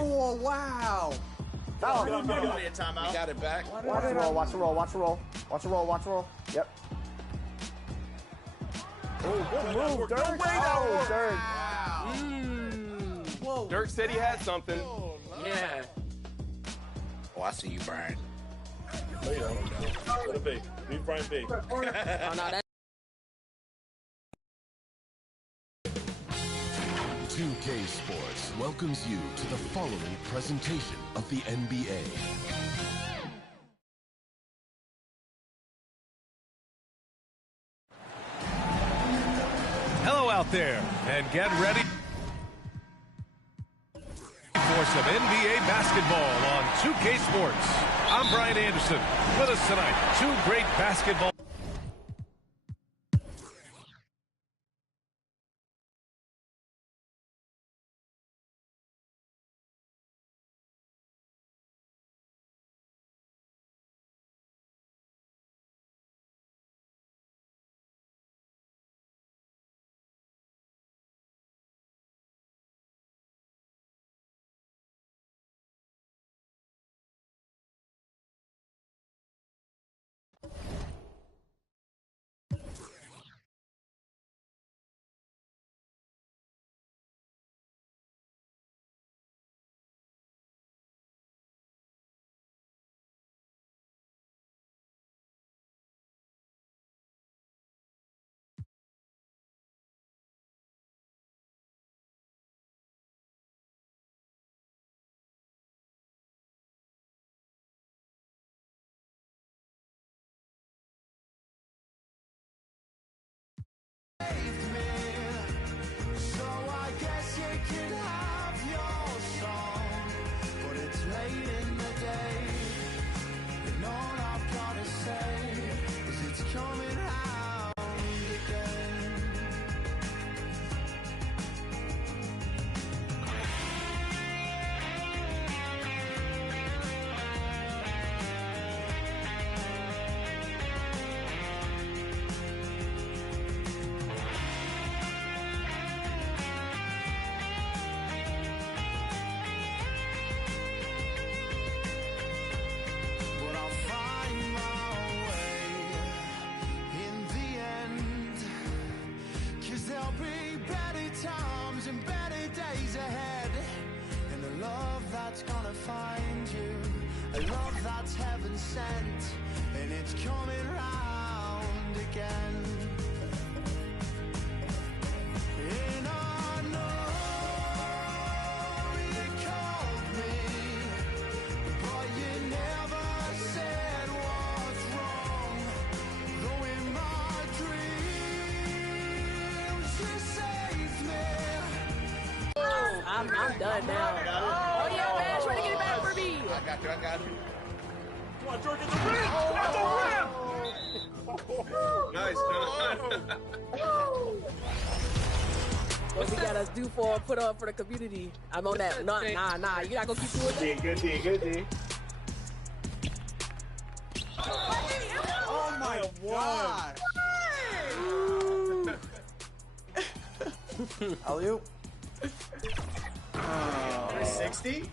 Oh, wow. Foul. We got it back. Watch the roll, watch the roll, watch the roll. Watch the roll, watch the roll. Yep. Oh, good move, Dirk. Oh, Dirk. Wow. Whoa. Dirk said he had something. Yeah. Oh, I see you, Brian. What a B. Leave Brian B. Oh, no, that 2K Sports welcomes you to the following presentation of the NBA. Hello out there, and get ready for some NBA basketball on 2K Sports. I'm Brian Anderson. With us tonight, two great basketball. I'm done now. Oh, yeah, man. Try to get it back for me. I got you. Come on, Dirk, get the rim! At the rim! Nice, What we gotta do put on for the community? I'm on that. Nah. You're not gonna keep doing that. Good D. Oh, my God. Alley-oop. 60?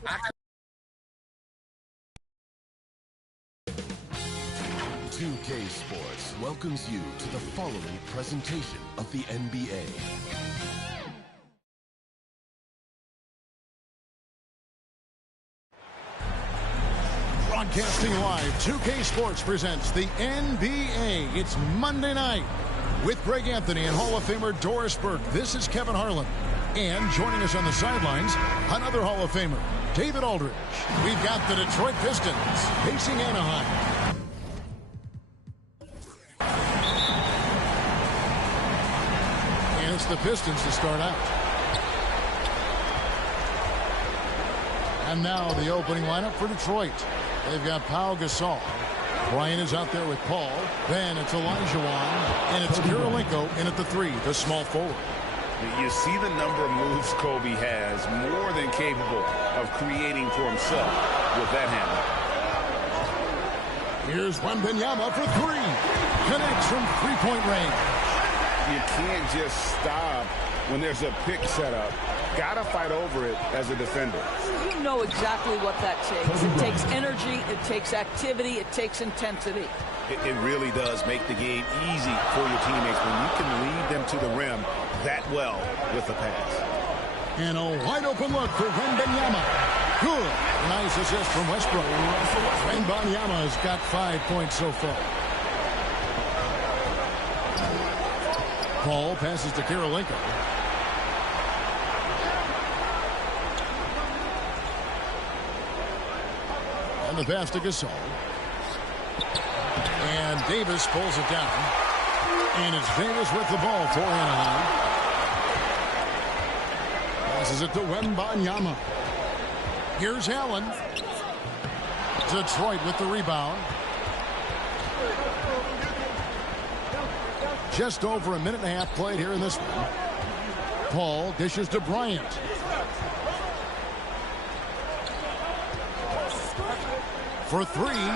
2K Sports welcomes you to the following presentation of the NBA. Broadcasting live, 2K Sports presents the NBA. It's Monday night. With Greg Anthony and Hall of Famer Doris Burke, this is Kevin Harlan. And joining us on the sidelines, another Hall of Famer, David Aldridge. We've got the Detroit Pistons facing Anaheim. And it's the Pistons to start out. And now the opening lineup for Detroit. They've got Pau Gasol. Brian is out there with Paul. Then it's Elijah Wan. And it's Kirilenko in at the 3, the small forward. You see the number of moves Kobe has, more than capable of creating for himself with that handle. Here's Wembanyama for 3. Connects from three-point range. You can't just stop when there's a pick set up got to fight over it as a defender. You know exactly what that takes. It takes energy, it takes activity, it takes intensity. It really does make the game easy for your teammates when you can lead them to the rim that well with the pass. And a wide open look for Wembanyama. Good. Nice assist from Westbrook. Wembanyama has got 5 points so far. Paul passes to Karolinko. And the pass to Gasol. And Davis pulls it down. And it's Davis with the ball for Anaheim. Passes it to Wembanyama. Here's Allen. Detroit with the rebound. Just over a minute and a half played here in this one. Paul dishes to Bryant. For three.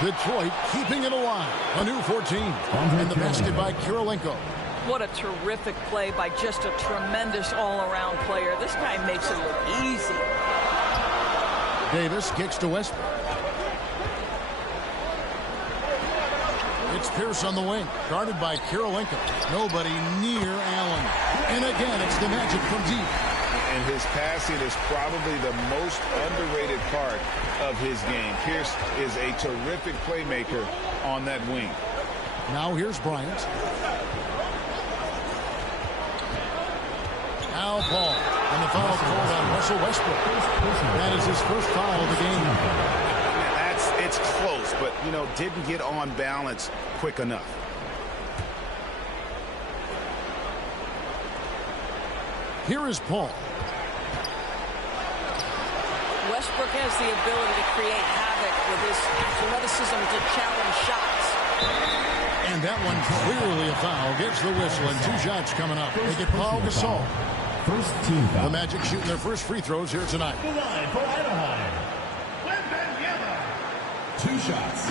Detroit keeping it alive. A new 14. And the basket by Karolinko. What a terrific play by just a tremendous all-around player. This guy makes it look easy. Davis kicks to Westbrook. It's Pierce on the wing, guarded by Karolinko. Nobody near Allen. And again, it's the Magic from deep. And his passing is probably the most underrated part of his game. Pierce is a terrific playmaker on that wing. Now here's Bryant. Now Paul. And the foul called on Russell Westbrook. That is his first foul of the game. It's close, but, you know, didn't get on balance quick enough. Here is Paul. Westbrook has the ability to create havoc with his athleticism to challenge shots. And that one clearly a foul. Gets the whistle, and 2 shots coming up. They get Paul Gasol. First team foul. The Magic shooting their first free throws here tonight. The line for Anaheim. 2 shots.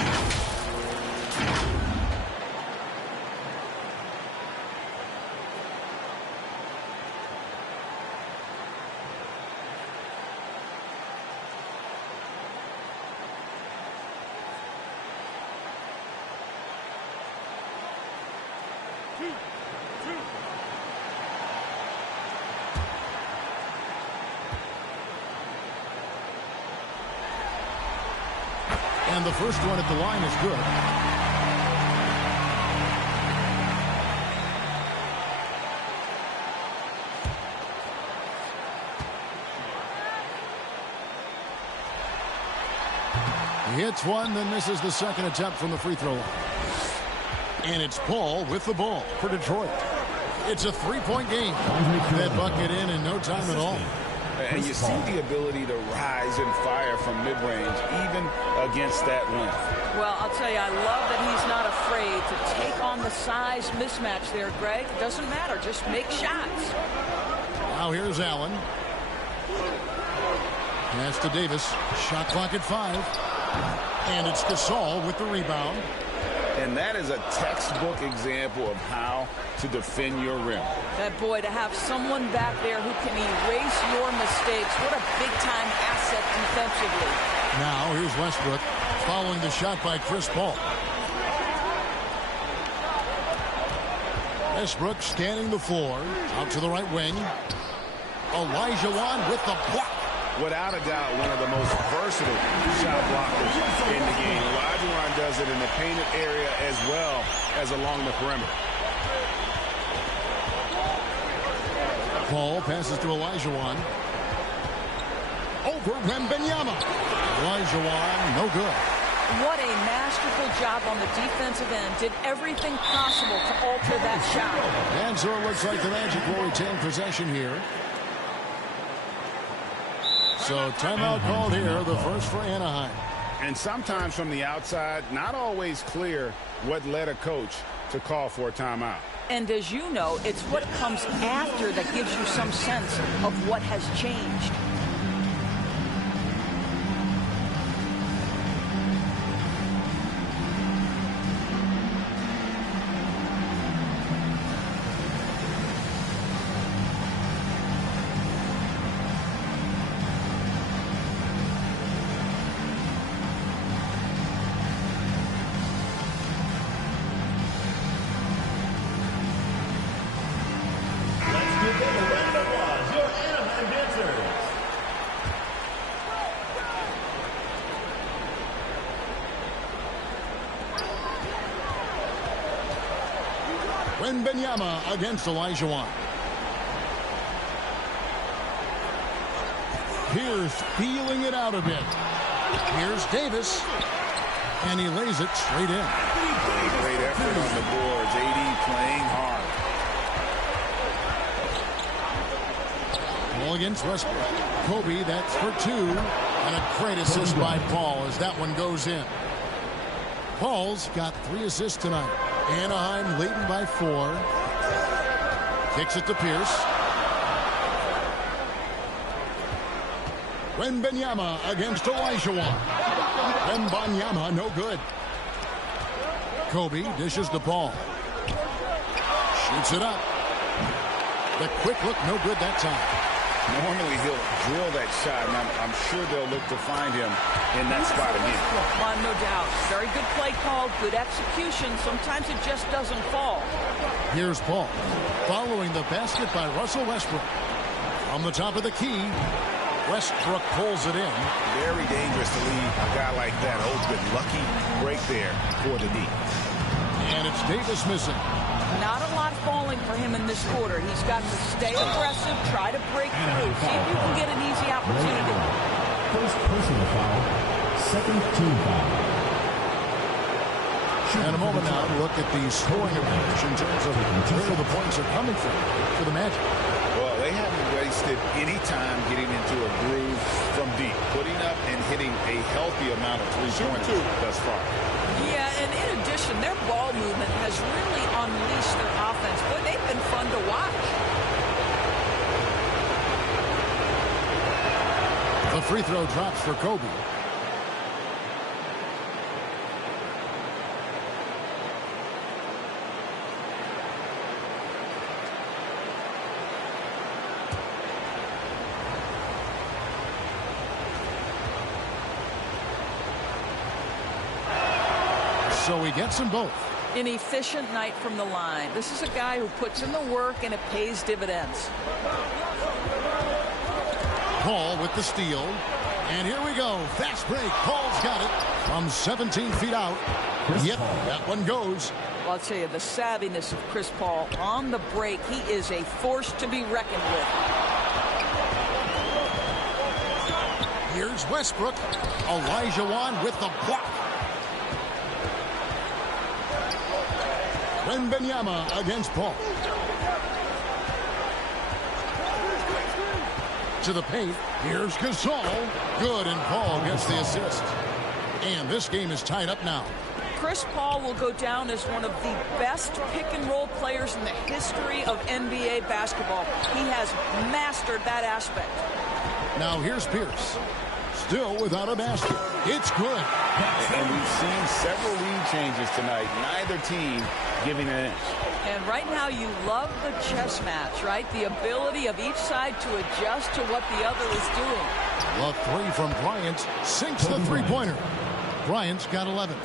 And the first one at the line is good. He hits one, then misses the second attempt from the free throw line. And it's Paul with the ball for Detroit. It's a 3-point game. That bucket in no time at all. And you see the ability to rise and fire from mid-range, even against that length. Well, I'll tell you, I love that he's not afraid to take on the size mismatch there, Greg. It doesn't matter. Just make shots. Now here's Allen. Pass to Davis. Shot clock at 5. And it's Gasol with the rebound. And that is a textbook example of how to defend your rim. That boy, to have someone back there who can erase your mistakes, what a big-time asset defensively. Now here's Westbrook following the shot by Chris Paul. Westbrook scanning the floor. Out to the right wing. Olajuwon with the block. Without a doubt, one of the most versatile shot blockers in the game. Olajuwon does it in the painted area as well as along the perimeter. Paul passes to Olajuwon. Over Wembanyama. Olajuwon, no good. What a masterful job on the defensive end. Did everything possible to alter that shot. And so it looks like the Magic will retain possession here. So timeout called here, the first for Anaheim. And sometimes from the outside, not always clear what led a coach to call for a timeout. And as you know, it's what comes after that gives you some sense of what has changed. Wembanyama against Olajuwon. Here's feeling it out a bit. Here's Davis. And he lays it straight in. Great effort on the boards. AD playing hard. Ball against Westbrook. Kobe, that's for two. And a great assist by Paul as that one goes in. Paul's got 3 assists tonight. Anaheim leading by 4. Kicks it to Pierce. Wembanyama against Olajuwon. Wembanyama, no good. Kobe dishes the ball. Shoots it up. The quick look, no good that time. Normally he'll drill that shot, and I'm sure they'll look to find him in that spot again. No doubt. Very good play call, good execution. Sometimes it just doesn't fall. Here's Paul. Following the basket by Russell Westbrook. From the top of the key, Westbrook pulls it in. Very dangerous to leave a guy like that open. Lucky break there for the D. And it's Davis missing. Not a lot falling for him in this quarter. He's got to stay aggressive, try to break through, see if you can get an easy opportunity. First personal foul, second team foul. And a moment now to look at the scoring advantage in terms of where the points are coming from for the Magic. Well, they haven't wasted any time getting into a groove from deep, putting up and hitting a healthy amount of three-pointers thus far. Yeah, and in addition, their ball movement has really unleashed their offense. Boy, they've been fun to watch. The free throw drops for Kobe. So he gets them both. An efficient night from the line. This is a guy who puts in the work and it pays dividends. Paul with the steal. And here we go. Fast break. Paul's got it from 17 feet out. Yep, that one goes. Well, I'll tell you, the savviness of Chris Paul on the break. He is a force to be reckoned with. Here's Westbrook. Olajuwon with the block. Wembanyama against Paul. To the paint. Here's Gasol. Good, and Paul gets the assist. And this game is tied up now. Chris Paul will go down as one of the best pick-and-roll players in the history of NBA basketball. He has mastered that aspect. Now here's Pierce. Still without a basket. It's good. And we've seen several lead changes tonight. Neither team giving an inch. And right now you love the chess match, right? The ability of each side to adjust to what the other is doing. The three from Bryant sinks the three-pointer. Bryant's got 11.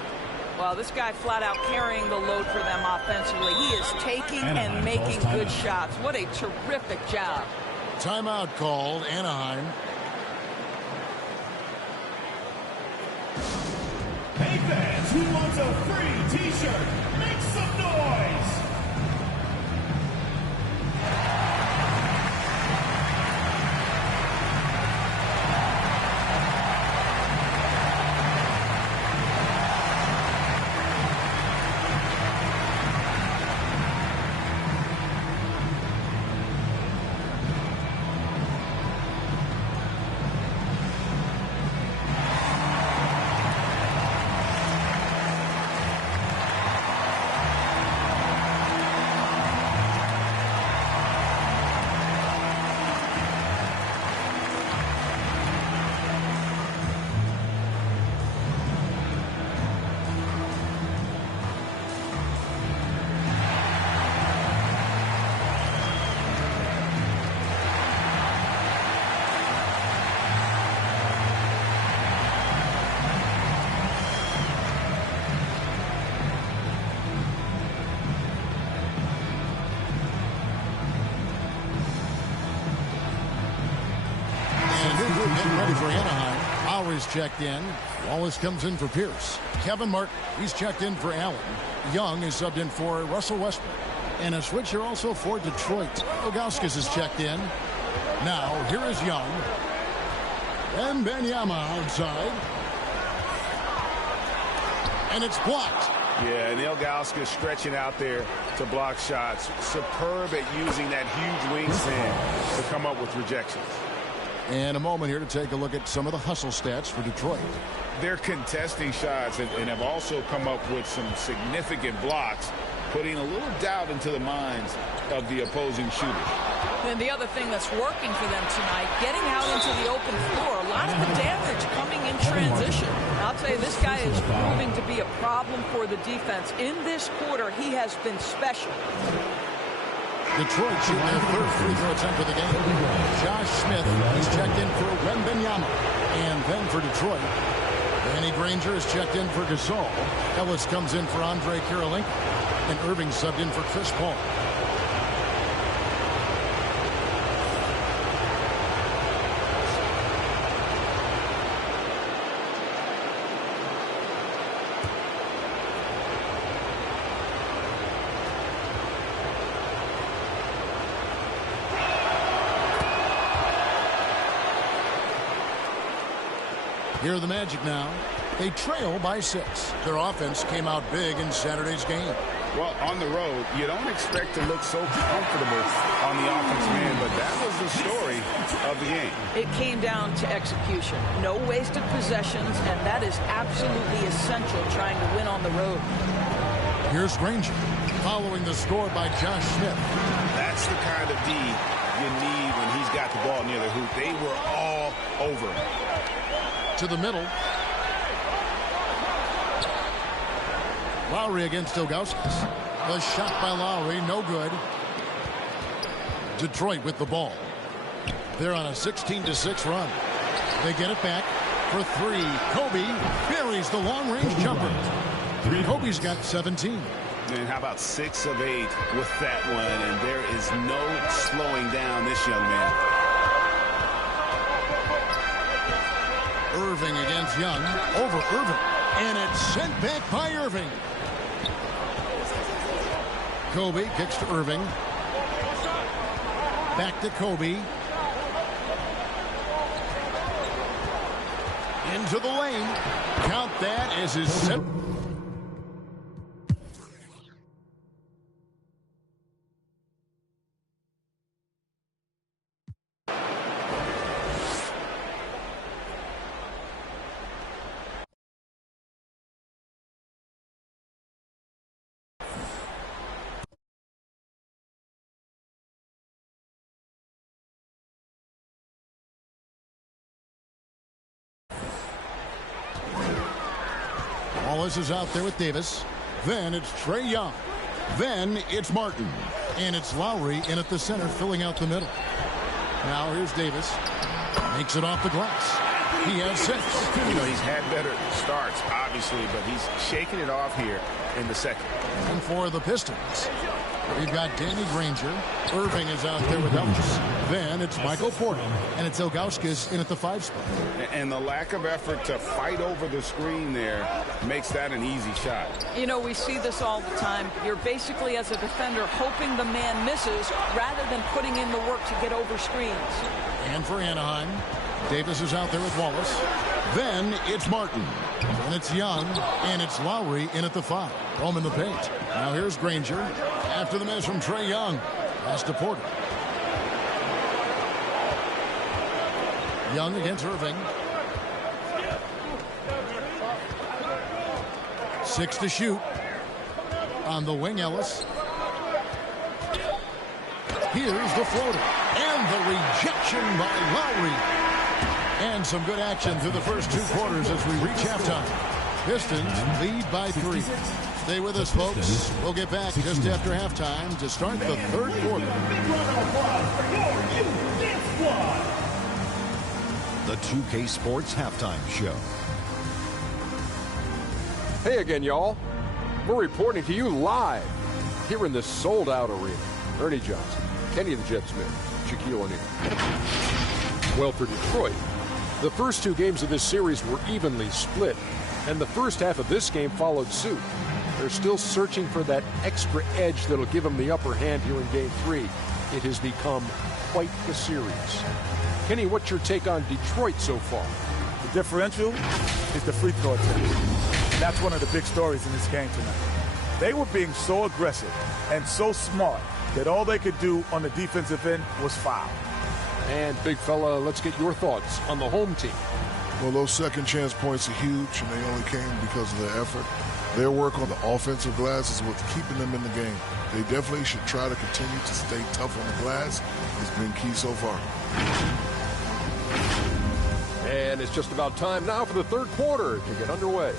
Well, this guy flat out carrying the load for them offensively. He is taking and making good shots. What a terrific job. Timeout called, Anaheim. Hey fans, who wants a free t-shirt? Make some noise! For Anaheim, Lowry's checked in. Wallace comes in for Pierce. Kevin Martin, he's checked in for Allen. Young is subbed in for Russell Westbrook. And a switch here also for Detroit. Ilgauskas is checked in. Now, here is Young. And Benyama outside. And it's blocked. Yeah, and Ilgauskas stretching out there to block shots. Superb at using that huge wingspan to come up with rejections. And a moment here to take a look at some of the hustle stats for Detroit. They're contesting shots and have also come up with some significant blocks, putting a little doubt into the minds of the opposing shooters. And the other thing that's working for them tonight, getting out into the open floor. A lot of the damage coming in transition. I'll tell you, this guy is proving to be a problem for the defense. In this quarter, he has been special. Detroit shooting their third free throw attempt of the game. Josh Smith is checked in for Wembanyama. And then for Detroit, Danny Granger is checked in for Gasol. Ellis comes in for Andre Karolinko. And Irving subbed in for Chris Paul. Here are the Magic now. They trail by 6. Their offense came out big in Saturday's game. Well, on the road, you don't expect to look so comfortable on the offensive end, but that was the story of the game. It came down to execution. No wasted possessions, and that is absolutely essential trying to win on the road. Here's Granger, following the score by Josh Smith. That's the kind of D you need when he's got the ball near the hoop. They were all over him. To the middle. Lowry against Ilgauskas. The shot by Lowry, no good. Detroit with the ball. They're on a 16-6 run. They get it back for 3. Kobe buries the long-range jumper. Kobe's got 17. And how about 6 of 8 with that one? And there is no slowing down this young man. Irving against Young. Over Irving. And it's sent back by Irving. Kobe kicks to Irving. Back to Kobe. Into the lane. Count that as his set. Wallace is out there with Davis. Then it's Trae Young. Then it's Martin. And it's Lowry in at the center, filling out the middle. Now here's Davis. Makes it off the glass. He has 6. You know, he's had better starts, obviously, but he's shaking it off here in the second. And for the Pistons, we've got Danny Granger. Irving is out there with Ellis. Then it's Michael Porter. And it's Ilgauskas in at the 5 spot. And the lack of effort to fight over the screen there makes that an easy shot. You know, we see this all the time. You're basically, as a defender, hoping the man misses rather than putting in the work to get over screens. And for Anaheim, Davis is out there with Wallace. Then it's Martin. And it's Young. And it's Lowry in at the 5. Home in the paint. Now here's Granger. After the miss from Trae Young. Pass to Porter. Young against Irving. 6 to shoot. On the wing, Ellis. Here's the floater. And the rejection by Lowry. And some good action through the first 2 quarters as we reach halftime. Pistons lead by 3. Stay with us, folks. We'll get back just after halftime to start the 3rd quarter. The 2K Sports Halftime Show. Hey again, y'all. We're reporting to you live here in this sold-out arena. Ernie Johnson, Kenny the Jet Smith, Shaquille O'Neal. Well, for Detroit, the first 2 games of this series were evenly split, and the first half of this game followed suit. They're still searching for that extra edge that'll give them the upper hand here in Game 3. It has become quite the series. Kenny, what's your take on Detroit so far? The differential is the free throw attempt. That's one of the big stories in this game tonight. They were being so aggressive and so smart that all they could do on the defensive end was foul. And big fella, let's get your thoughts on the home team. Well, those second chance points are huge, and they only came because of their effort. Their work on the offensive glass is what's keeping them in the game. They definitely should try to continue to stay tough on the glass. It's been key so far. And it's just about time now for the third quarter to get underway.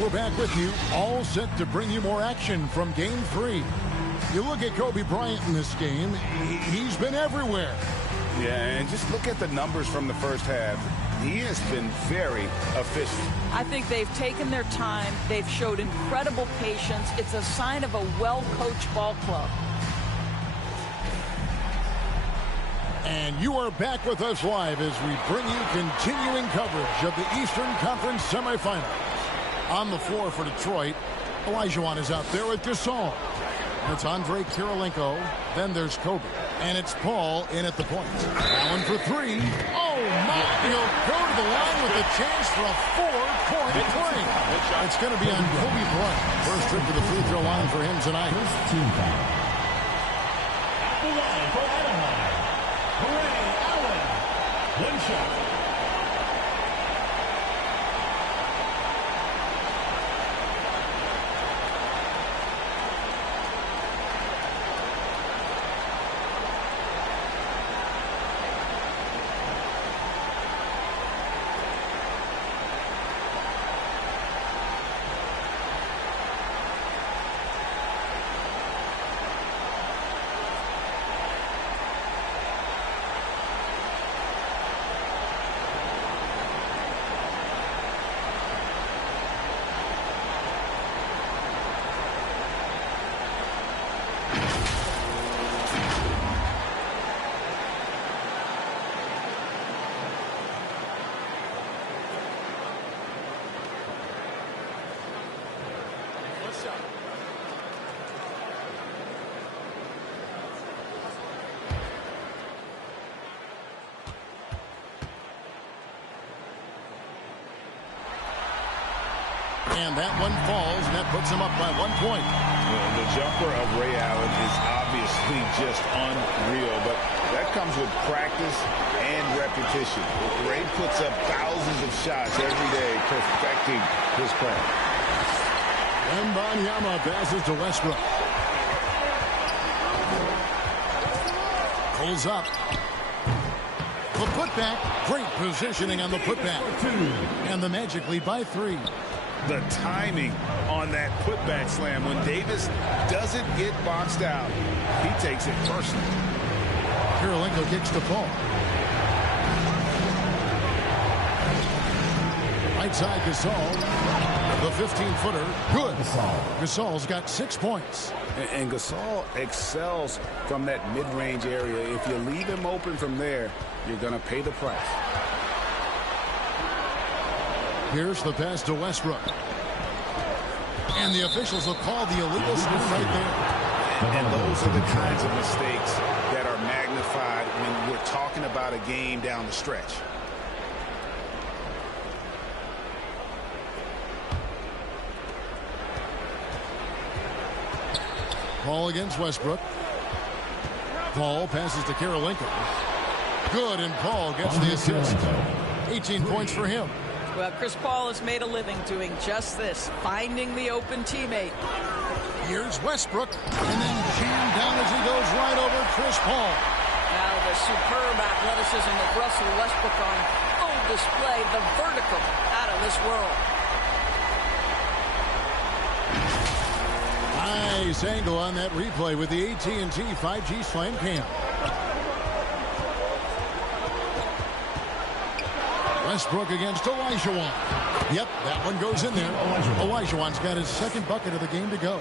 We're back with you, all set to bring you more action from Game 3. You look at Kobe Bryant in this game, he's been everywhere. Yeah, and just look at the numbers from the first half. He has been very efficient. I think they've taken their time. They've showed incredible patience. It's a sign of a well-coached ball club. And you are back with us live as we bring you continuing coverage of the Eastern Conference semifinal. On the floor for Detroit, Olajuwon is out there with Gasol. It's Andre Kirilenko. Then there's Kobe. And it's Paul in at the point. Allen for three. Oh, my. He'll go to the line with a chance for a four-point play. It's going to be on Kobe Bryant. First trip to the free throw line for him tonight. At the line for Anaheim, Allen. One shot. And that one falls, and that puts him up by 1 point. Well, the jumper of Ray Allen is obviously just unreal, but that comes with practice and repetition. Ray puts up thousands of shots every day, perfecting his craft. Wembanyama passes to Westbrook. Pulls up. The putback. Great positioning on the putback. And the Magic lead by 3. The timing on that putback slam. When Davis doesn't get boxed out, he takes it personally. Kirilenko kicks to Paul. Right side Gasol. The 15-footer. Good. Gasol's got 6 points. And Gasol excels from that mid-range area. If you leave him open from there, you're going to pay the price. Here's the pass to Westbrook. And the officials will call the illegal screen right there. And those are the kinds of mistakes that are magnified when we're talking about a game down the stretch. Paul against Westbrook. Paul passes to Kirilenko. Good, and Paul gets the assist. 18 points for him. Well, Chris Paul has made a living doing just this, finding the open teammate. Here's Westbrook, and then jammed down as he goes right over Chris Paul. Now the superb athleticism of Russell Westbrook on full display, the vertical out of this world. Nice angle on that replay with the AT&T 5G Slam Cam. Westbrook against Olajuwon. Yep, that one goes in there. Olajuwon's got his second bucket of the game to go.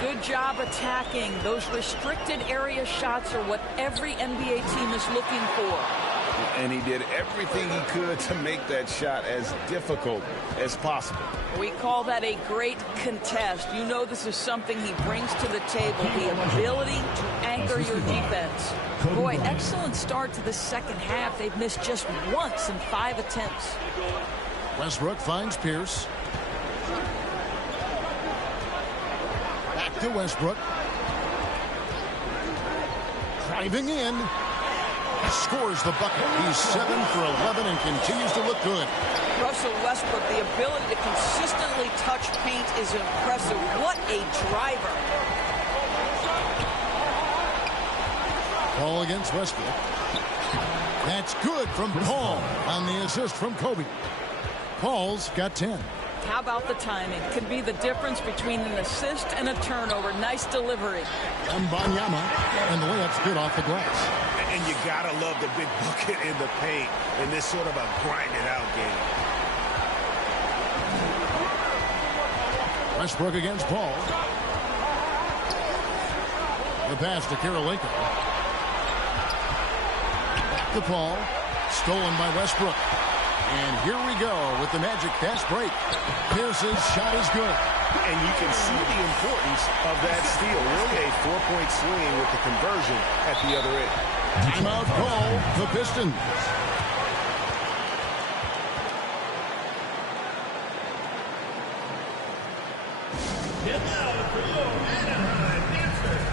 Good job attacking. Those restricted area shots are what every NBA team is looking for. And he did everything he could to make that shot as difficult as possible. We call that a great contest. You know this is something he brings to the table, the ability to anchor your defense. Boy, excellent start to the second half. They've missed just once in 5 attempts. Westbrook finds Pierce. Back to Westbrook. Driving in. Scores the bucket. He's 7 for 11 and continues to look good. Russell Westbrook, the ability to consistently touch paint is impressive. What a driver. Ball against Westbrook. That's good from Paul on the assist from Kobe. Paul's got 10. How about the timing? Could be the difference between an assist and a turnover. Nice delivery. Mbanyama, and the layup's good off the glass. And you gotta love the big bucket in the paint in this sort of a grind-it-out game. Westbrook against Paul. The pass to Karolinko. Back to Paul. Stolen by Westbrook. And here we go with the Magic fast break. Pierce's shot is good. And you can see the importance of that steal. Really a 4-point swing with the conversion at the other end. Timeout call, the Pistons. Get loud for your Anaheim Dancers.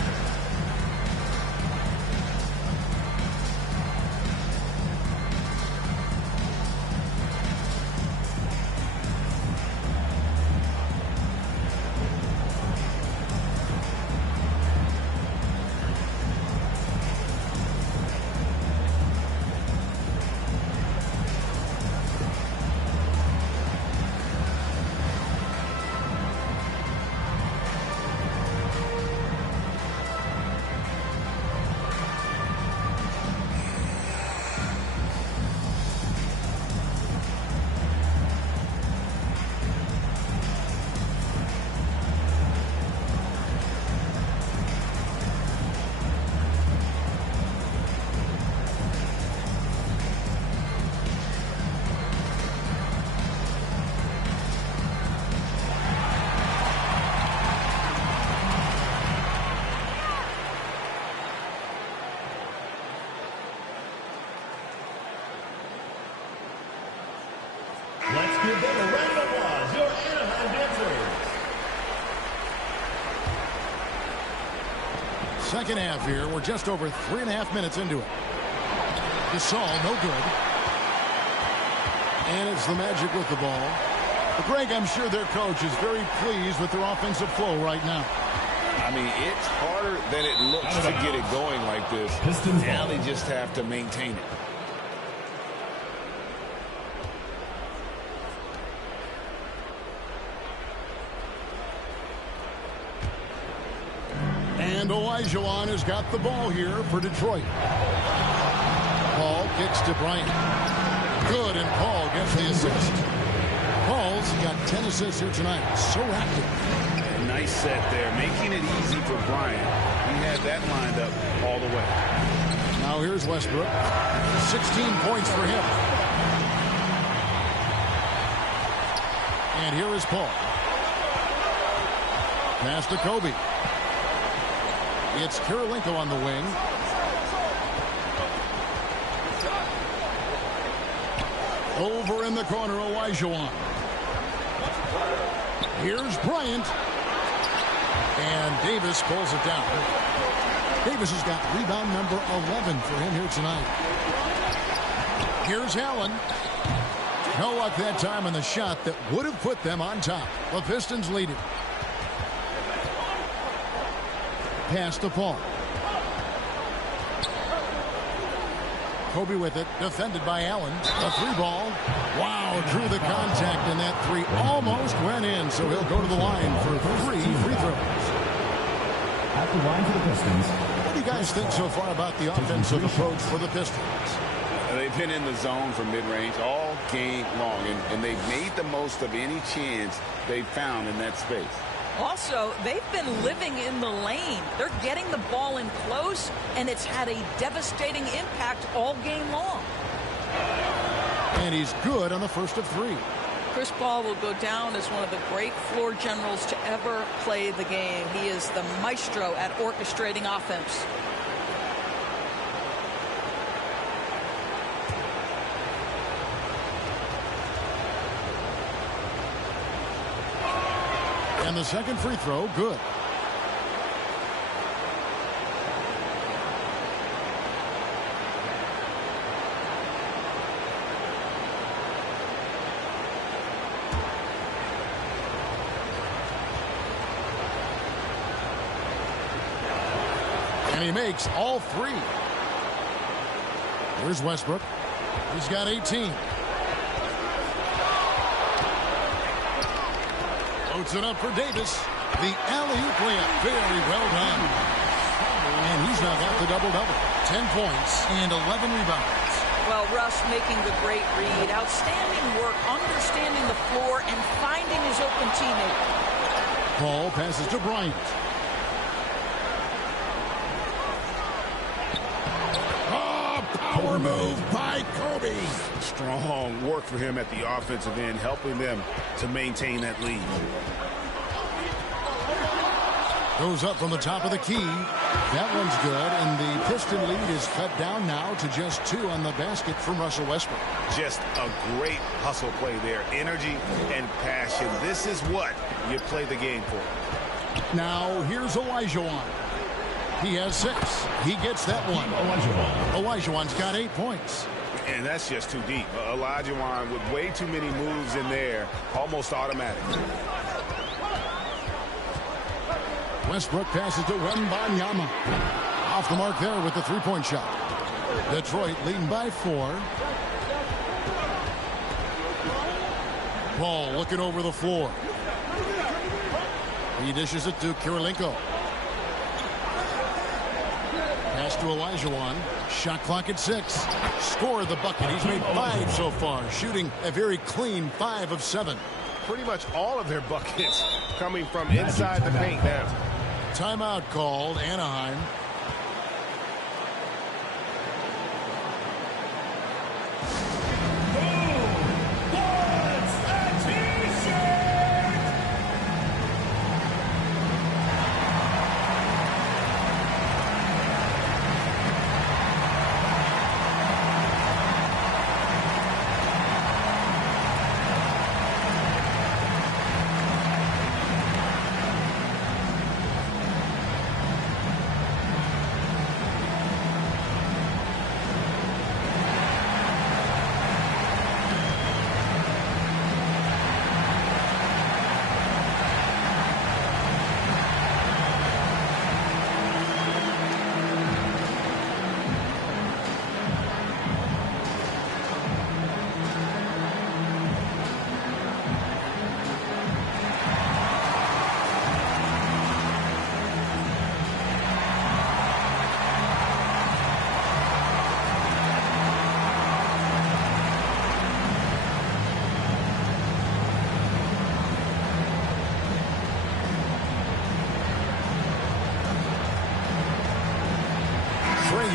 Let's give them a round of applause, your Anaheim Dancers. Second half here. We're just over 3.5 minutes into it. Gasol, no good. And it's the Magic with the ball. But Greg, I'm sure their coach is very pleased with their offensive flow right now. I mean, it's harder than it looks to get it going like this. Now they just have to maintain it. And Olajuwon has got the ball here for Detroit. Paul kicks to Bryant. Good, and Paul gets the assist. Paul's got 10 assists here tonight. So active. A nice set there, making it easy for Bryant. He had that lined up all the way. Now here's Westbrook. 16 points for him. And here is Paul. Pass to Kobe. It's Karolinko on the wing. Over in the corner, Olajuwon. Here's Bryant. And Davis pulls it down. Davis has got rebound number 11 for him here tonight. Here's Allen. No luck that time on the shot that would have put them on top. The Pistons lead it. Pass to Paul. Kobe with it, defended by Allen. A three ball. Wow, drew the contact, and that three almost went in, so he'll go to the line for 3 free throws. At the line for the Pistons. What do you guys think so far about the offensive approach for the Pistons? They've been in the zone for mid-range all game long, and they've made the most of any chance they've found in that space. Also, they've been living in the lane. They're getting the ball in close, and it's had a devastating impact all game long. And he's good on the first of 3. Chris Paul will go down as one of the great floor generals to ever play the game. He is the maestro at orchestrating offense. And the second free throw, good. And he makes all 3. Here's Westbrook. He's got 18. Loads it up for Davis. The alley-oop layup. Very well done. And he's now got the double-double. 10 points and 11 rebounds. Well, Russ making the great read. Outstanding work, understanding the floor, and finding his open teammate. Paul passes to Bryant. Power move by Kobe. Strong work for him at the offensive end, helping them to maintain that lead. Goes up from the top of the key. That one's good, and the Piston lead is cut down now to just 2 on the basket from Russell Westbrook. Just a great hustle play there. Energy and passion. This is what you play the game for. Now, here's Olajuwon. He has 6. He gets that one. Olajuwon's got 8 points. And that's just too deep. Olajuwon with way too many moves in there, almost automatic. Westbrook passes to Wembanyama. Off the mark there with the three-point shot. Detroit leading by 4. Paul looking over the floor. He dishes it to Kirilenko. Pass to Olajuwon. Shot clock at 6. Scored the bucket. He's made 5 so far. Shooting a very clean 5 of 7. Pretty much all of their buckets coming from inside the paint now. Timeout called, Anaheim.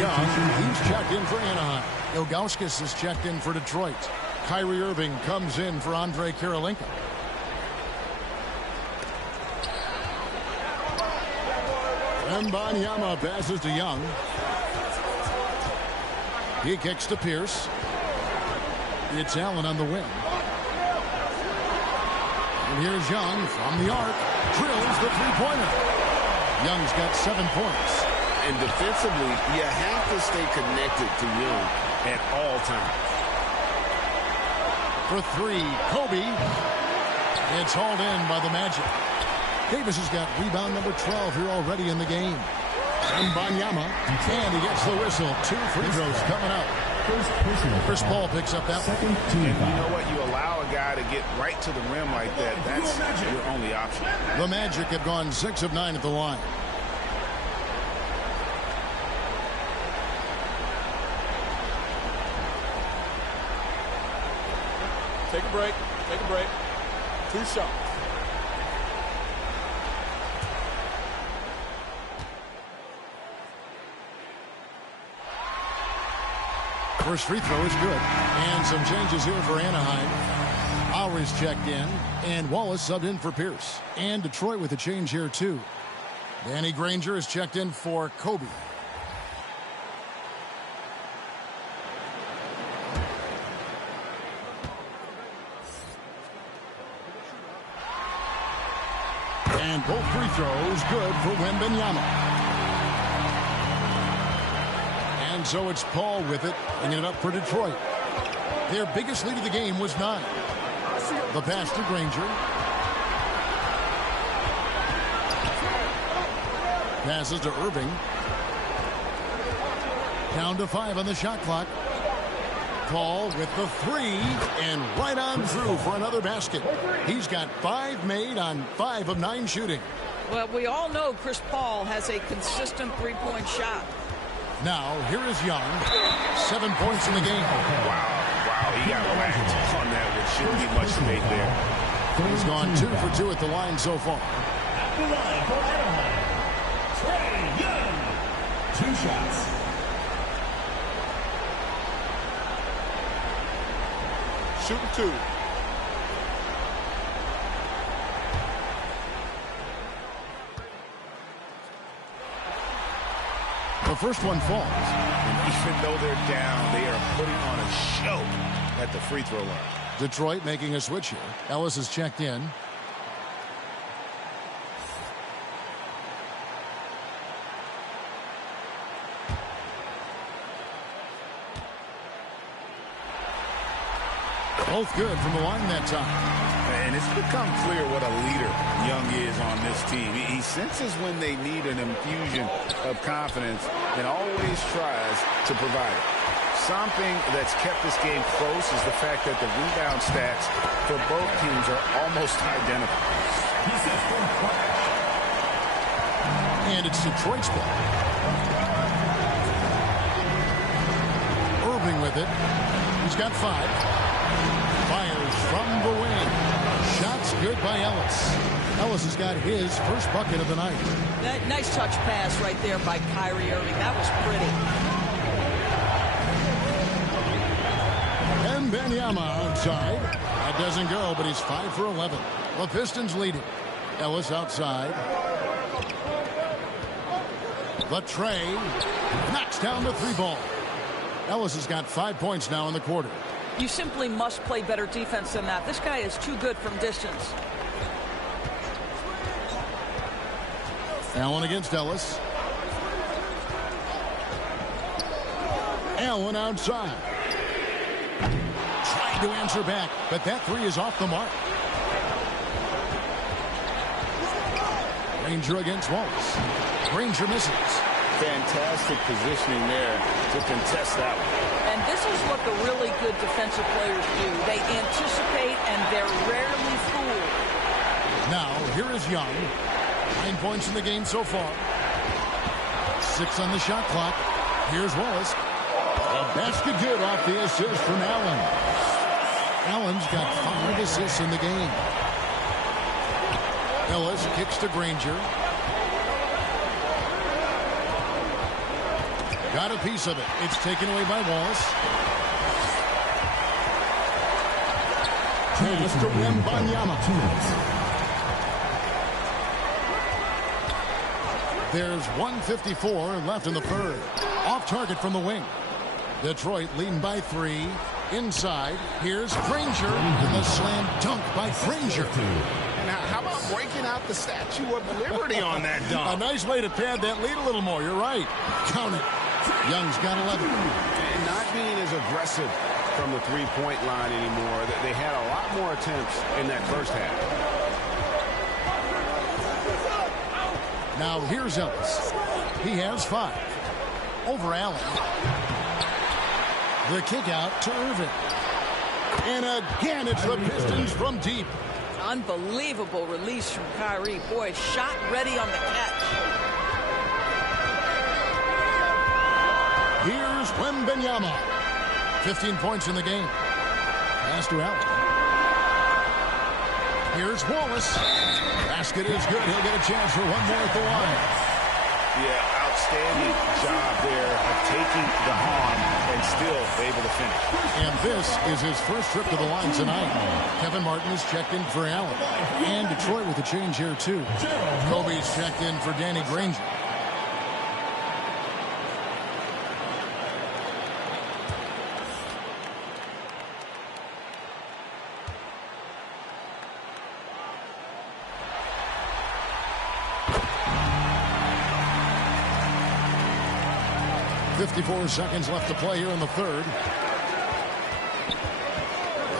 He's checked in for Anaheim. Ilgauskas is checked in for Detroit. Kyrie Irving comes in for Andre Kirilenko. Wembanyama passes to Young. He kicks to Pierce. It's Allen on the wing. And here's Young from the arc. Drills the three-pointer. Young's got 7 points. And defensively, you have to stay connected to Young at all times. For 3, Kobe. It's hauled in by the Magic. Davis has got rebound number 12 here already in the game. Wembanyama, and he gets the whistle. 2 free throws coming up. Chris Paul picks up that one. And you know what? You allow a guy to get right to the rim like that. That's your only option. The Magic have gone 6 of 9 at the line. Take a break. Take a break. 2 shots. First free throw is good. And some changes here for Anaheim. Lowry's checked in, and Wallace subbed in for Pierce. And Detroit with a change here, too. Danny Granger is checked in for Kobe. And both free throws good for Wembanyama. And so it's Paul with it, bringing it up for Detroit. Their biggest lead of the game was 9. The pass to Granger. Passes to Irving. Down to 5 on the shot clock. Paul with the 3, and right on through for another basket. He's got 5 made on 5 of 9 shooting. Well, we all know Chris Paul has a consistent three-point shot. Now, here is Young. 7 points in the game. Wow, he got whacked on that, which shouldn't be much debate there. He's gone 2 for 2 at the line so far. At the line for Anaheim, Trae Young. 2 shots. Shooting 2. The first one falls. And even though they're down, they are putting on a show at the free throw line. Detroit making a switch here. Ellis is checked in. Both good from the line that time. And it's become clear what a leader Young is on this team. He senses when they need an infusion of confidence and always tries to provide it. Something that's kept this game close is the fact that the rebound stats for both teams are almost identical. And it's Detroit's ball. Irving with it. He's got 5. Fires from the wing. Shots good by Ellis. Ellis has got his first bucket of the night. That nice touch pass right there by Kyrie Irving. That was pretty. And Wembanyama outside. That doesn't go, but he's 5 for 11. The Pistons leading. Ellis outside. The Trae knocks down the 3 ball. Ellis has got 5 points now in the quarter. You simply must play better defense than that. This guy is too good from distance. Allen against Ellis. Allen outside. Trying to answer back, but that 3 is off the mark. Granger against Wallace. Granger misses. Fantastic positioning there to contest that one. And this is what the really good defensive players do. They anticipate, and they're rarely fooled. Now, here is Young. 9 points in the game so far. 6 on the shot clock. Here's Wallace. A basket good off the assist from Allen. Allen's got 5 assists in the game. Ellis kicks to Granger. Got a piece of it. It's taken away by Wallace. Pass to Wembanyama. There's 1:54 left in the third. Off target from the wing. Detroit leading by 3. Inside. Here's Granger. And the slam dunk by Granger. Now, how about breaking out the Statue of Liberty on that dunk? A nice way to pad that lead a little more. You're right. Count it. Young's got 11. And not being as aggressive from the three-point line anymore. They had a lot more attempts in that first half. Now here's Ellis. He has 5. Over Allen. The kick out to Irving. And again, it's the Pistons from deep. Unbelievable release from Kyrie. Boy, shot ready on the catch. Here's Wembanyama. 15 points in the game. Pass to Allen. Here's Wallace. Basket is good. He'll get a chance for one more at the line. Yeah, outstanding job there of taking the harm and still able to finish. And this is his first trip to the line tonight. Kevin Martin is checked in for Allen. And Detroit with a change here, too. Kobe's checked in for Danny Granger. .54 seconds left to play here in the third.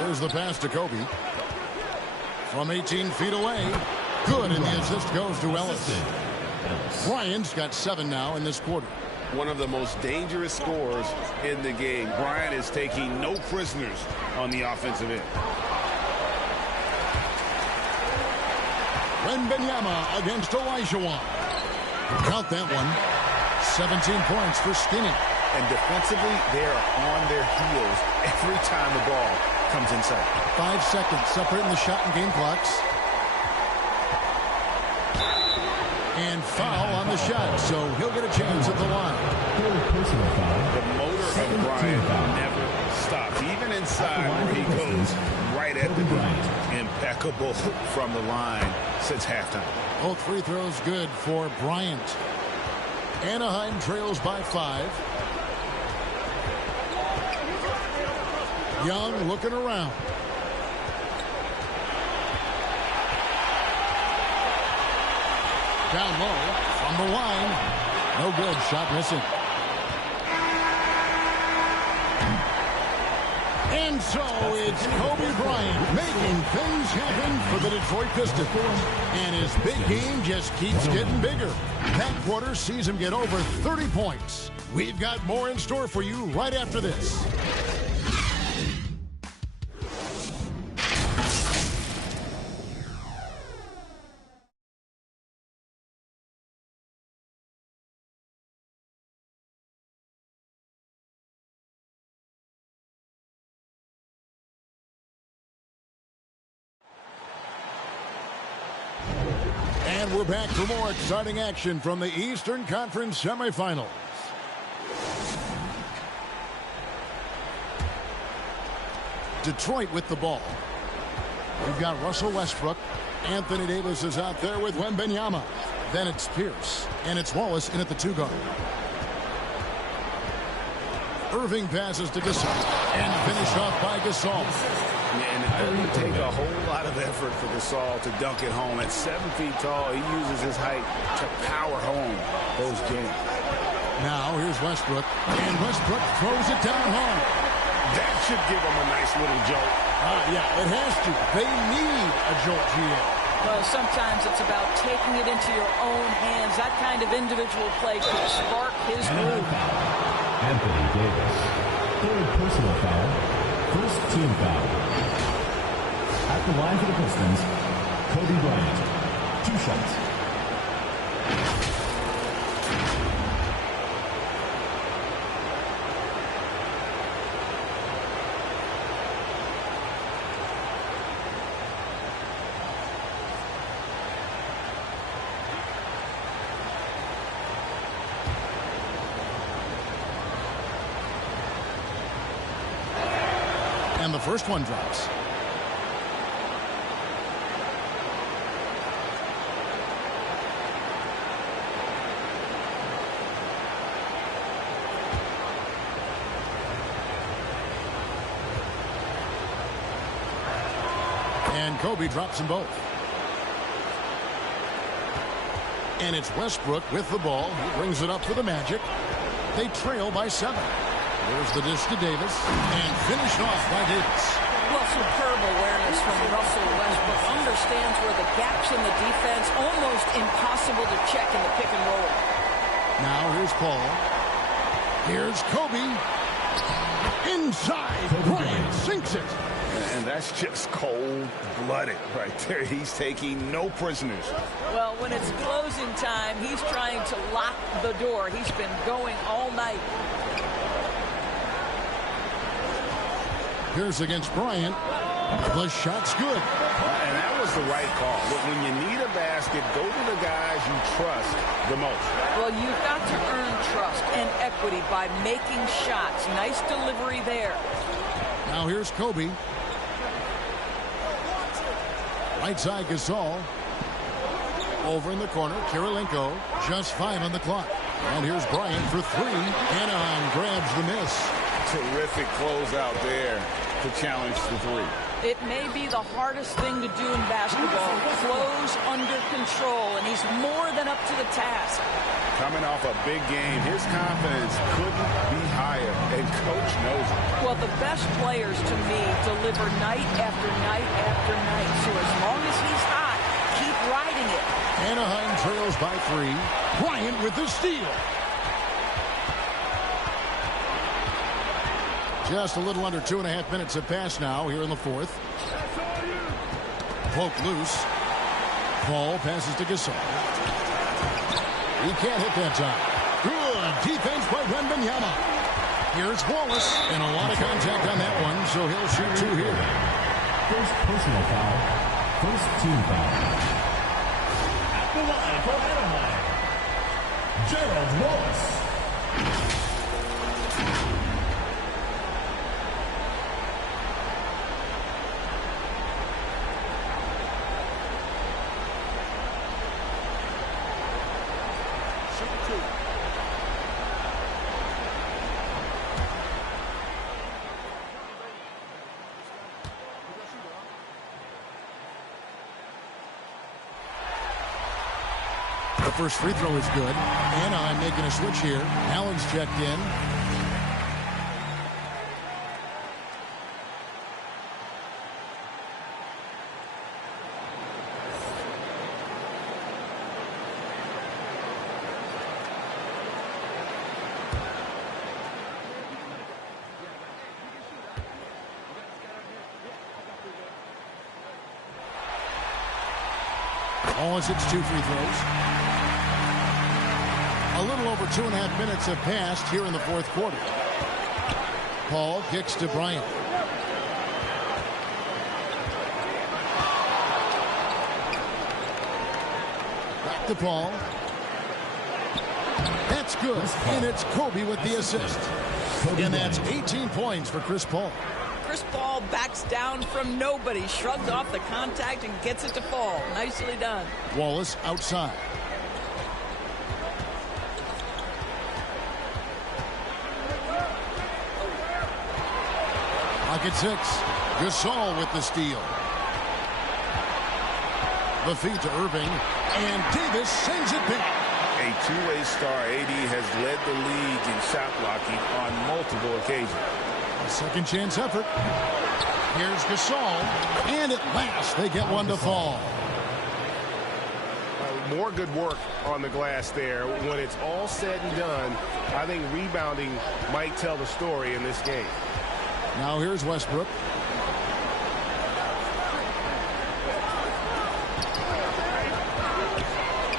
There's the pass to Kobe. From 18 feet away. Good, and the assist goes to Ellis. Bryant's got 7 now in this quarter. One of the most dangerous scorers in the game. Bryant is taking no prisoners on the offensive end. Wembanyama against Olajuwon. Count that one. 17 points for Skinny. And defensively, they are on their heels every time the ball comes inside. 5 seconds separating the shot and game clocks. And foul on the shot, so he'll get a chance at the line. The motor of Bryant never stops. Even inside where he goes right at the line. Impeccable from the line since halftime. Both free throws good for Bryant. Anaheim trails by 5. Young looking around. Down low from the line. No good. Shot missing. And so it's Kobe Bryant making things happen for the Detroit Pistons. And his big game just keeps getting bigger. That quarter sees him get over 30 points. We've got more in store for you right after this. And we're back for more exciting action from the Eastern Conference semifinals. Detroit with the ball. We've got Russell Westbrook. Anthony Davis is out there with Wembanyama. Then it's Pierce. And it's Wallace in at the 2 guard. Irving passes to Gasol. And finished off by Gasol. And it doesn't take a whole lot of effort for Gasol to dunk it home. At 7 feet tall, he uses his height to power home those games. Now here's Westbrook. And Westbrook throws it down home. That should give him a nice little jolt. Yeah, it has to. They need a jolt here. Well, sometimes it's about taking it into your own hands. That kind of individual play could spark his move. Anthony Davis. Third personal foul. First team foul. At the line for the Pistons, Kobe Bryant. 2 shots. And the first one drops. And Kobe drops them both. And it's Westbrook with the ball. He brings it up for the Magic. They trail by 7. There's the dish to Davis. And finished off by Davis. Well, superb awareness from Russell Westbrook. Understands where the gaps in the defense. Almost impossible to check in the pick and roll. Now here's Paul. Here's Kobe. Inside. Bryant sinks it. And that's just cold-blooded right there. He's taking no prisoners. Well, when it's closing time, he's trying to lock the door. He's been going all night. Here's against Bryant. The shot's good. And that was the right call. When you need a basket, go to the guys you trust the most. Well, you've got to earn trust and equity by making shots. Nice delivery there. Now here's Kobe. Right side Gasol. Over in the corner, Kirilenko. Just 5 on the clock. And here's Bryant for 3. Anaheim grabs the miss. Terrific closeout there to challenge the 3. It may be the hardest thing to do in basketball. Close under control, and he's more than up to the task. Coming off a big game, his confidence couldn't be higher, and Coach knows it. Well, the best players, to me, deliver night after night after night. So as long as he's hot, keep riding it. Anaheim trails by 3. Bryant with the steal. Just a little under 2.5 minutes have passed now here in the fourth. Poke loose. Paul passes to Gasol. He can't hit that time. Good defense by Wembanyama. Here's Wallace. And a lot of contact on that one, so he'll shoot 2 here. First personal foul. First team foul. At the line for Anaheim, Gerald Wallace. The first free throw is good. Anaheim making a switch here. Allen's checked in. Wallace hits 2 free throws. A little over 2.5 minutes have passed here in the fourth quarter. Paul kicks to Bryant. Back to Paul. That's good. And it's Kobe with the assist. And that's 18 points for Chris Paul. Chris Paul backs down from nobody, shrugs off the contact and gets it to fall. Nicely done. Wallace outside. Pocket 6. Gasol with the steal. The feed to Irving. And Davis sends it back. A two-way star, AD has led the league in shot blocking on multiple occasions. A second chance effort. Here's Gasol. And at last they get one to fall. More good work on the glass there. When it's all said and done, I think rebounding might tell the story in this game. Now here's Westbrook.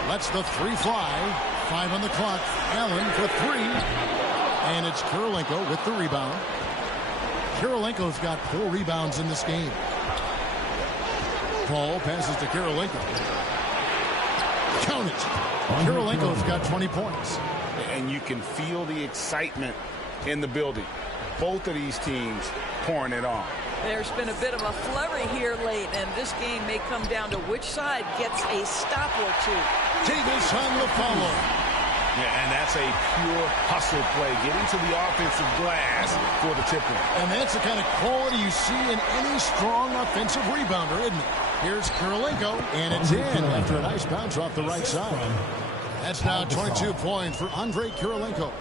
Lets the 3 fly. 5 on the clock. Allen for 3. And it's Kirilenko with the rebound. Kirilenko's got 4 rebounds in this game. Paul passes to Kirilenko. Count it. Kirilenko's got 20 points. And you can feel the excitement in the building. Both of these teams pouring it on. There's been a bit of a flurry here late, and this game may come down to which side gets a stop or 2. Davis on the follow. Yeah, and that's a pure hustle play. Getting to the offensive glass for the tip-in. And that's the kind of quality you see in any strong offensive rebounder, isn't it? Here's Kirilenko, and it's in after a nice bounce off the right side. That's now 22 points for Andre Kirilenko.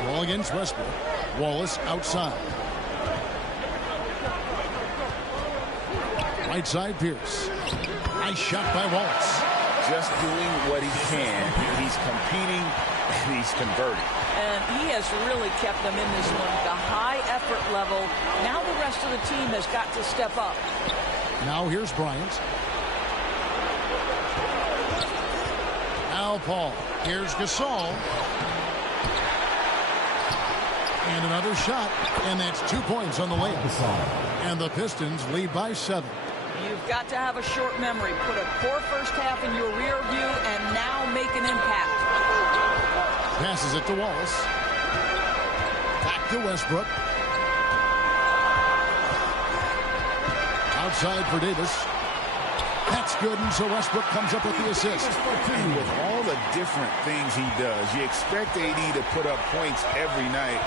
Ball against Westbrook. Wallace outside. Right side, Pierce. Nice shot by Wallace. Just doing what he can. He's competing and he's converting. And he has really kept them in this one. The high effort level. Now the rest of the team has got to step up. Now here's Bryant. Now Paul. Here's Gasol. And another shot, and that's 2 points on the layup. And the Pistons lead by 7. You've got to have a short memory. Put a poor first half in your rear view and now make an impact. Passes it to Wallace. Back to Westbrook. Outside for Davis. That's good, and so Westbrook comes up with the assist. And with all the different things he does, you expect AD to put up points every night.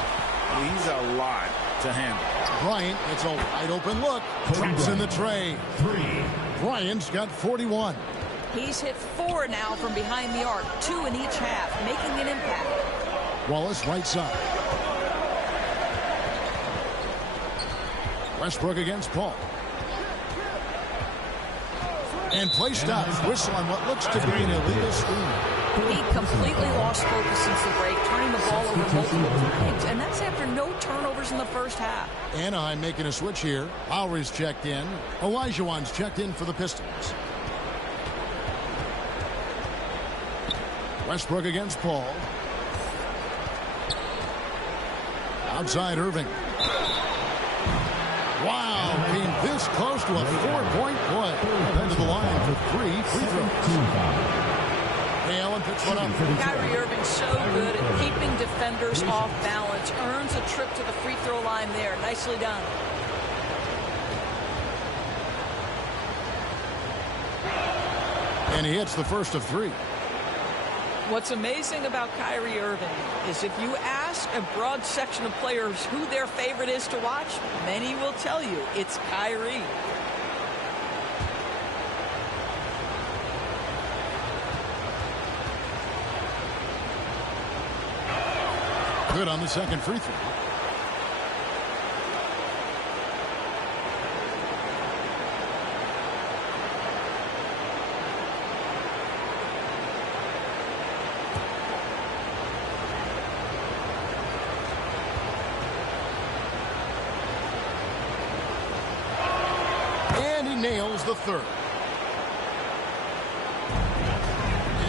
He's a lot to handle. Bryant gets a wide open look. Drops in the tray. Bryant's got 41. He's hit 4 now from behind the arc, 2 in each half, making an impact. Wallace right side. Westbrook against Paul. And play stops. Whistle on what looks to be an illegal screen. He completely lost focus since the break, turning the ball over multiple times, and that's after no turnovers in the first half. Anaheim making a switch here. Lowry's checked in. Olajuwon's checked in for the Pistons. Westbrook against Paul. Outside Irving. Wow, came this close to a 4-point play. Then to the line for 3 free throws. Ray Allen picks one up. Kyrie Irving so good at keeping defenders off balance. Earns a trip to the free throw line there. Nicely done. And he hits the first of 3. What's amazing about Kyrie Irving is if you ask a broad section of players who their favorite is to watch, many will tell you it's Kyrie. Good on the second free throw. Nails the third.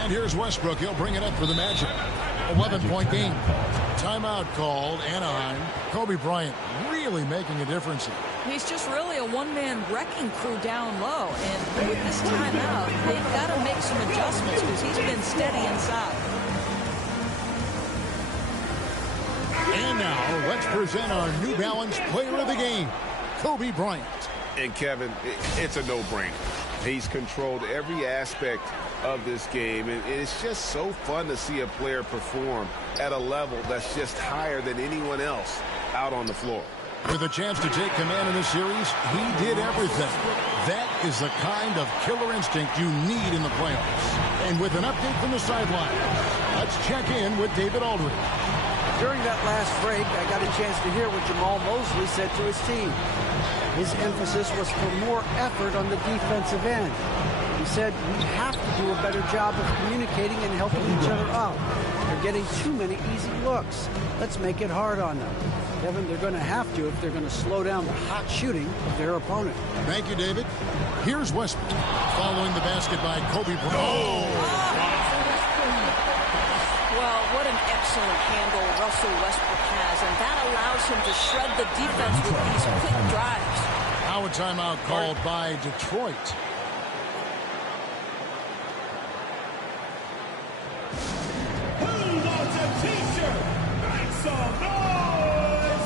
And here's Westbrook. He'll bring it up for the Magic. 11-point game. Timeout called. Anaheim. Kobe Bryant really making a difference here. He's just really a one-man wrecking crew down low. And with this timeout, they've got to make some adjustments because he's been steady inside. And now, let's present our New Balance player of the game, Kobe Bryant. And Kevin, it's a no-brainer. He's controlled every aspect of this game, and it's just so fun to see a player perform at a level that's just higher than anyone else out on the floor. With a chance to take command in this series, he did everything. That is the kind of killer instinct you need in the playoffs. And with an update from the sideline, let's check in with David Aldridge. During that last break, I got a chance to hear what Jamal Mosley said to his team. His emphasis was for more effort on the defensive end. He said, we have to do a better job of communicating and helping each other out. They're getting too many easy looks. Let's make it hard on them. Kevin, they're going to have to if they're going to slow down the hot shooting of their opponent. Thank you, David. Here's Westbrook following the basket by Kobe Bryant. Oh! Well, what an excellent handle Russell Westbrook has, and that allows him to shred the defense with these quick drives. Now a timeout called by Detroit. Who wants a t-shirt? Make some noise!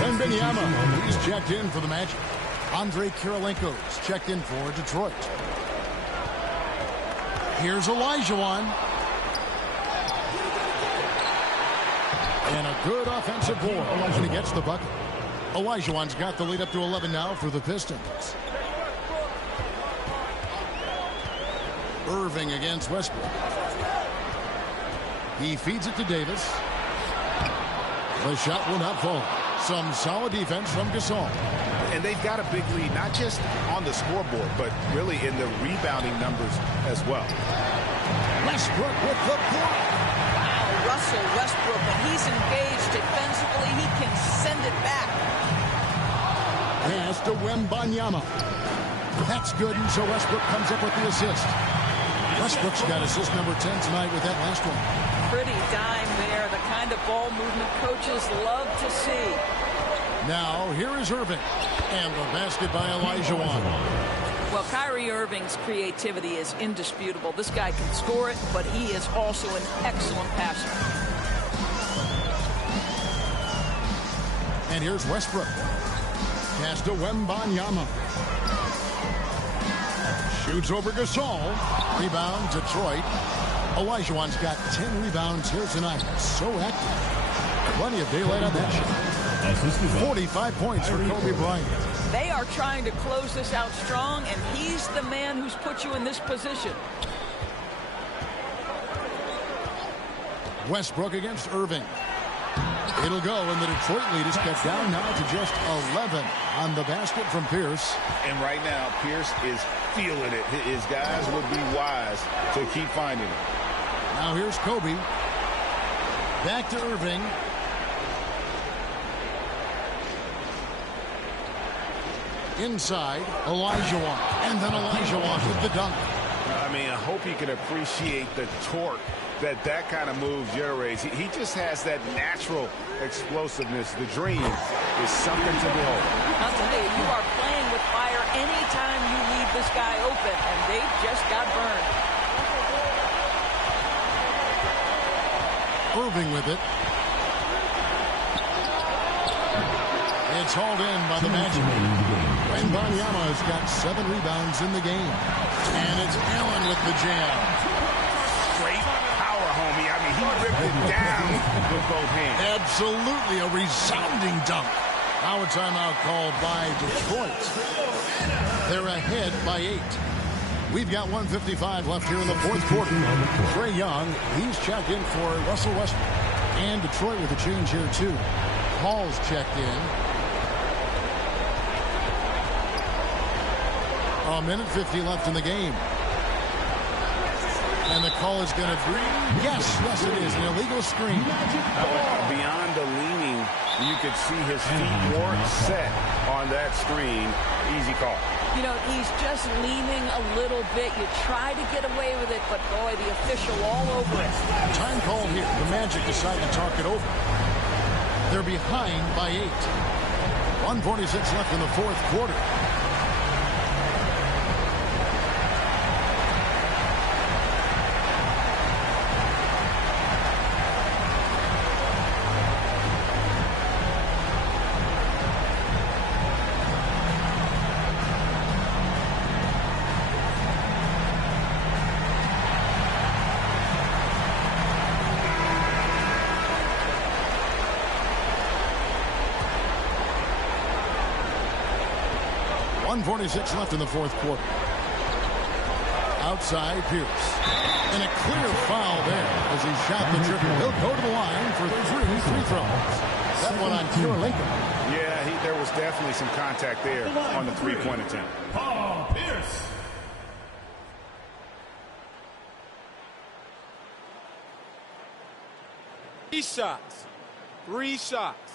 Wembanyama, he's checked in for the Magic. Andre Kirilenko's checked in for Detroit. Here's Olajuwon. And a good offensive board. And he gets the bucket. Olajuwon's got the lead up to 11 now for the Pistons. Irving against Westbrook. He feeds it to Davis. The shot will not fall. Some solid defense from Gasol. And they've got a big lead, not just on the scoreboard, but really in the rebounding numbers as well. Westbrook with the block. Wow, Russell Westbrook, when he's engaged defensively, he can send it back. Wembanyama. That's good, and so Westbrook comes up with the assist. Westbrook's got assist number 10 tonight with that last one. Pretty dime there, the kind of ball movement coaches love to see. Now, here is Irving, and the basket by Olajuwon. Well, Kyrie Irving's creativity is indisputable. This guy can score it, but he is also an excellent passer. And here's Westbrook. Pass to Wembanyama. Shoots over Gasol. Rebound, Detroit. Olajuwon's got 10 rebounds here tonight. So active. Plenty of daylight on that shot. 45 points for Kobe Bryant. They are trying to close this out strong, and he's the man who's put you in this position. Westbrook against Irving. It'll go, and the Detroit lead is cut down now to just 11 on the basket from Pierce. And right now, Pierce is feeling it. His guys would be wise to keep finding it. Now here's Kobe. Back to Irving. Inside, Olajuwon. And then Olajuwon with the dunk. I mean, I hope you can appreciate the torque that kind of move generates. He just has that natural explosiveness. The dream is something to behold. I'll tell you, you are playing with fire anytime you leave this guy open, and they just got burned. Irving with it. It's hauled in by the Magic. Wembanyama has got 7 rebounds in the game. And it's Allen with the jam. Great power, homie. I mean, he ripped it down with both hands. Absolutely a resounding dunk. Now a timeout called by Detroit. They're ahead by 8. We've got 1:55 left here in the fourth quarter. Trae Young, he's checked in for Russell Westbrook. And Detroit with a change here, too. Hall's checked in. A minute 50 left in the game. And the call is going to be, yes, it is, an illegal screen. Beyond the leaning, you could see his feet weren't set on that screen. Easy call. You know, he's just leaning a little bit. You try to get away with it, but boy, the official all over it. Time called here. The Magic decide to talk it over. They're behind by 8. 1:46 left in the fourth quarter. .46 left in the fourth quarter. Outside Pierce. And a clear foul there as he shot the triple. He'll go to the line for 3 free throws. That one on pure Lincoln. Yeah, there was definitely some contact there on the three-point attempt. Paul Pierce. Three shots.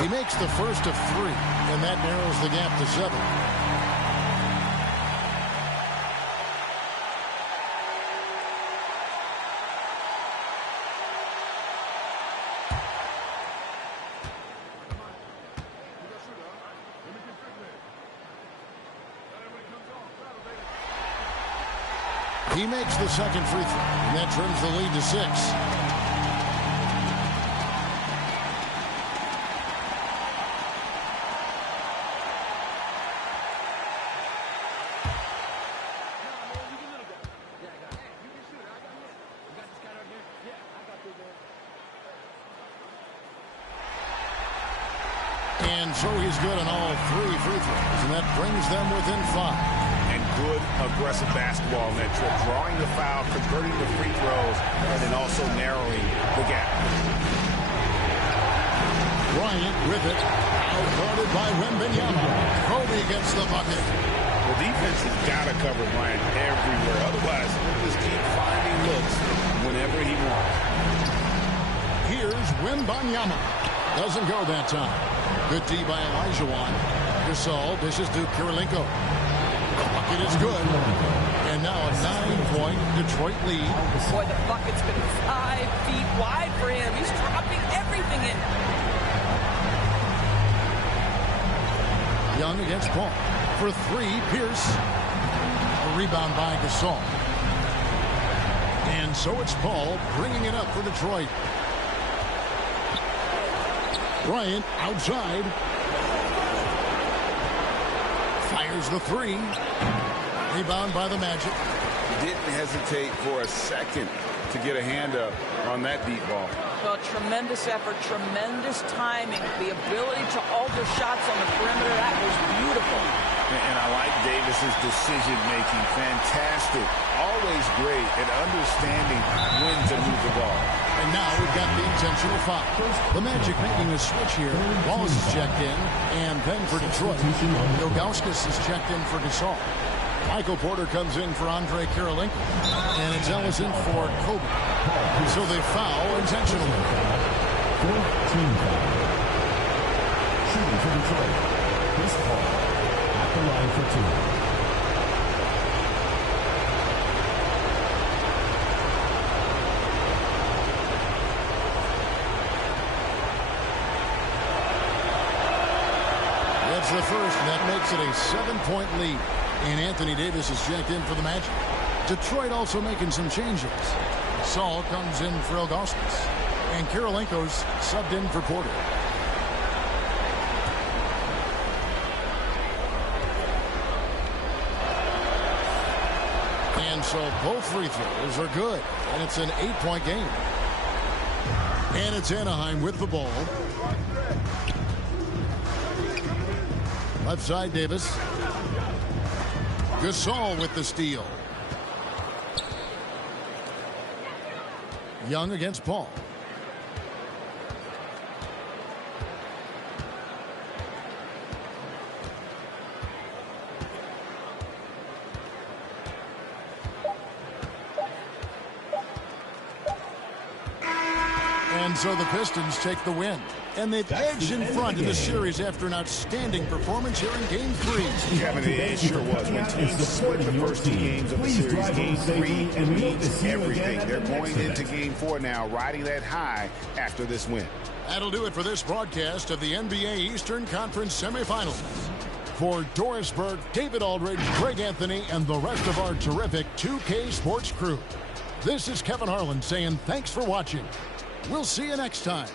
He makes the first of 3, and that narrows the gap to 7. He makes the second free throw, and that trims the lead to 6. And so he's good on all 3 free throws, and that brings them within 5. And good aggressive basketball on that trip, drawing the foul, converting the free throws, and then also narrowing the gap. Bryant with it. Outguarded by Wembanyama. Kobe gets the bucket. The defense has got to cover Bryant everywhere. Otherwise, he'll just keep finding looks whenever he wants. Here's Wembanyama. Doesn't go that time. Good D by Elijah. Gasol dishes to Kirilenko. The bucket is good. And now a 9-point Detroit lead. Boy, the bucket's been 5 feet wide for him. He's dropping everything in. Young against Paul. For 3, Pierce. A rebound by Gasol. And so it's Paul bringing it up for Detroit. Bryant outside. Fires the 3. Rebound by the Magic. Didn't hesitate for a second to get a hand up on that deep ball. Well, tremendous effort, tremendous timing, the ability to alter shots on the perimeter. That was beautiful. And I like Davis's decision-making. Fantastic. Always great at understanding when to move the ball. And now we've got the intentional foul. The Magic making a switch here. Wallace is checked in, and then for Detroit, Ilgauskas is checked in for Gasol. Michael Porter comes in for Andre Kirilenko, and it's Ellison for Kobe. So they foul intentionally. 14 foul. Shooting for Detroit. Chris Paul at the line for 2. That's the first, and that makes it a 7-point lead. And Anthony Davis is checked in for the Magic. Detroit also making some changes. Saul comes in for Ilgauskas. And Kirilenko's subbed in for Porter. And so both free throws are good. And it's an 8-point game. And it's Anaheim with the ball. Left side, Davis. Gasol with the steal. Young against Paul. And so the Pistons take the win. And they've edged in front in the series after an outstanding performance here in Game 3. Kevin, it sure was. When teams split the first 2 games of the series, Game 3 means everything. They're going into Game 4 now, riding that high after this win. That'll do it for this broadcast of the NBA Eastern Conference semifinals. For Doris Burke, David Aldridge, Greg Anthony, and the rest of our terrific 2K Sports crew, this is Kevin Harlan saying thanks for watching. We'll see you next time.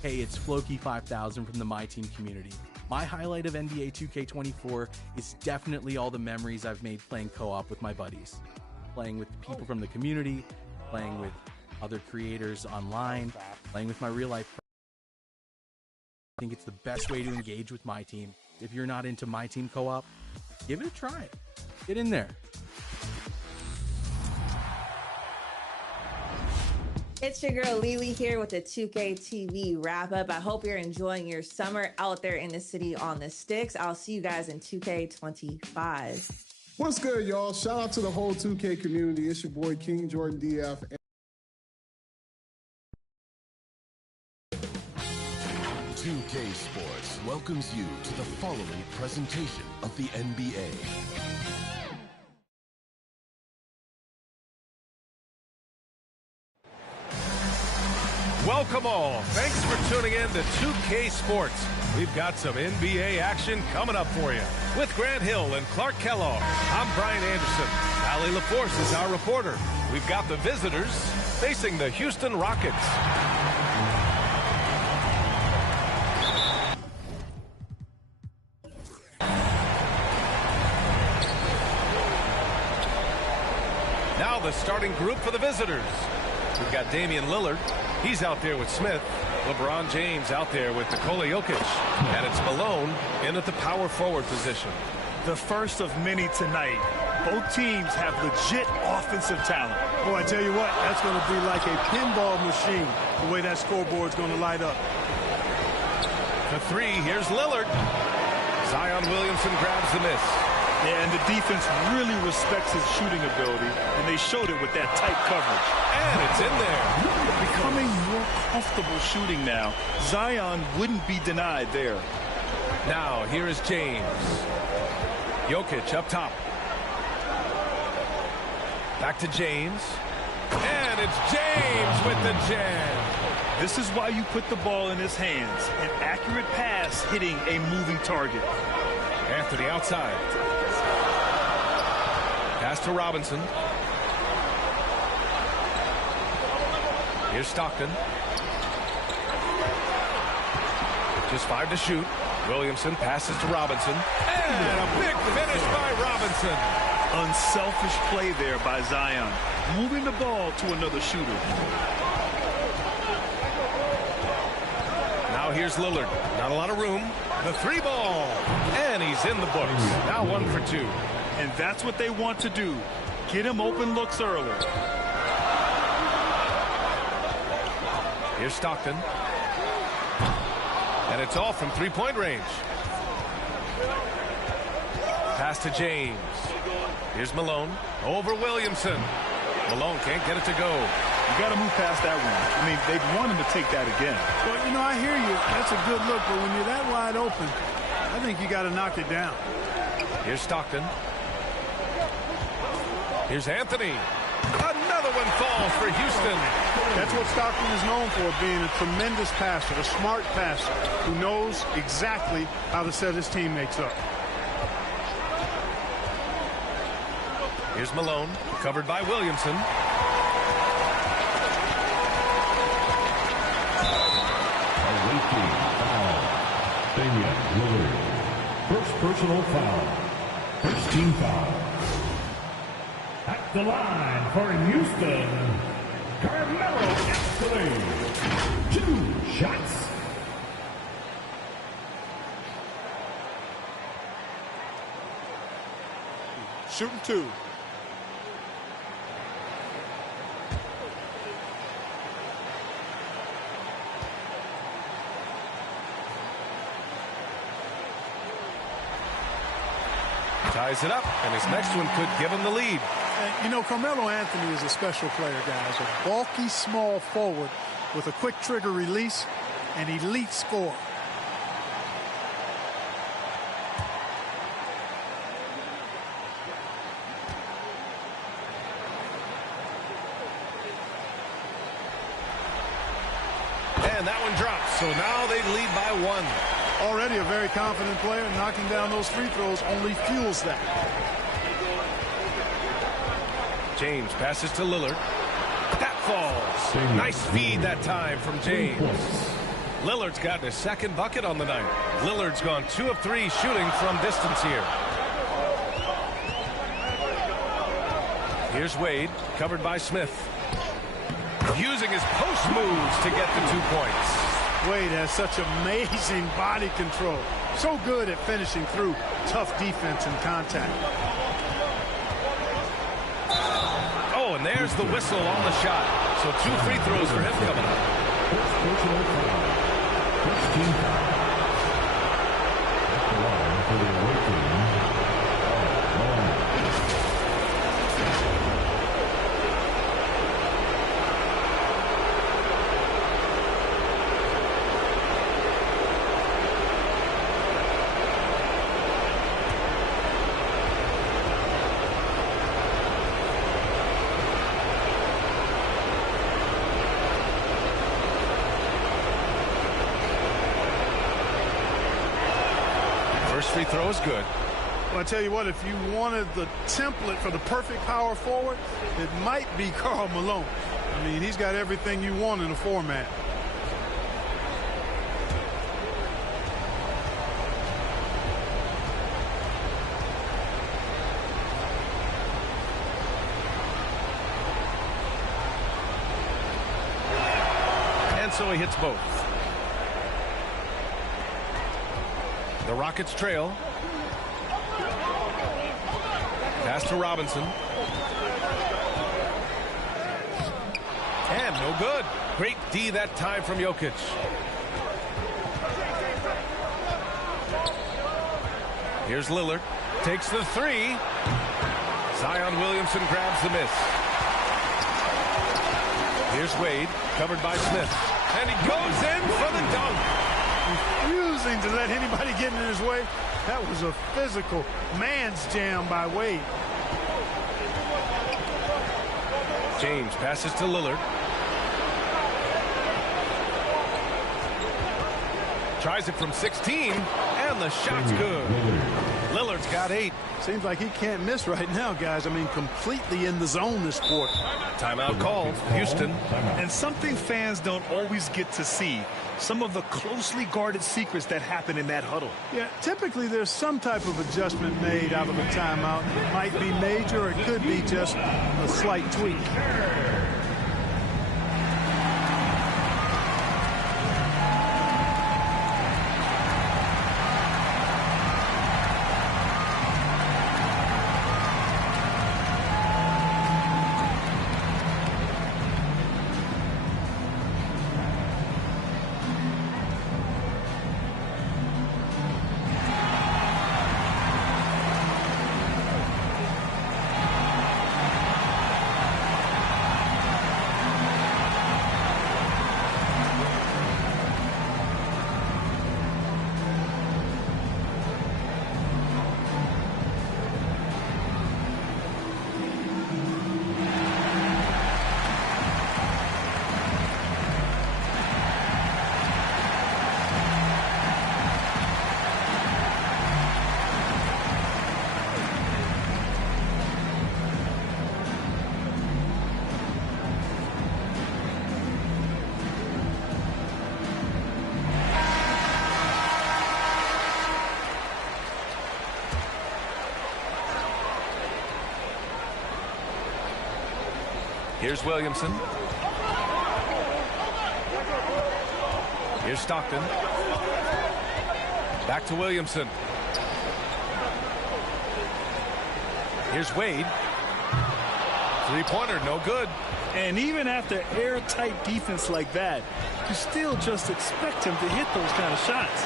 Hey, it's Floki5000 from the My Team community. My highlight of NBA 2K24 is definitely all the memories I've made playing co-op with my buddies. Playing with people from the community, playing with other creators online, playing with my real life friends. I think it's the best way to engage with My Team. If you're not into My Team co-op, give it a try. Get in there. It's your girl Lily here with the 2K TV wrap up. I hope you're enjoying your summer out there in the city on the sticks. I'll see you guys in 2K25. What's good, y'all? Shout out to the whole 2K community. It's your boy King Jordan DF. 2K Sports welcomes you to the following presentation of the NBA. Welcome all. Thanks for tuning in to 2K Sports. We've got some NBA action coming up for you. With Grant Hill and Clark Kellogg, I'm Brian Anderson. Allie LaForce is our reporter. We've got the visitors facing the Houston Rockets. Now the starting group for the visitors. We've got Damian Lillard. He's out there with Smith. LeBron James out there with Nikola Jokic. And it's Malone in at the power forward position. The first of many tonight. Both teams have legit offensive talent. Boy, I tell you what, that's going to be like a pinball machine, the way that scoreboard's going to light up. For three, here's Lillard. Zion Williamson grabs the miss. Yeah, and the defense really respects his shooting ability, and they showed it with that tight coverage. And it's in there. Becoming more comfortable shooting now. Zion wouldn't be denied there. Now, here is James. Jokic up top. Back to James. And it's James with the jam. This is why you put the ball in his hands. An accurate pass hitting a moving target. Anthony outside. Pass to Robinson. Here's Stockton. Just 5 to shoot. Williamson passes to Robinson. And a big finish by Robinson. Unselfish play there by Zion. Moving the ball to another shooter. Now here's Lillard. Not a lot of room. The three ball. And he's in the books. Now 1 for 2. And that's what they want to do. Get him open looks early. Here's Stockton. And it's off from three-point range. Pass to James. Here's Malone. Over Williamson. Malone can't get it to go. You got to move past that one. I mean, they want him to take that again. Well, you know, I hear you. That's a good look, but when you're that wide open, I think you got to knock it down. Here's Stockton. Here's Anthony. Another one falls for Houston. That's what Stockton is known for, being a tremendous passer, a smart passer who knows exactly how to set his teammates up. Here's Malone, covered by Williamson. Damian Lillard. First personal foul. First team foul. At the line for Houston, Carmelo Anthony. 2 shots. Shooting 2. Ties it up, and his next one could give him the lead. And, you know, Carmelo Anthony is a special player, guys. A bulky, small forward with a quick trigger release, an elite scorer. And that one drops, so now they lead by 1. Already a very confident player. Knocking down those free throws only fuels that. James passes to Lillard. That falls. Nice feed that time from James. Lillard's gotten his second bucket on the night. Lillard's gone 2 of 3 shooting from distance here. Here's Wade, covered by Smith. Using his post moves to get the 2 points. Wade has such amazing body control. So good at finishing through tough defense and contact. Oh, and there's the whistle on the shot. So 2 free throws for him coming up. First free throw is good. Well, I tell you what, if you wanted the template for the perfect power forward, it might be Karl Malone. I mean, he's got everything you want in a format. And so he hits both. The Rockets trail. Pass to Robinson. And no good. Great D that time from Jokic. Here's Lillard. Takes the 3. Zion Williamson grabs the miss. Here's Wade, covered by Smith. And he goes in for the dunk. Refusing to let anybody get in his way. That was a physical man's jam by Wade. James passes to Lillard. Tries it from 16, and the shot's good. Lillard's got 8. Seems like he can't miss right now, guys. I mean, completely in the zone this quarter. Timeout called, Houston. And something fans don't always get to see. Some of the closely guarded secrets that happen in that huddle. Yeah, typically there's some type of adjustment made out of a timeout. It might be major, or it could be just a slight tweak. Here's Williamson. Here's Stockton. Back to Williamson. Here's Wade. Three-pointer, no good. And even after airtight defense like that, you still just expect him to hit those kind of shots.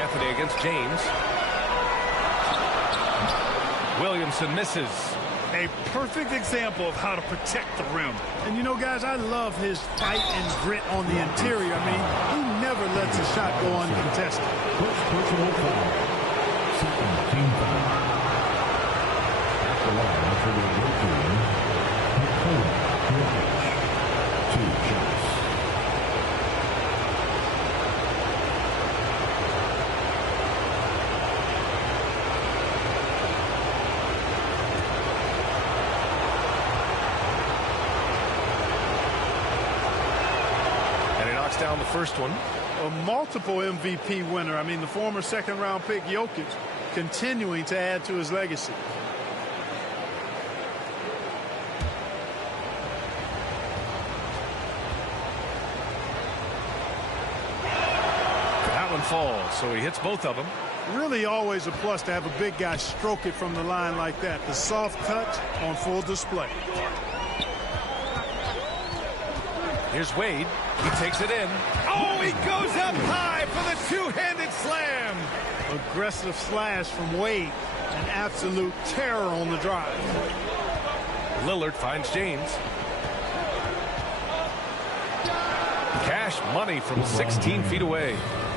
Anthony against James. Williamson misses. A perfect example of how to protect the rim. And you know, guys, I love his fight and grit on the interior. I mean, he never lets a shot go uncontested. First personal foul. Second team foul. At the line for the blue team, Nikola Jokic. 2 shots. Down the first one. A multiple MVP winner. I mean, the former second-round pick Jokic continuing to add to his legacy. That one falls, so he hits both of them. Really always a plus to have a big guy stroke it from the line like that. The soft touch on full display. Here's Wade. He takes it in. Oh, he goes up high for the two-handed slam. Aggressive slash from Wade. An absolute terror on the drive. Lillard finds James. Cash money from 16 feet away.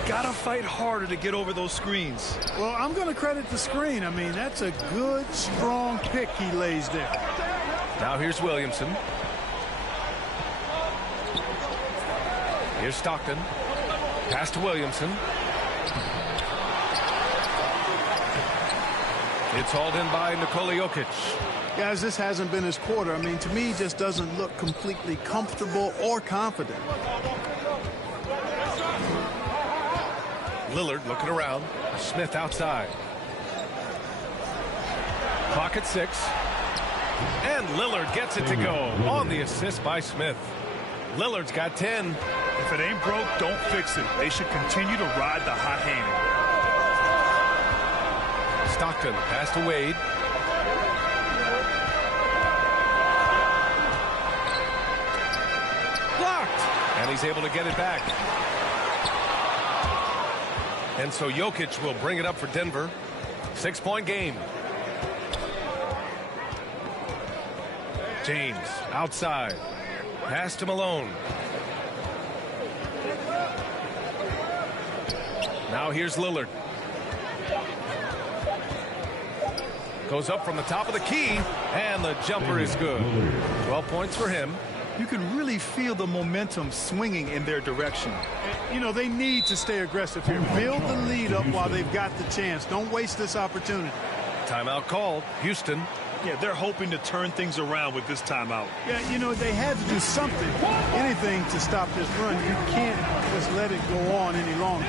Gotta fight harder to get over those screens. Well, I'm going to credit the screen. I mean, that's a good, strong pick he lays there. Now here's Williamson. Here's Stockton. Pass to Williamson. It's hauled in by Nikola Jokic. Guys, this hasn't been his quarter. I mean, to me, he just doesn't look completely comfortable or confident. Lillard looking around. Smith outside. Clock at 6. And Lillard gets it to go on the assist by Smith. Lillard's got 10. If it ain't broke, don't fix it. They should continue to ride the hot hand. Stockton pass to Wade. Blocked. And he's able to get it back. And so Jokic will bring it up for Denver. 6-point game. James outside. Pass to Malone. Now here's Lillard. Goes up from the top of the key, and the jumper is good. 12 points for him. You can really feel the momentum swinging in their direction. You know, they need to stay aggressive here. Build the lead up while they've got the chance. Don't waste this opportunity. Timeout called. Houston. Yeah, they're hoping to turn things around with this timeout. Yeah, you know, they had to do something, anything to stop this run. You can't just let it go on any longer.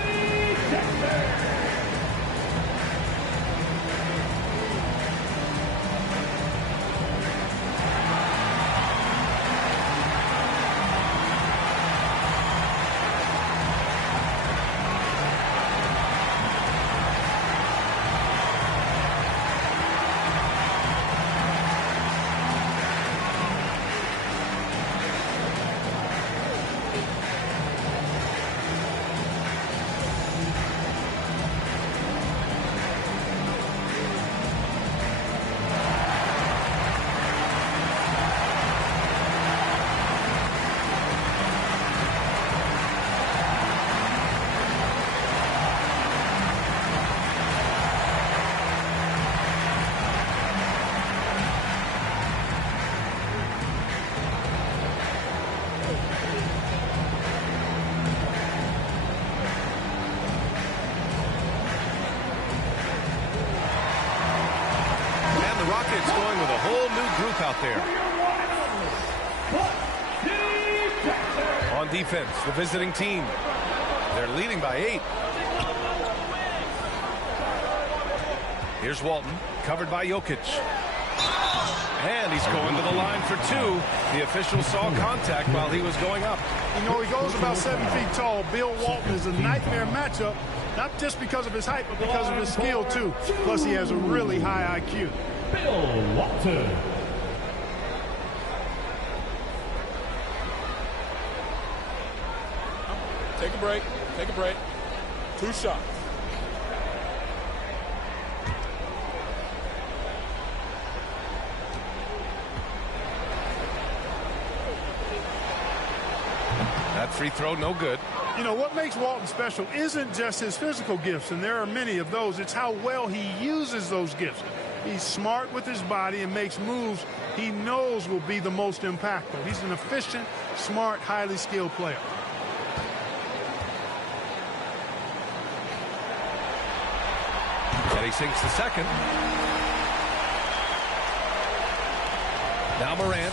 Out there. On defense, the visiting team. They're leading by 8. Here's Walton, covered by Jokic. And he's going to the line for 2. The official saw contact while he was going up. You know, he goes about 7 feet tall. Bill Walton is a nightmare matchup, not just because of his height, but because of his skill, too. Plus, he has a really high IQ. Bill Walton. Take a break. Take a break. 2 shots. free throw, no good. You know, what makes Walton special isn't just his physical gifts, and there are many of those. It's how well he uses those gifts. He's smart with his body and makes moves he knows will be the most impactful. He's an efficient, smart, highly skilled player. And he sinks the second. Now Morant.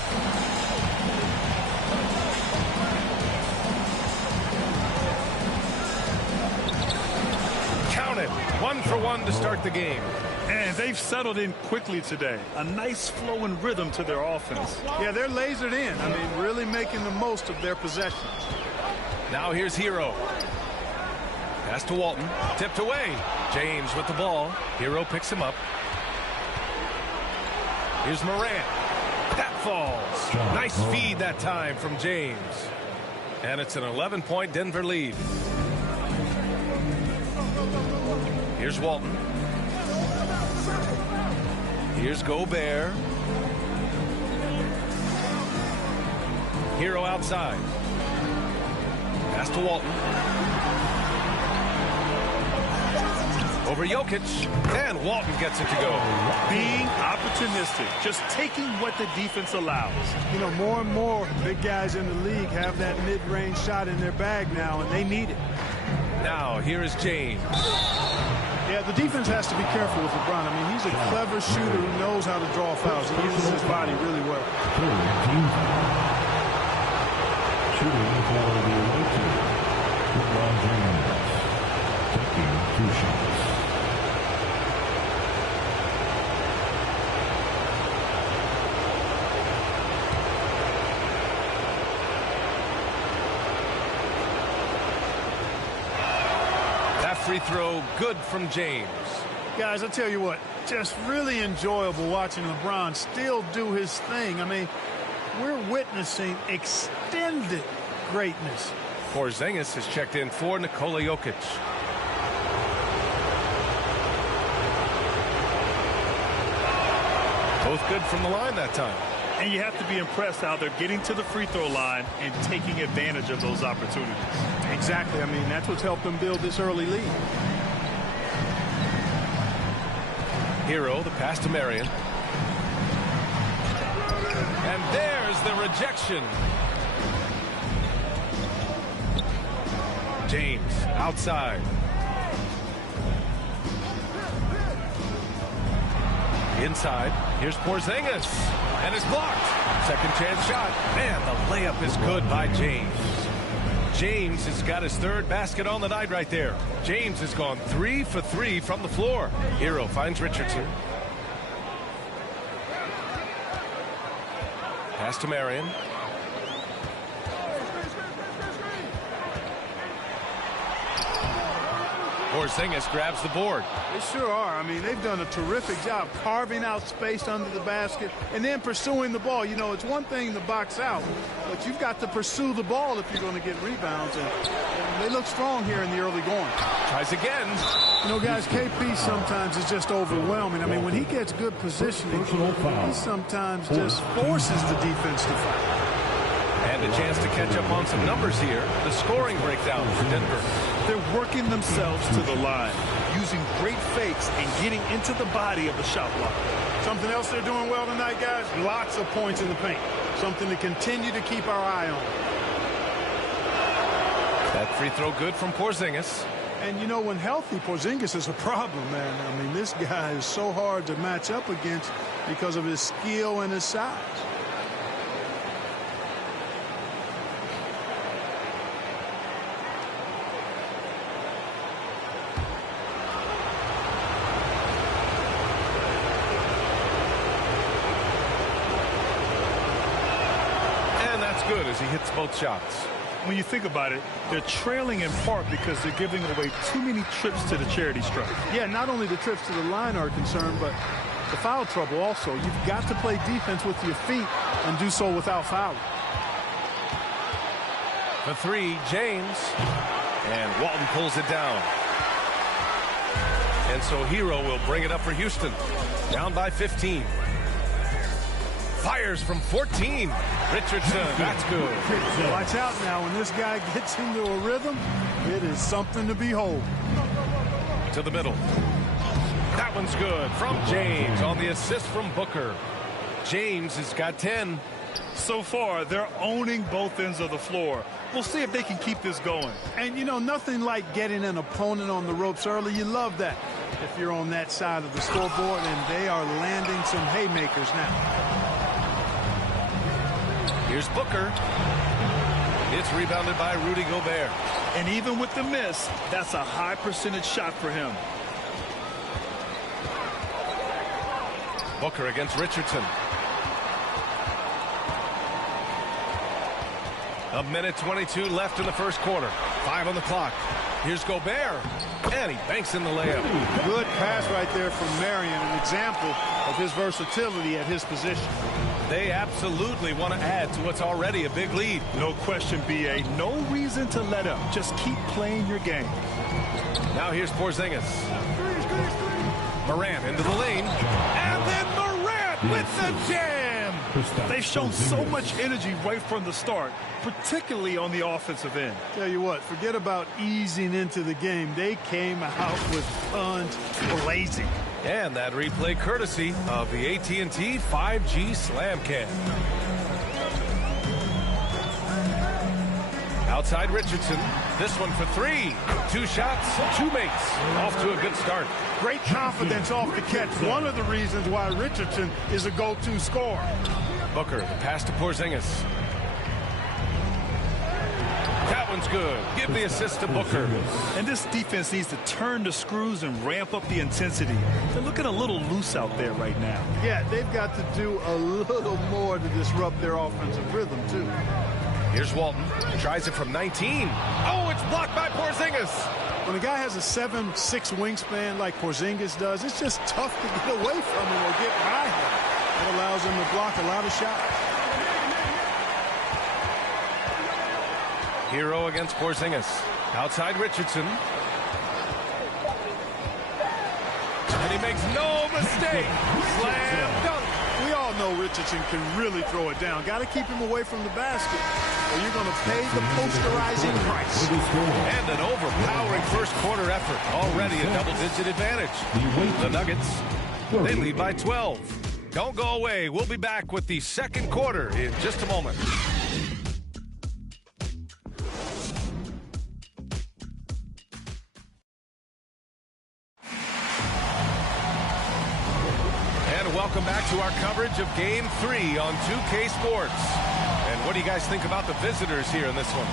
Count it. 1 for 1 to start the game. And they've settled in quickly today. A nice flow and rhythm to their offense. Yeah, they're lasered in. I mean, really making the most of their possessions. Now here's Hero. Pass to Walton. Tipped away. James with the ball. Hero picks him up. Here's Morant. That falls. Nice feed that time from James. And it's an 11-point Denver lead. Here's Walton. Here's Gobert. Hero outside. Pass to Walton. Over Jokic. And Walton gets it to go. Being opportunistic. Just taking what the defense allows. You know, more and more big guys in the league have that mid-range shot in their bag now, and they need it. Now, here is James. Yeah, the defense has to be careful with LeBron. I mean, he's a clever shooter who knows how to draw fouls. He uses his body really well. Shooting for the away team, LeBron James, taking 2 shots. Free throw good from James. Guys, I'll tell you what, just really enjoyable watching LeBron still do his thing. I mean, we're witnessing extended greatness. Porzingis has checked in for Nikola Jokic. Both good from the line that time. And you have to be impressed how they're getting to the free throw line and taking advantage of those opportunities. Exactly. I mean, that's what's helped them build this early lead. Hero, the pass to Marion. And there's the rejection. James outside. Inside. Here's Porzingis. And it's blocked. Second chance shot. Man, the layup is good by James. James has got his 3rd basket on the night right there. James has gone 3 for 3 from the floor. Hero finds Richardson. Pass to Marion. Porzingis grabs the board. They sure are. I mean, they've done a terrific job carving out space under the basket and then pursuing the ball. You know, it's one thing to box out, but you've got to pursue the ball if you're going to get rebounds. And they look strong here in the early going. Tries again. You know, guys, KP sometimes is just overwhelming. I mean, when he gets good positioning, he sometimes just forces the defense to fight. And a chance to catch up on some numbers here. The scoring breakdown for Denver. They're working themselves to the line, using great fakes and getting into the body of the shot block. Something else they're doing well tonight, guys? Lots of points in the paint. Something to continue to keep our eye on. That free throw good from Porzingis. And, you know, when healthy, Porzingis is a problem, man. I mean, this guy is so hard to match up against because of his skill and his size. Good as he hits both shots. When you think about it, they're trailing in part because they're giving away too many trips to the charity stripe. Yeah, not only the trips to the line are a concern, but the foul trouble also. You've got to play defense with your feet and do so without fouling. For 3, James. And Walton pulls it down. And so Hero will bring it up for Houston. Down by 15. fires from 14. Richardson, that's good. Watch out now. When this guy gets into a rhythm, it is something to behold. To the middle. That one's good from James on the assist from Booker. James has got 10. So far, they're owning both ends of the floor. We'll see if they can keep this going. And, you know, nothing like getting an opponent on the ropes early. You love that if you're on that side of the scoreboard, and they are landing some haymakers now. Here's Booker. It's rebounded by Rudy Gobert. And even with the miss, that's a high percentage shot for him. Booker against Richardson. A minute 22 left in the first quarter. 5 on the clock. Here's Gobert. And he banks in the layup. Good pass right there from Marion. An example of his versatility at his position. They absolutely want to add to what's already a big lead. No question, B.A. No reason to let up. Just keep playing your game. Now here's Porzingis. Morant into the lane. And then Morant with the jam. They've shown so much energy right from the start, particularly on the offensive end. Tell you what, forget about easing into the game. They came out with guns blazing. And that replay courtesy of the AT&T 5G Slam Cam. Outside Richardson. This one for 3. 2 shots, 2 makes. Off to a good start. Great confidence off the catch. One of the reasons why Richardson is a go-to scorer. Booker, the pass to Porzingis. That one's good. Give the assist to Booker. And this defense needs to turn the screws and ramp up the intensity. They're looking a little loose out there right now. Yeah, they've got to do a little more to disrupt their offensive rhythm, too. Here's Walton. Tries it from 19. Oh, it's blocked by Porzingis. When a guy has a 7'6" wingspan like Porzingis does, it's just tough to get away from him or get by him. It allows him to block a lot of shots. Hero against Porzingis. Outside Richardson. And he makes no mistake. Slam dunk. We all know Richardson can really throw it down. Got to keep him away from the basket, or you're going to pay the posterizing price. And an overpowering first quarter effort. Already a double-digit advantage. The Nuggets, they lead by 12. Don't go away. We'll be back with the second quarter in just a moment. Welcome back to our coverage of Game 3 on 2K Sports. And what do you guys think about the visitors here in this one?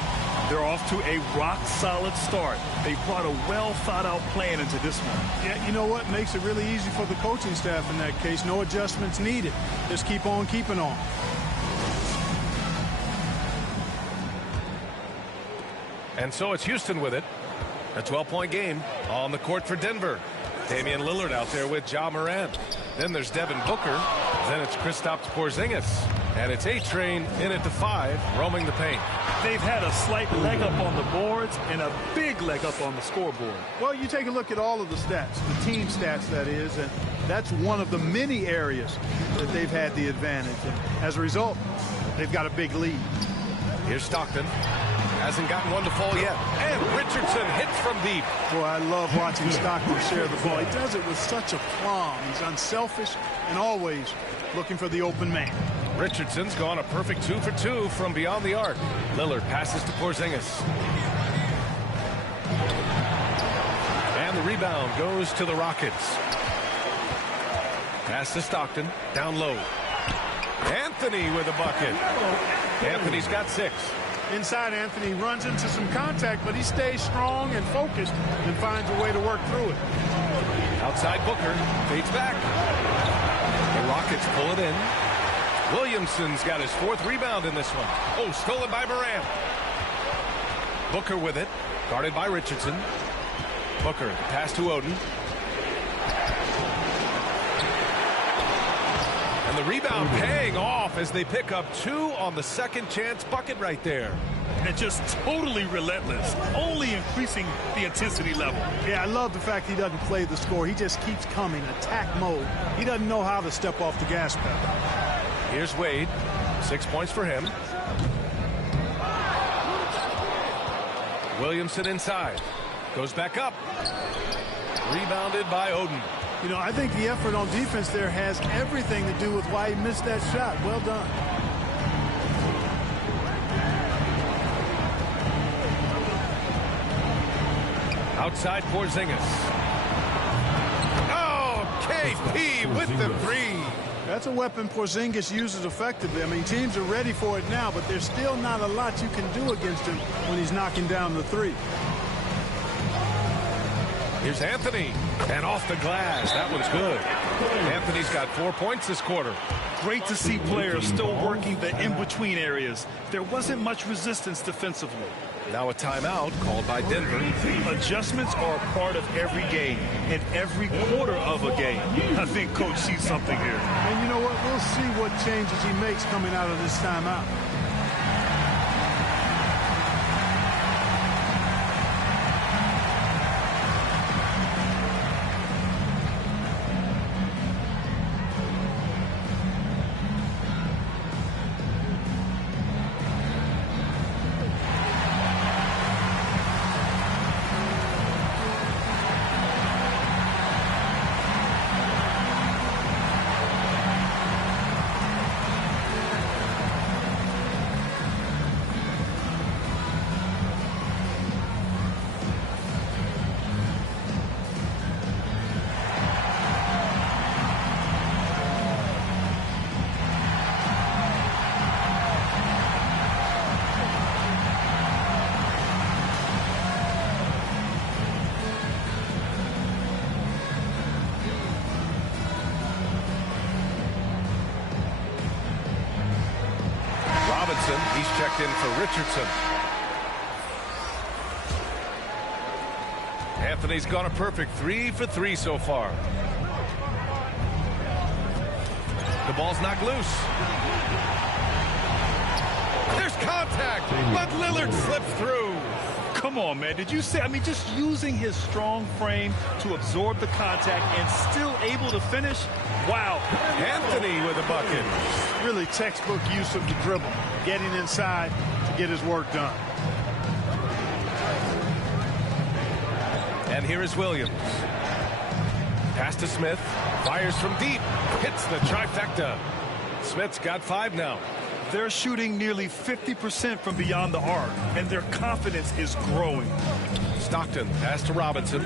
They're off to a rock-solid start. They brought a well-thought-out plan into this one. Yeah, you know what? Makes it really easy for the coaching staff in that case. No adjustments needed. Just keep on keeping on. And so it's Houston with it. A 12-point game on the court for Denver. Damian Lillard out there with Ja Morant. Then there's Devin Booker. Then it's Kristaps Porzingis. And it's A-Train in at the 5, roaming the paint. They've had a slight leg up on the boards and a big leg up on the scoreboard. Well, you take a look at all of the stats, the team stats, that is, and that's one of the many areas that they've had the advantage. And as a result, they've got a big lead. Here's Stockton. Hasn't gotten one to fall yet. And Richardson hits from deep. Boy, I love watching Stockton share the ball. He does it with such a plum. He's unselfish and always looking for the open man. Richardson's gone a perfect 2 for 2 from beyond the arc. Lillard passes to Porzingis. And the rebound goes to the Rockets. Pass to Stockton. Down low. Anthony with a bucket. Anthony's got 6. Inside, Anthony runs into some contact, but he stays strong and focused and finds a way to work through it. Outside Booker, fades back. The Rockets pull it in. Williamson's got his 4th rebound in this one. Oh, stolen by Morant. Booker with it, guarded by Richardson. Booker, pass to Oden. And the rebound paying off as they pick up 2 on the second chance bucket right there. And just totally relentless, only increasing the intensity level. Yeah, I love the fact he doesn't play the score. He just keeps coming, attack mode. He doesn't know how to step off the gas pedal. Here's Wade. 6 points for him. Williamson inside. Goes back up. Rebounded by Oden. You know, I think the effort on defense there has everything to do with why he missed that shot. Well done. Outside Porzingis. Oh, KP with the three. That's a weapon Porzingis uses effectively. I mean, teams are ready for it now, but there's still not a lot you can do against him when he's knocking down the three. Here's Anthony, and off the glass. That one's good. Anthony's got 4 points this quarter. Great to see players still working the in-between areas. There wasn't much resistance defensively. Now a timeout called by Denver. Adjustments are a part of every game and every quarter of a game. I think Coach sees something here. And you know what? We'll see what changes he makes coming out of this timeout. He's checked in for Richardson. Anthony's gone a perfect 3 for 3 so far. The ball's knocked loose. There's contact, but Lillard slips through. Come on, man. Did you say, I mean, just using his strong frame to absorb the contact and still able to finish? Wow. Anthony with a bucket. Really textbook use of the dribble, getting inside to get his work done. And here is Williams. Pass to Smith. Fires from deep. Hits the trifecta. Smith's got 5 now. They're shooting nearly 50% from beyond the arc, and their confidence is growing. Stockton, pass to Robinson.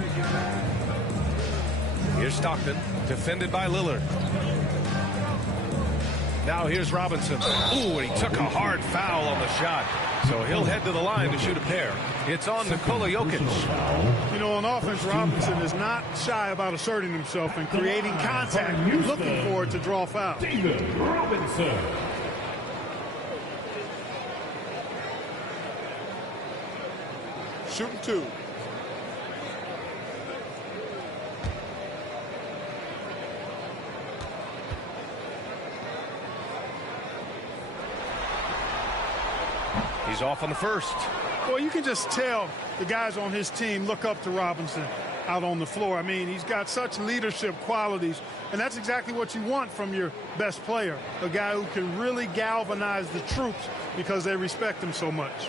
Here's Stockton, defended by Lillard. Now here's Robinson. Ooh, and he took a hard foul on the shot. So he'll head to the line to shoot a pair. It's on Nikola Jokic. You know, on offense, Robinson is not shy about asserting himself and creating contact, looking for it to draw foul. David Robinson. Shooting 2. He's off on the first. Well, you can just tell the guys on his team look up to Robinson out on the floor. I mean, he's got such leadership qualities, and that's exactly what you want from your best player, a guy who can really galvanize the troops because they respect him so much.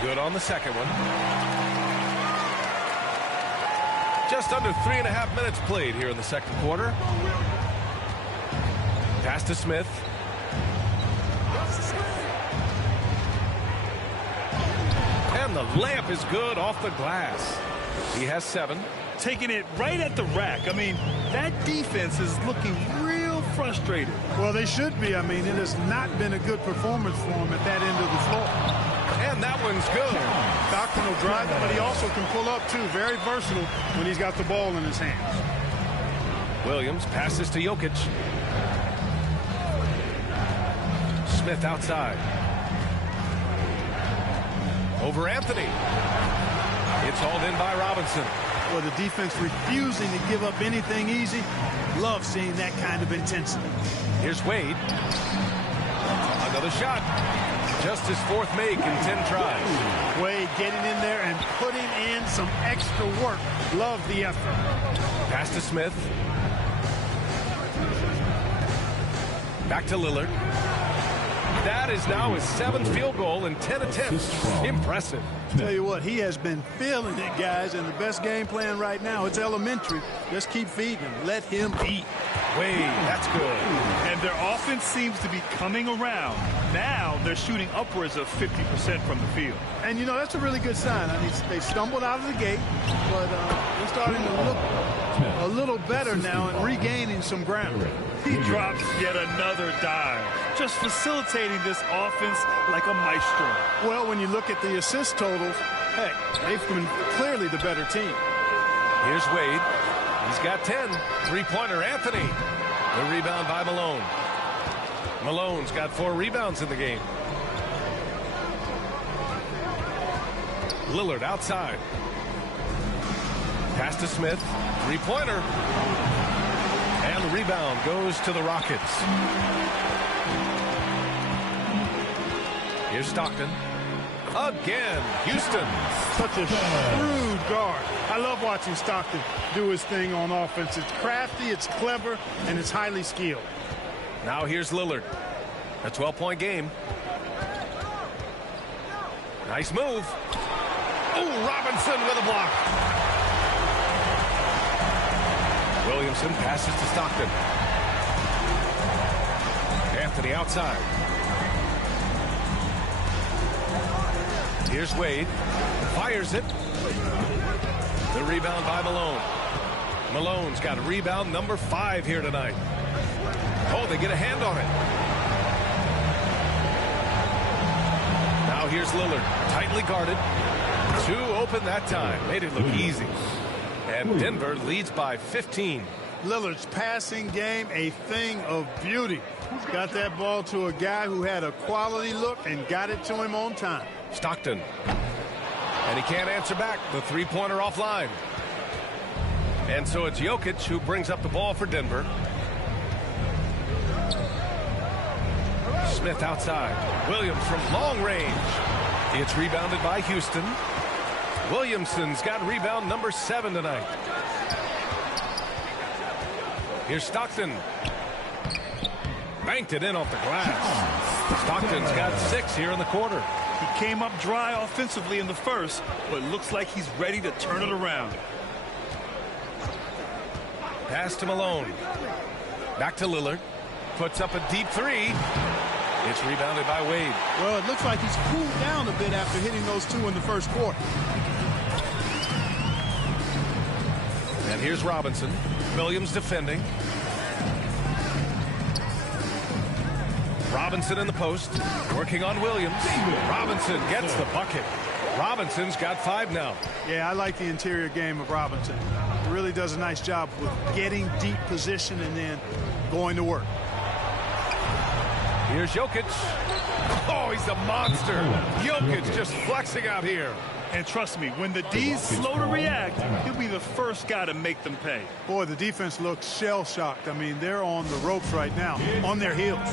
Good on the second one. Just under 3.5 minutes played here in the second quarter. Pass to Smith. And the layup is good off the glass. He has 7. Taking it right at the rack. I mean, that defense is looking real frustrated. Well, they should be. I mean, it has not been a good performance for him at that end of the floor. And that one's good. Stockton will drive it, but he also can pull up, too. Very versatile when he's got the ball in his hands. Williams passes to Jokic. Smith outside. Over Anthony. It's hauled in by Robinson. Well, the defense refusing to give up anything easy. Love seeing that kind of intensity. Here's Wade. Another shot. Just his 4th make in 10 tries. Wade getting in there and putting in some extra work Love the effort. Pass to Smith. Back to Lillard. That is now his 7th field goal in 10 attempts. Impressive. Tell you what, he has been feeling it, guys, and the best game plan right now, it's elementary. Just keep feeding him. Let him eat. Wade, that's good. And their offense seems to be coming around. Now they're shooting upwards of 50% from the field. And, you know, that's a really good sign. I mean, they stumbled out of the gate, but they're starting to look a little better now and regaining some ground. He drops yet another dive, just facilitating this offense like a maestro. Well, when you look at the assist totals, heck, they've been clearly the better team. Here's Wade. He's got 10. Three-pointer, Anthony. The rebound by Malone. Malone's got 4 rebounds in the game. Lillard outside. Pass to Smith. Three-pointer. And the rebound goes to the Rockets. Here's Stockton. Again, Houston. Such a shrewd guard. I love watching Stockton do his thing on offense. It's crafty, it's clever, and it's highly skilled. Now here's Lillard. A 12-point game. Nice move. Oh, Robinson with a block. Williamson passes to Stockton. Anthony outside. Here's Wade. Fires it. The rebound by Malone. Malone's got a rebound number 5 here tonight. Oh, they get a hand on it. Now here's Lillard. Tightly guarded. 2 open that time. Made it look easy. And Denver leads by 15. Lillard's passing game, a thing of beauty. Got that ball to a guy who had a quality look and got it to him on time. Stockton. And he can't answer back. The three-pointer offline. And so it's Jokic who brings up the ball for Denver. Smith outside. Williams from long range. It's rebounded by Houston. Williamson's got rebound number 7 tonight. Here's Stockton. Banked it in off the glass. Stockton's got 6 here in the quarter. He came up dry offensively in the first, but looks like he's ready to turn it around. Pass to Malone. Back to Lillard. Puts up a deep 3. It's rebounded by Wade. Well, it looks like he's cooled down a bit after hitting those 2 in the first quarter. And here's Robinson. Williams defending. Robinson in the post. Working on Williams. Robinson gets the bucket. Robinson's got 5 now. Yeah, I like the interior game of Robinson. He really does a nice job with getting deep position and then going to work. Here's Jokic. Oh, he's a monster. Jokic just flexing out here. And trust me, when the D's slow to react, he'll be the first guy to make them pay. Boy, the defense looks shell-shocked. I mean, they're on the ropes right now, on their heels.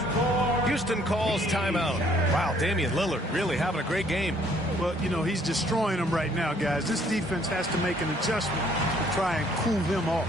Houston calls timeout. Wow, Damian Lillard really having a great game. Well, you know, he's destroying them right now, guys. This defense has to make an adjustment to try and cool him off.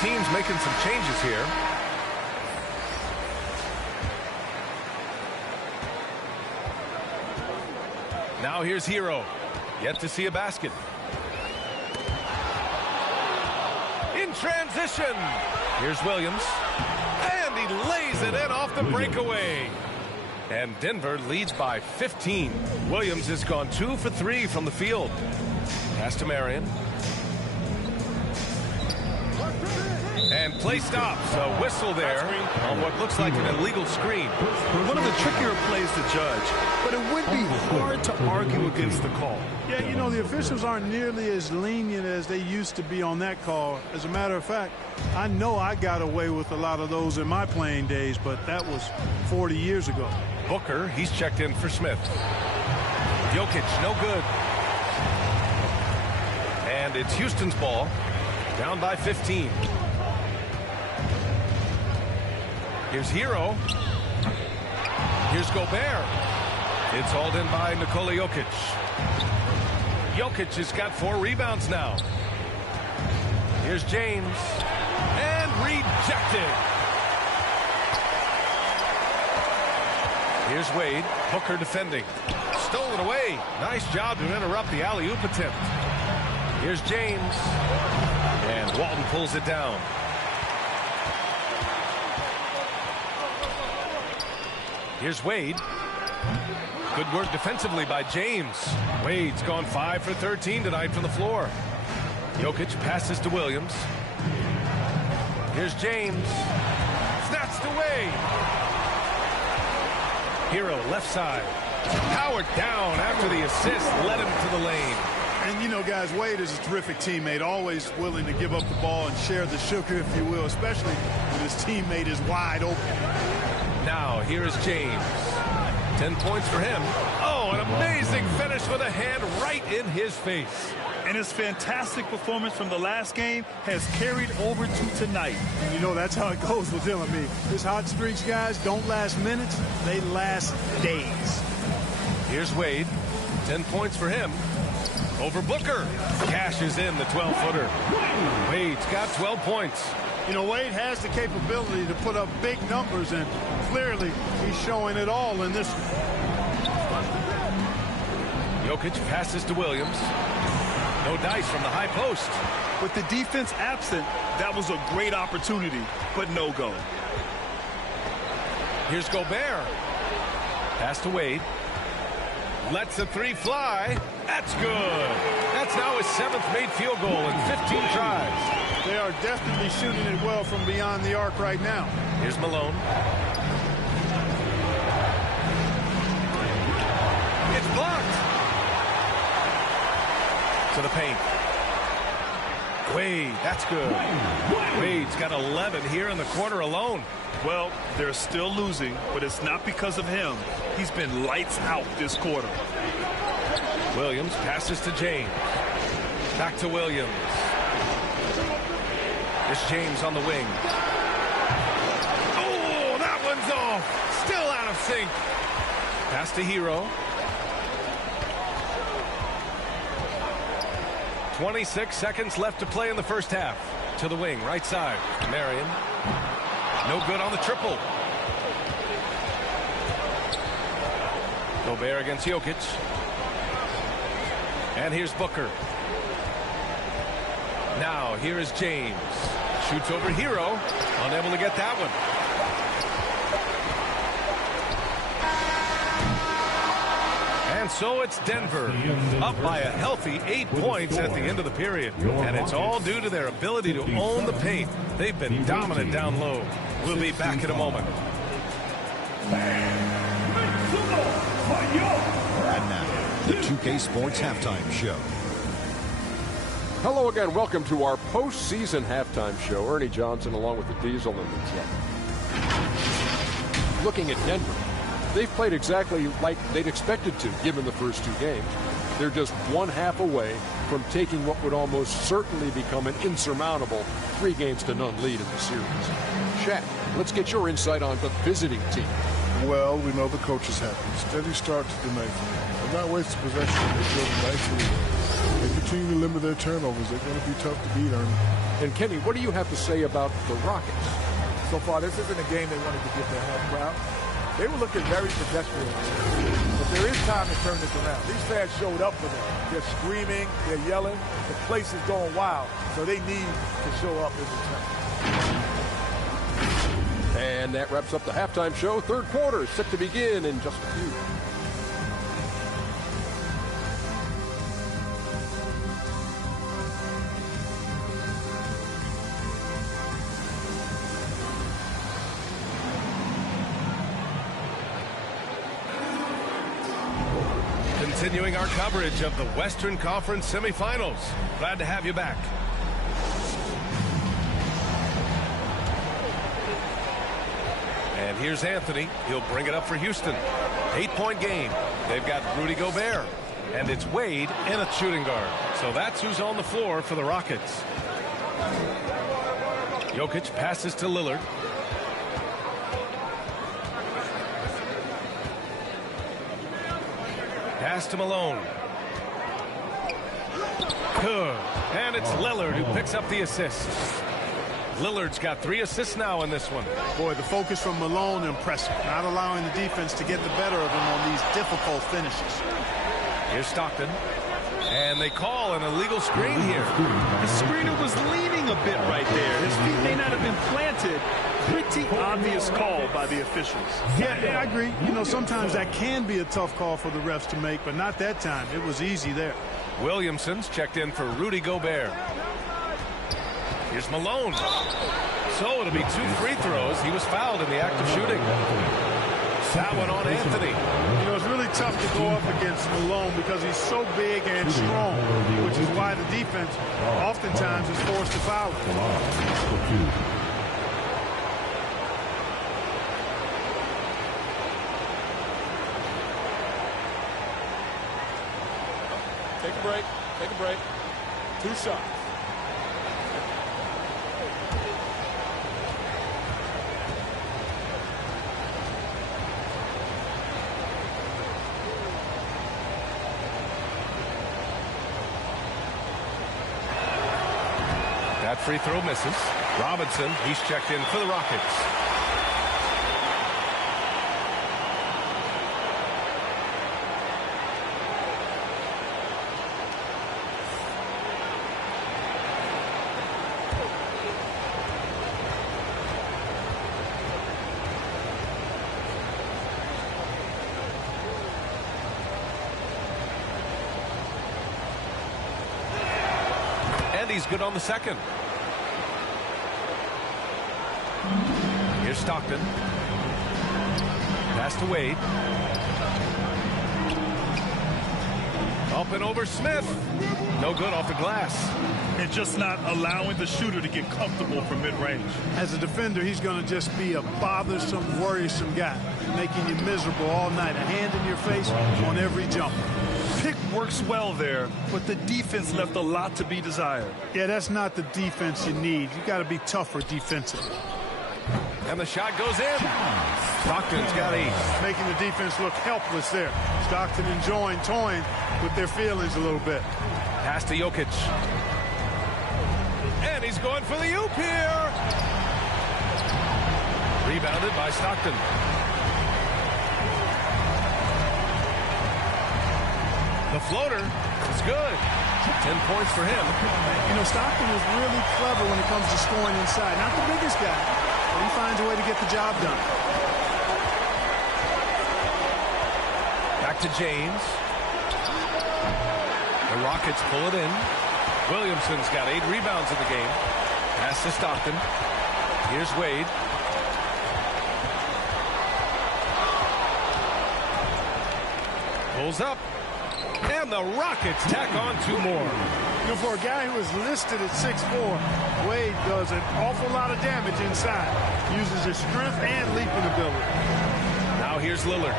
Teams making some changes here. Now here's Hero. Yet to see a basket. in transition. Here's Williams. And he lays it in off the breakaway. And Denver leads by 15. Williams has gone 2 for 3 from the field. Pass to Marion. And play stops. A whistle there on what looks like an illegal screen. One of the trickier plays to judge, but it would be hard to argue against the call. Yeah, you know, the officials aren't nearly as lenient as they used to be on that call. As a matter of fact, I know I got away with a lot of those in my playing days, but that was 40 years ago. Booker, he's checked in for Smith. Jokic, no good. And it's Houston's ball, down by 15. Here's Hero. Here's Gobert. It's hauled in by Nikola Jokic. Jokic has got 4 rebounds now. Here's James. And rejected. Here's Wade. Booker defending. Stolen away. Nice job to interrupt the alley-oop attempt. Here's James. And Walton pulls it down. Here's Wade. Good work defensively by James. Wade's gone 5 for 13 tonight from the floor. Jokic passes to Williams. Here's James. Snatched away. Hero left side. Howard down after the assist led him to the lane. And, you know, guys, Wade is a terrific teammate, always willing to give up the ball and share the sugar, if you will, especially when his teammate is wide open. Now, here is James. 10 points for him. Oh, an amazing finish with a hand right in his face. And his fantastic performance from the last game has carried over to tonight. And you know, that's how it goes with him. I mean, his hot streaks, guys, don't last minutes. They last days. Here's Wade. 10 points for him. Over Booker. Cashes in the 12-footer. Wade's got 12 points. You know, Wade has the capability to put up big numbers, and clearly he's showing it all in this one. Jokic passes to Williams. No dice from the high post. With the defense absent, that was a great opportunity, but no go. Here's Gobert. Pass to Wade. Lets the 3 fly. That's good. That's now his 7th made field goal in 15 tries. They are definitely shooting it well from beyond the arc right now. Here's Malone. It's blocked. To the paint. Wade, that's good. Wade's got 11 here in the quarter alone. Well, they're still losing, but it's not because of him. He's been lights out this quarter. Williams passes to James. Back to Williams. It's James on the wing. Oh, that one's off. Still out of sync. Pass to Hero. 26 seconds left to play in the first half. To the wing, right side. Marion. No good on the triple. Gobert against Jokic. And here's Booker. Now, here is James. Shoots over Hero. Unable to get that one. And so it's Denver, up by a healthy 8 points at the end of the period. And it's all due to their ability to own the paint. They've been dominant down low. We'll be back in a moment. And now, the 2K Sports Halftime Show. Hello again. Welcome to our postseason halftime show. Ernie Johnson along with the Diesel and the Jet. Looking at Denver, they've played exactly like they'd expected to, given the first 2 games. They're just 1 half away from taking what would almost certainly become an insurmountable 3-0 lead in the series. Shaq, let's get your insight on the visiting team. Well, we know the coach is happy. Steady start to the night for them. They're not wasting possession. They're building nicely. They continue to limit their turnovers. They're going to be tough to beat, Ernie. And Kenny, what do you have to say about the Rockets? So far, this isn't a game they wanted to give their home crowd. They were looking very pedestrian. But there is time to turn this around. These fans showed up for them. They're screaming, they're yelling. The place is going wild, so they need to show up in return. And that wraps up the halftime show. Third quarter is set to begin in just a few. Continuing our coverage of the Western Conference semifinals. Glad to have you back. And here's Anthony. He'll bring it up for Houston. 8-point game. They've got Rudy Gobert. And it's Wade and a shooting guard. So that's who's on the floor for the Rockets. Jokic passes to Lillard. Pass to Malone. Good. And it's Lillard who picks up the assist. Lillard's got 3 assists now in this one. Boy, the focus from Malone impressive. Not allowing the defense to get the better of him on these difficult finishes. Here's Stockton. And they call an illegal screen here. The screener was leaning a bit right there. His feet may not have been planted. Pretty obvious call by the officials. Yeah, I agree. You know, sometimes that can be a tough call for the refs to make, but not that time. It was easy there. Williamson's checked in for Rudy Gobert. Here's Malone. So it'll be 2 free throws. He was fouled in the act of shooting. That one on Anthony. You know, it's really tough to go up against Malone because he's so big and strong, which is why the defense oftentimes is forced to foul him. Take a break. Take a break. 2 shots. That free throw misses. Robinson, he's checked in for the Rockets. He's good on the second. Here's Stockton. Pass to Wade. Up and over Smith. No good off the glass. And just not allowing the shooter to get comfortable from mid-range. As a defender, he's going to just be a bothersome, worrisome guy, making you miserable all night. A hand in your face on every jumper. Pick works well there, but the defense left a lot to be desired. Yeah, that's not the defense you need. You got to be tougher defensively. And the shot goes in. Stockton's got 8. Making the defense look helpless there. Stockton toying with their feelings a little bit. Pass to Jokic. And he's going for the oop here. Rebounded by Stockton. The floater is good. 10 points for him. You know, Stockton is really clever when it comes to scoring inside. Not the biggest guy, but he finds a way to get the job done. Back to James. The Rockets pull it in. Williamson's got 8 rebounds in the game. Pass to Stockton. Here's Wade. Pulls up. And the Rockets tack on 2 more. You know, for a guy who is listed at 6'4", Wade does an awful lot of damage inside. Uses his strength and leaping ability. Now here's Lillard.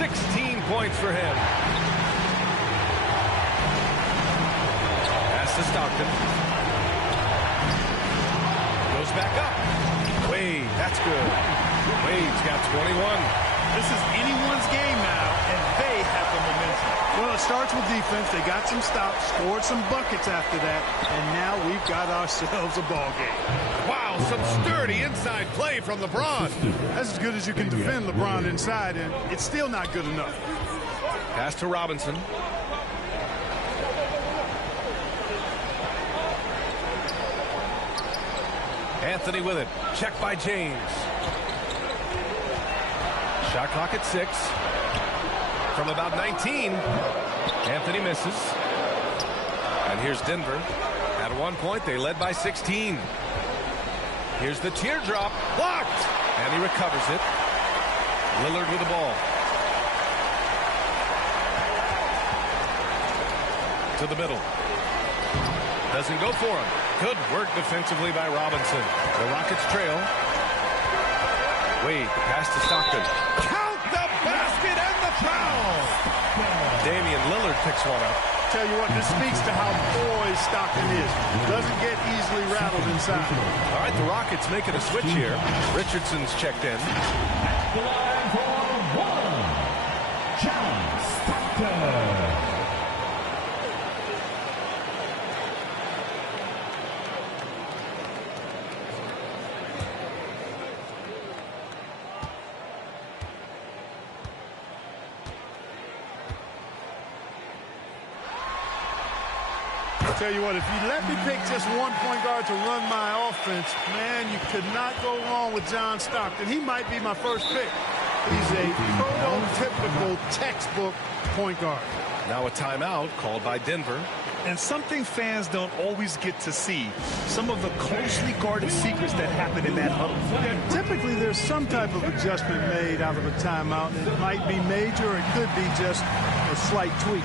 16 points for him. Pass to Stockton. Goes back up. Wade, that's good. Wade's got 21. This is anyone's game now, and they have the momentum. Well, it starts with defense. They got some stops, scored some buckets after that, and now we've got ourselves a ball game. Wow, some sturdy inside play from LeBron. That's as good as you can defend LeBron inside, and it's still not good enough. Pass to Robinson. Anthony with it. Check by James. Shot clock at 6. From about 19. Anthony misses. And here's Denver. At one point, they led by 16. Here's the teardrop. Blocked! And he recovers it. Lillard with the ball. To the middle. Doesn't go for him. Good work defensively by Robinson. The Rockets trail. Wade, pass to Stockton. Count the basket and the foul! Damian Lillard picks one up. Tell you what, this speaks to how poised Stockton is. Doesn't get easily rattled inside. All right, the Rockets making a switch here. Richardson's checked in. At the line for one, John Stockton. Tell you what, if you let me pick just one point guard to run my offense, man, you could not go wrong with John Stockton. He might be my first pick. He's a prototypical textbook point guard. Now a timeout called by Denver. And something fans don't always get to see, some of the closely guarded secrets that happen in that huddle. Typically, there's some type of adjustment made out of a timeout, and it might be major, or it could be just a slight tweak.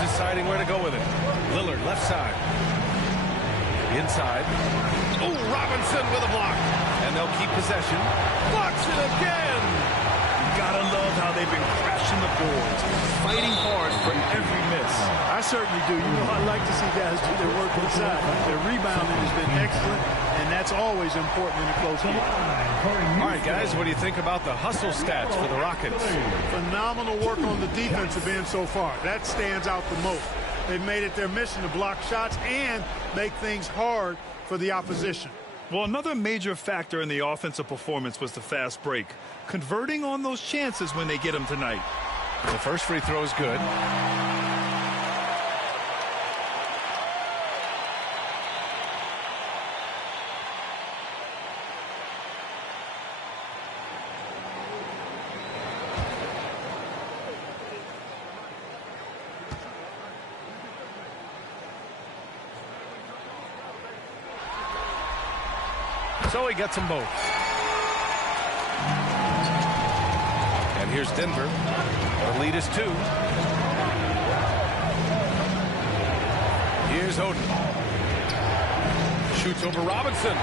Deciding where to go with it. Lillard left side. Inside. Oh, Robinson with a block. And they'll keep possession. Blocks it again. Gotta love how they've been crashing the boards, fighting hard for every miss. I certainly do. You know, I like to see guys do their work inside. Their rebounding has been excellent, and that's always important in a close game. All right, guys, what do you think about the hustle stats for the Rockets? Phenomenal work on the defensive end so far. That stands out the most. They've made it their mission to block shots and make things hard for the opposition. Well, another major factor in the offensive performance was the fast break. Converting on those chances when they get them tonight. The first free throw is good. So he gets them both. And here's Denver. The lead is 2. Here's Oden. Shoots over Robinson.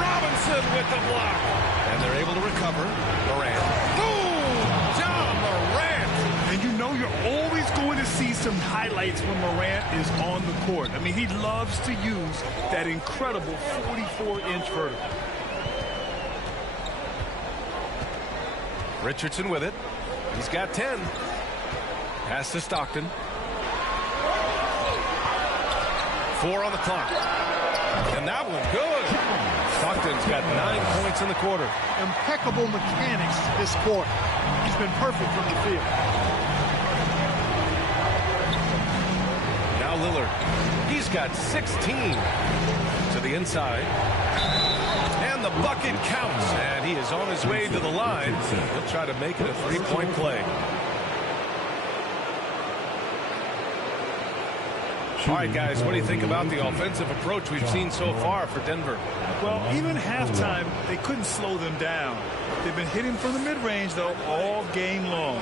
Robinson with the block. And they're able to recover. Morant. Boom! John Morant! And you know you're always going to see some highlights when Morant is on the court. I mean, he loves to use that incredible 44-inch vertical. Richardson with it. He's got 10. Pass to Stockton. 4 on the clock. And that one good. Stockton's got 9 points in the quarter. Impeccable mechanics this quarter. He's been perfect from the field. Now Lillard. He's got 16 to the inside. And the bucket counts. And he is on his way to the line. He'll try to make it a 3-point play. All right, guys, what do you think about the offensive approach we've seen so far for Denver? Well, even halftime, they couldn't slow them down. They've been hitting from the mid-range, though, all game long.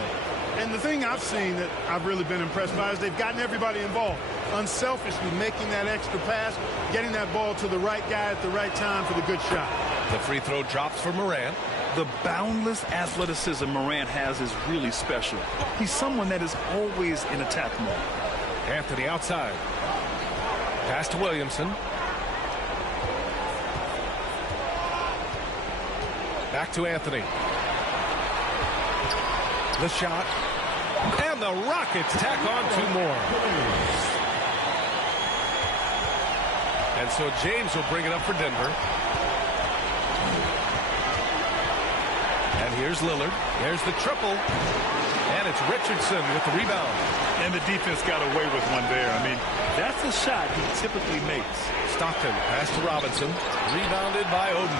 And the thing I've seen that I've really been impressed by is they've gotten everybody involved. Unselfishly making that extra pass, getting that ball to the right guy at the right time for the good shot. The free throw drops for Morant. The boundless athleticism Morant has is really special. He's someone that is always in attack mode. Anthony outside. Pass to Williamson. Back to Anthony. The shot. And the Rockets tack on 2 more. And so James will bring it up for Denver. And here's Lillard. There's the triple. And it's Richardson with the rebound. And the defense got away with one there. I mean, that's a shot he typically makes. Stockton, pass to Robinson. Rebounded by Oden.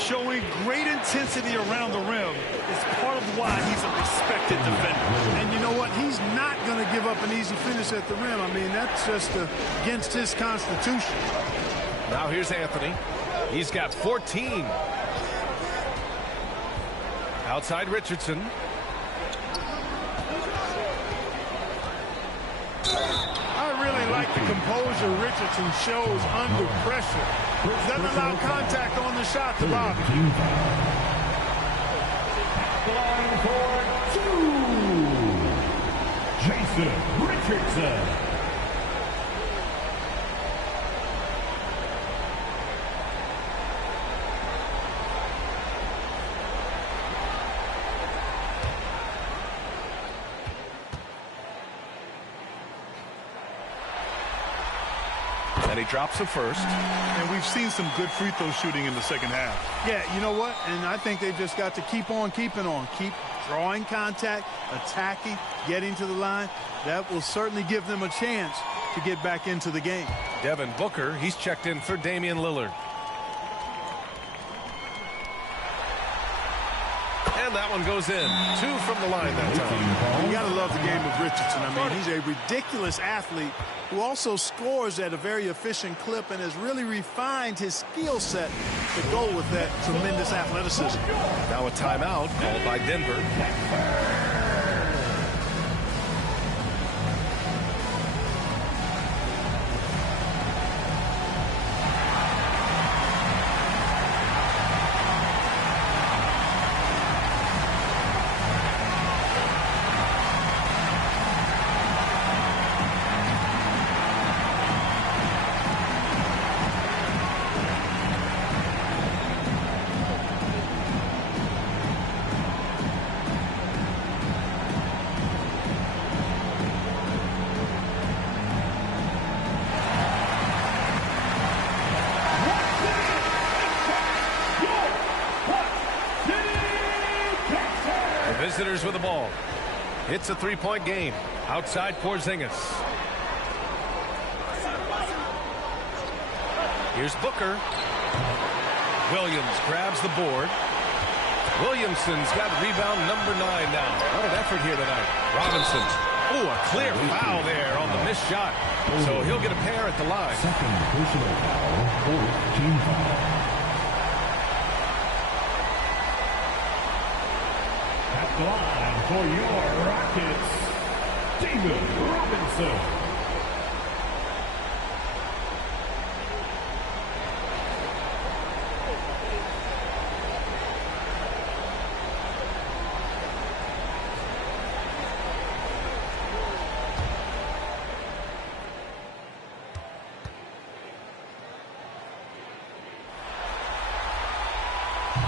Showing great intensity around the rim is part of why he's a respected defender. And you know what? He's not going to give up an easy finish at the rim. I mean, that's just against his constitution. Now here's Anthony. He's got 14. Outside Richardson. I really like the composure Richardson shows under pressure. Doesn't allow contact on the shot to bother. Line for 2. Jason Richardson. And he drops the first. And we've seen some good free throw shooting in the second half. Yeah, you know what? And I think they've just got to keep on keeping on. Keep drawing contact, attacking, getting to the line. That will certainly give them a chance to get back into the game. Devin Booker, he's checked in for Damian Lillard. And that one goes in. 2 from the line that time. You got to love the game of Richardson. I mean, he's a ridiculous athlete who also scores at a very efficient clip and has really refined his skill set to go with that tremendous athleticism. Now a timeout called by Denver. Visitors with the ball. It's a 3-point game. Outside Porzingis. Here's Booker. Williams grabs the board. Williamson's got rebound number 9 now. What an effort here tonight. Robinson. Oh, a clear foul there on the missed shot. So he'll get a pair at the line. Second personal foul, 4th team foul. Line for your Rockets, David Robinson.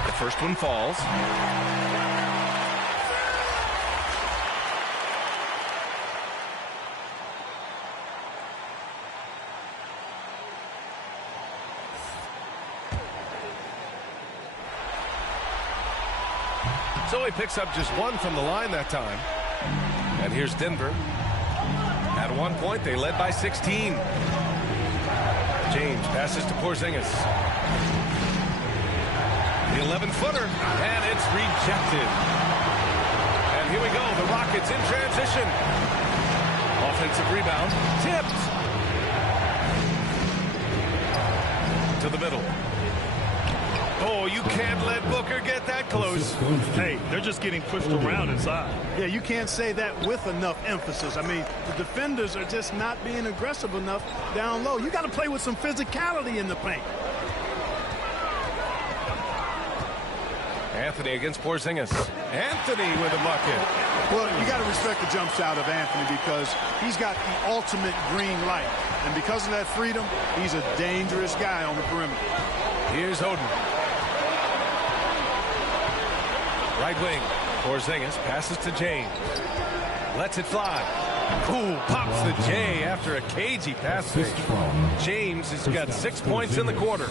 The first one falls. So he picks up just 1 from the line that time. And here's Denver. At one point, they led by 16. James passes to Porzingis. The 11-footer, and it's rejected. And here we go, the Rockets in transition. Offensive rebound, tipped. the middle. Oh, you can't let Booker get that close. Hey, they're just getting pushed around inside. Yeah, you can't say that with enough emphasis. I mean, the defenders are just not being aggressive enough down low. You got to play with some physicality in the paint. Anthony against Porzingis. Anthony with a bucket. Well, you got to respect the jump shot of Anthony because he's got the ultimate green light. And because of that freedom, he's a dangerous guy on the perimeter. Here's Oden. Right wing. Porzingis passes to James. Lets it fly. Cool, pops the J after a cagey pass fake. James has got 6 points in the quarter.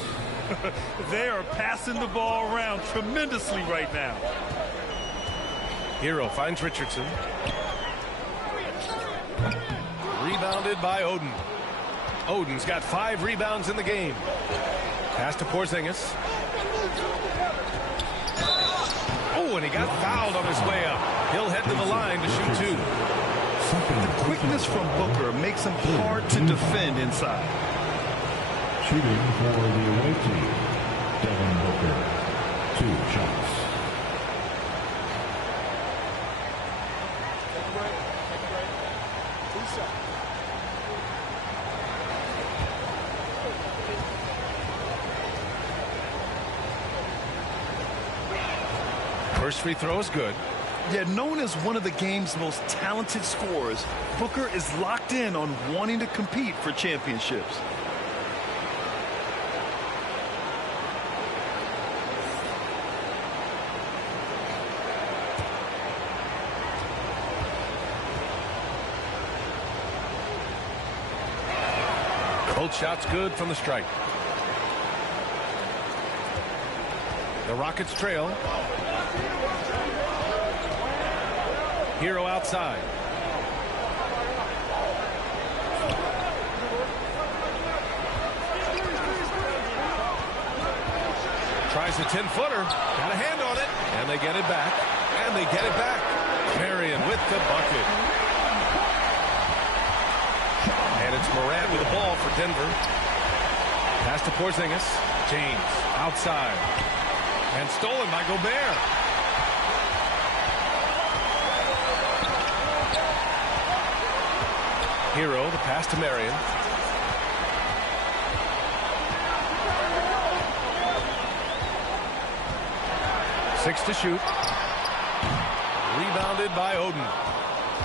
They are passing the ball around tremendously right now. Hero finds Richardson. Rebounded by Oden. Oden's got 5 rebounds in the game. Pass to Porzingis. Oh, and he got fouled on his way up. He'll head to the line to shoot 2. The quickness from Booker makes him hard to defend inside. Shooting for the away team, Devin Booker. 2 shots. First free throw is good. Yet known as one of the game's most talented scorers, Booker is locked in on wanting to compete for championships. Both shots good from the stripe. The Rockets trail. Hero outside. Tries a 10-footer. Got a hand on it. And they get it back. And they get it back. Marion with the bucket. And it's Morant with the ball for Denver. Pass to Porzingis. James outside. And stolen by Gobert. Hero, the pass to Marion. Six to shoot. Rebounded by Oden.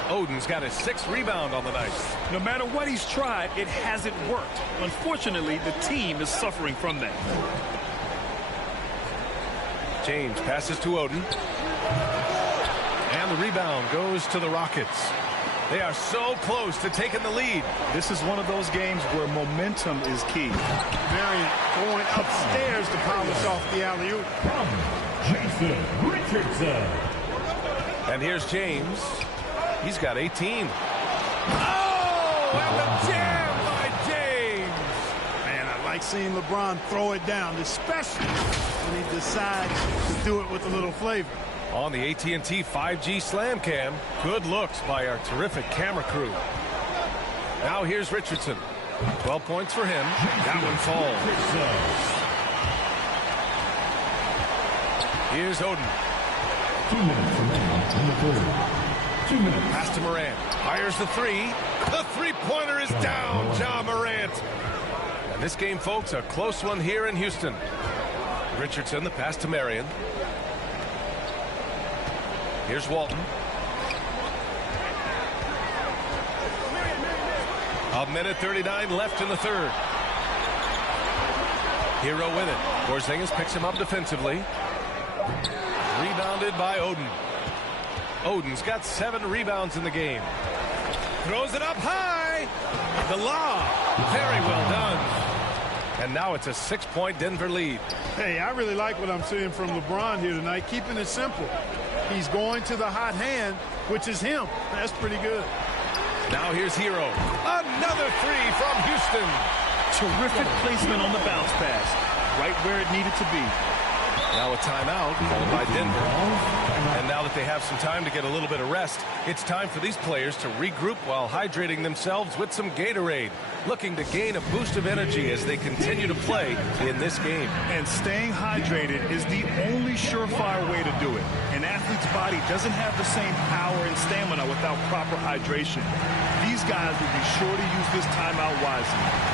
Oden's got his 6th rebound on the night. No matter what he's tried, it hasn't worked. Unfortunately, the team is suffering from that. James passes to Oden. And the rebound goes to the Rockets. They are so close to taking the lead. This is one of those games where momentum is key. Marion going upstairs to polish off the alley-oop. Jason Richardson. And here's James. He's got 18. Oh, and the jam by James. Man, I like seeing LeBron throw it down, especially when he decides to do it with a little flavor. On the AT&T 5G Slam Cam, good looks by our terrific camera crew. Now here's Richardson. 12 points for him. That one falls. Here's Oden. 2 minutes remaining in the third. 2 minutes. Pass to Morant. Fires the 3. The three-pointer is down. Ja Morant. And this game, folks, a close one here in Houston. Richardson, the pass to Marion. Here's Walton. A minute 39 left in the third. Hero with it. Porzingis picks him up defensively. Rebounded by Oden. Oden's got 7 rebounds in the game. Throws it up high. The lob. Very well done. And now it's a 6-point Denver lead. Hey, I really like what I'm seeing from LeBron here tonight, keeping it simple. He's going to the hot hand, which is him. That's pretty good. Now here's Hero. Another 3 from Houston. Terrific placement on the bounce pass. Right where it needed to be. Now a timeout, followed by Denver. And now that they have some time to get a little bit of rest, it's time for these players to regroup while hydrating themselves with some Gatorade, looking to gain a boost of energy as they continue to play in this game. And staying hydrated is the only surefire way to do it. An athlete's body doesn't have the same power and stamina without proper hydration. These guys will be sure to use this timeout wisely.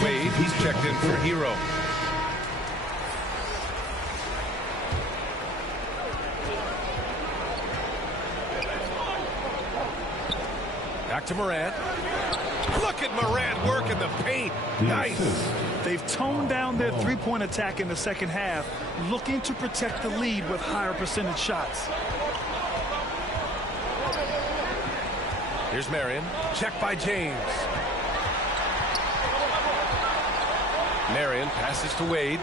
Wade, he's checked in for Hero. Back to Morant. Look at Morant work in the paint. Nice. They've toned down their three-point attack in the second half, looking to protect the lead with higher percentage shots. Here's Marion. Check by James. Marion passes to Wade.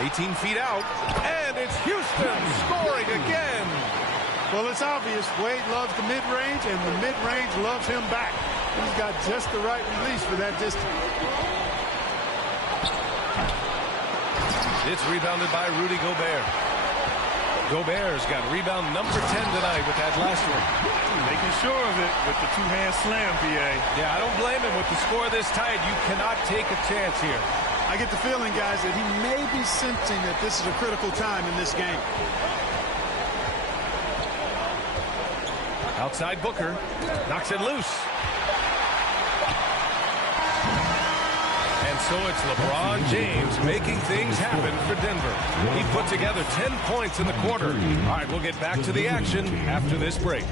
18 feet out. And it's Houston scoring again. Well, it's obvious. Wade loves the mid-range, and the mid-range loves him back. He's got just the right release for that distance. It's rebounded by Rudy Gobert. Gobert's got rebound number 10 tonight with that last one. Making sure of it with the two-hand slam, BA. Yeah, I don't blame him. With the score this tight, you cannot take a chance here. I get the feeling, guys, that he may be sensing that this is a critical time in this game. Outside Booker. Knocks it loose. And so it's LeBron James making things happen for Denver. He put together 10 points in the quarter. All right, we'll get back to the action after this break.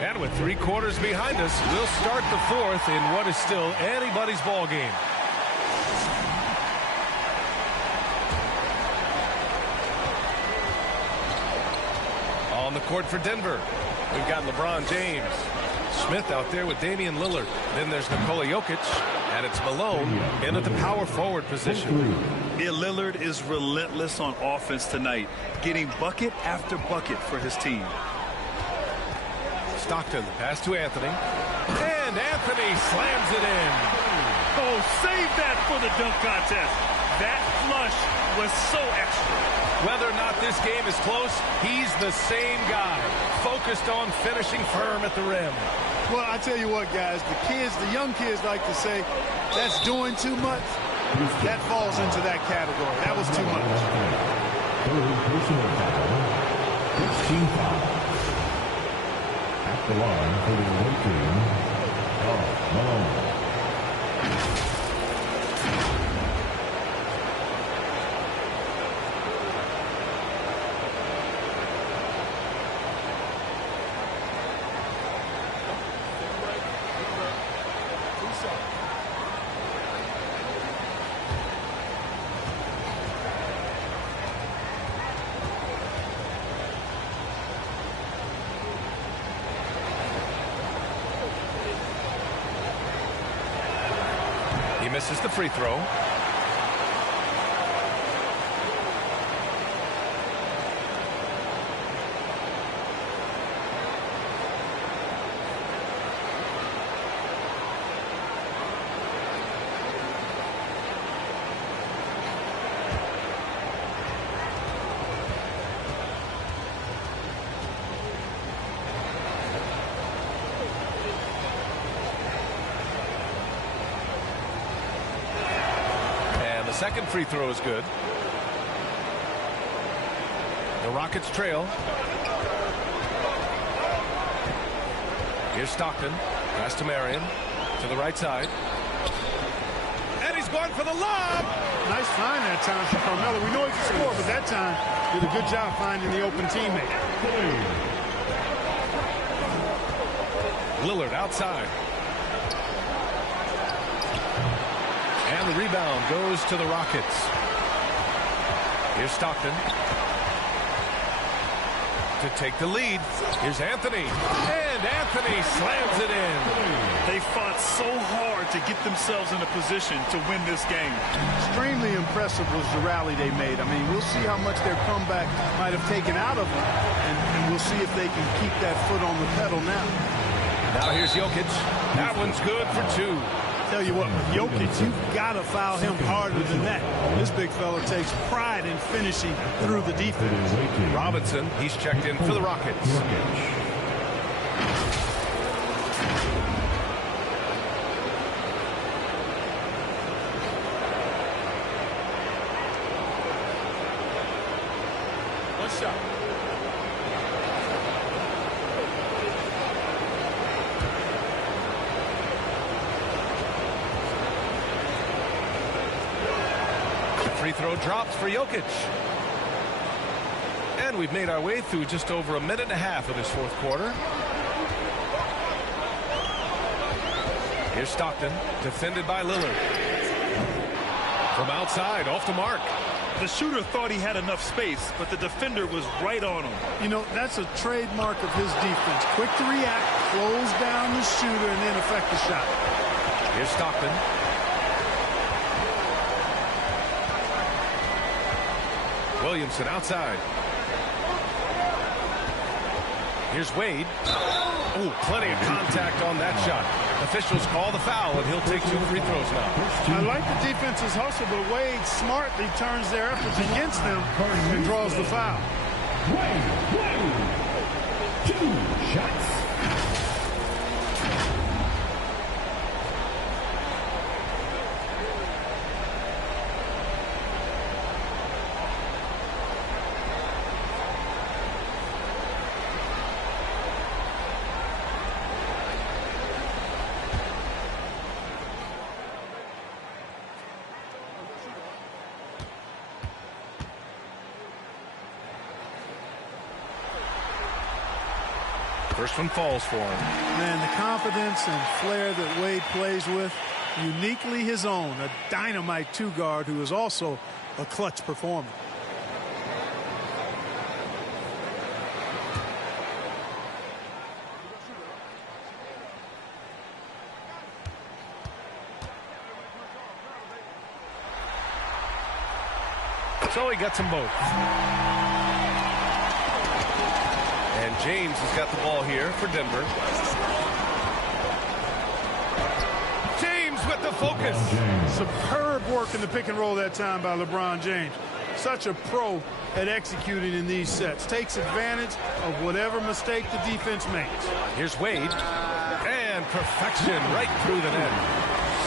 And with 3 quarters behind us, we'll start the fourth in what is still anybody's ball game. On the court for Denver, we've got LeBron James. Smith out there with Damian Lillard. Then there's Nikola Jokic, and it's Malone in at the power forward position. Yeah, Lillard is relentless on offense tonight, getting bucket after bucket for his team. Stockton, the pass to Anthony. And Anthony slams it in. Oh, save that for the dunk contest. That flush was so extra. Whether or not this game is close, he's the same guy, focused on finishing firm at the rim. Well, I tell you what, guys, the young kids like to say, that's doing too much. That falls into that category. That was too much. Team foul. At the line for the away team, Malone. Misses the free throw. Second free throw is good. The Rockets trail. Here's Stockton. Pass to Marion. To the right side. And he's going for the lob. Nice find that time for Carmelo. We know he can score, but that time did a good job finding the open teammate. Lillard outside. And the rebound goes to the Rockets. Here's Stockton to take the lead. Here's Anthony. And Anthony slams it in. They fought so hard to get themselves in a position to win this game. Extremely impressive was the rally they made. I mean, we'll see how much their comeback might have taken out of them, and we'll see if they can keep that foot on the pedal now. Now here's Jokic. That one's good for 2. Tell you what, with Jokic, you've got to foul him harder than that. This big fella takes pride in finishing through the defense. Robinson, he's checked in for the Rockets. One shot. Free throw drops for Jokic. And we've made our way through just over a minute and a half of this fourth quarter. Here's Stockton, defended by Lillard. From outside, off the mark. The shooter thought he had enough space, but the defender was right on him. You know, that's a trademark of his defense. Quick to react, close down the shooter, and then affect the shot. Here's Stockton. Williamson outside. Here's Wade. Ooh, plenty of contact on that shot. Officials call the foul, and he'll take 2 free throws now. I like the defense's hustle, but Wade smartly turns their efforts against them and draws the foul. Wade. 2 shots. First one falls for him. Man, the confidence and flair that Wade plays with, uniquely his own. A dynamite 2 guard who is also a clutch performer. So he gets them both. And James has got the ball here for Denver. James with the focus. Superb work in the pick and roll that time by LeBron James. Such a pro at executing in these sets. Takes advantage of whatever mistake the defense makes. Here's Wade. And perfection right through the net.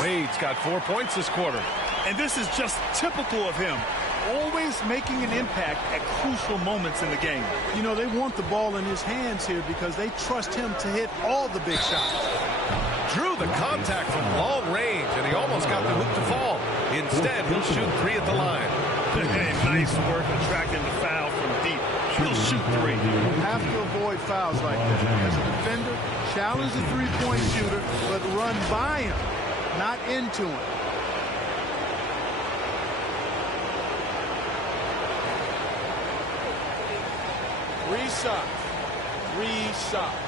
Wade's got 4 points this quarter. And this is just typical of him. Always making an impact at crucial moments in the game. You know, they want the ball in his hands here because they trust him to hit all the big shots. Drew the contact from long range, and he almost got the hoop to fall. Instead, he'll shoot 3 at the line. Hey, nice work attracting the foul from deep. He'll shoot 3. You have to avoid fouls like that. As a defender, challenge the three-point shooter, but run by him, not into him. Three shots.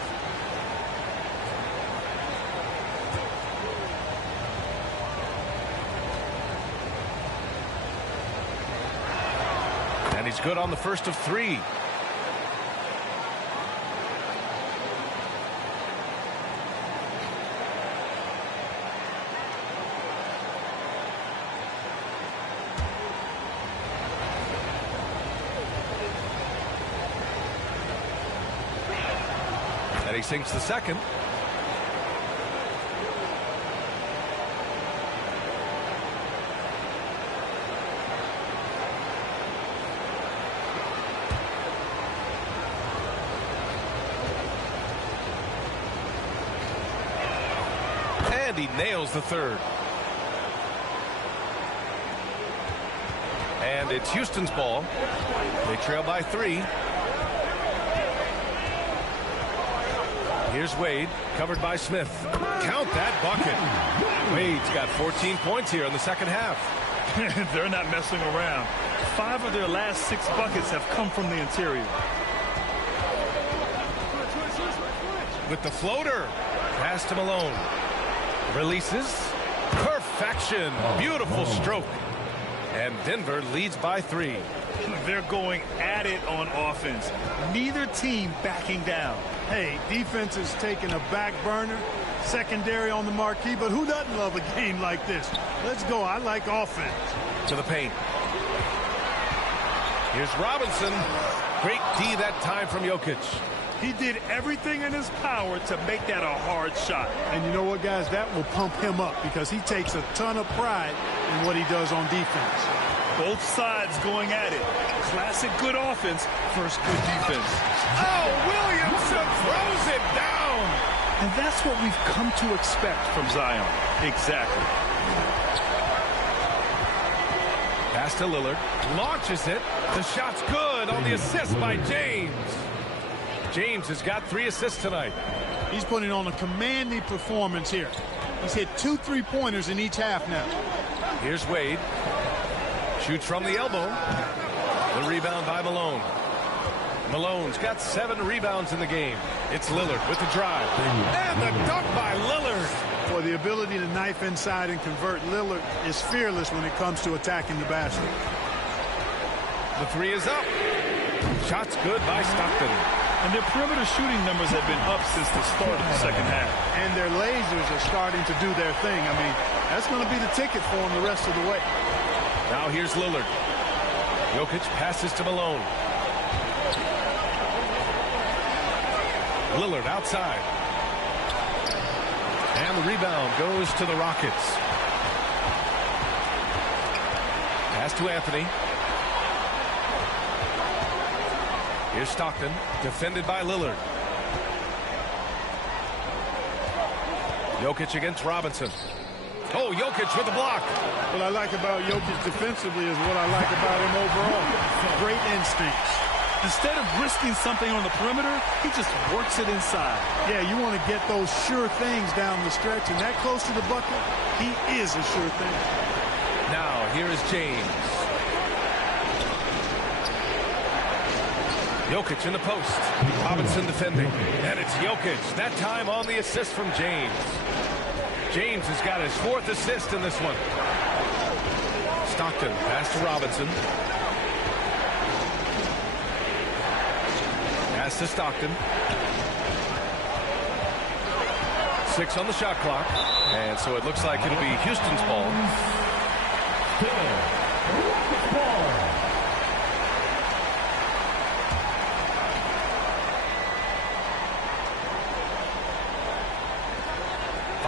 And he's good on the first of 3. And he sinks the second. And he nails the third. And it's Houston's ball. They trail by 3. Here's Wade, covered by Smith. Count that bucket. Wade's got 14 points here in the second half. They're not messing around. 5 of their last 6 buckets have come from the interior. With the floater. Pass to Malone. Releases. Perfection. Beautiful stroke. And Denver leads by 3. They're going at it on offense. Neither team backing down. Hey, defense is taking a back burner, secondary on the marquee, but who doesn't love a game like this? Let's go. I like offense. To the paint. Here's Robinson. Great D that time from Jokic. He did everything in his power to make that a hard shot. And you know what, guys? That will pump him up because he takes a ton of pride in what he does on defense. Both sides going at it. Classic good offense versus good defense. Oh, Williamson throws it down. And that's what we've come to expect from Zion. Exactly. Pass to Lillard. Launches it. The shot's good on the assist by James. James has got 3 assists tonight. He's putting on a commanding performance here. He's hit 2 3-pointers in each half now. Here's Wade. Shoots from the elbow. The rebound by Malone. Malone's got 7 rebounds in the game. It's Lillard with the drive. And the dunk by Lillard. Boy, the ability to knife inside and convert. Lillard is fearless when it comes to attacking the basket. The 3 is up. Shot's good by Stockton. And their perimeter shooting numbers have been up since the start of the second half. And their lasers are starting to do their thing. I mean, that's going to be the ticket for them the rest of the way. Now here's Lillard. Jokic passes to Malone. Lillard outside. And the rebound goes to the Rockets. Pass to Anthony. Here's Stockton, defended by Lillard. Jokic against Robinson. Oh, Jokic with the block. What I like about Jokic defensively is what I like about him overall. Great instincts. Instead of risking something on the perimeter, he just works it inside. Yeah, you want to get those sure things down the stretch, and that close to the bucket, he is a sure thing. Now, here is James. Jokic in the post. Robinson defending. And it's Jokic. That time on the assist from James. James has got his 4th assist in this one. Stockton, pass to Robinson. Pass to Stockton. 6 on the shot clock. And so it looks like it'll be Houston's ball.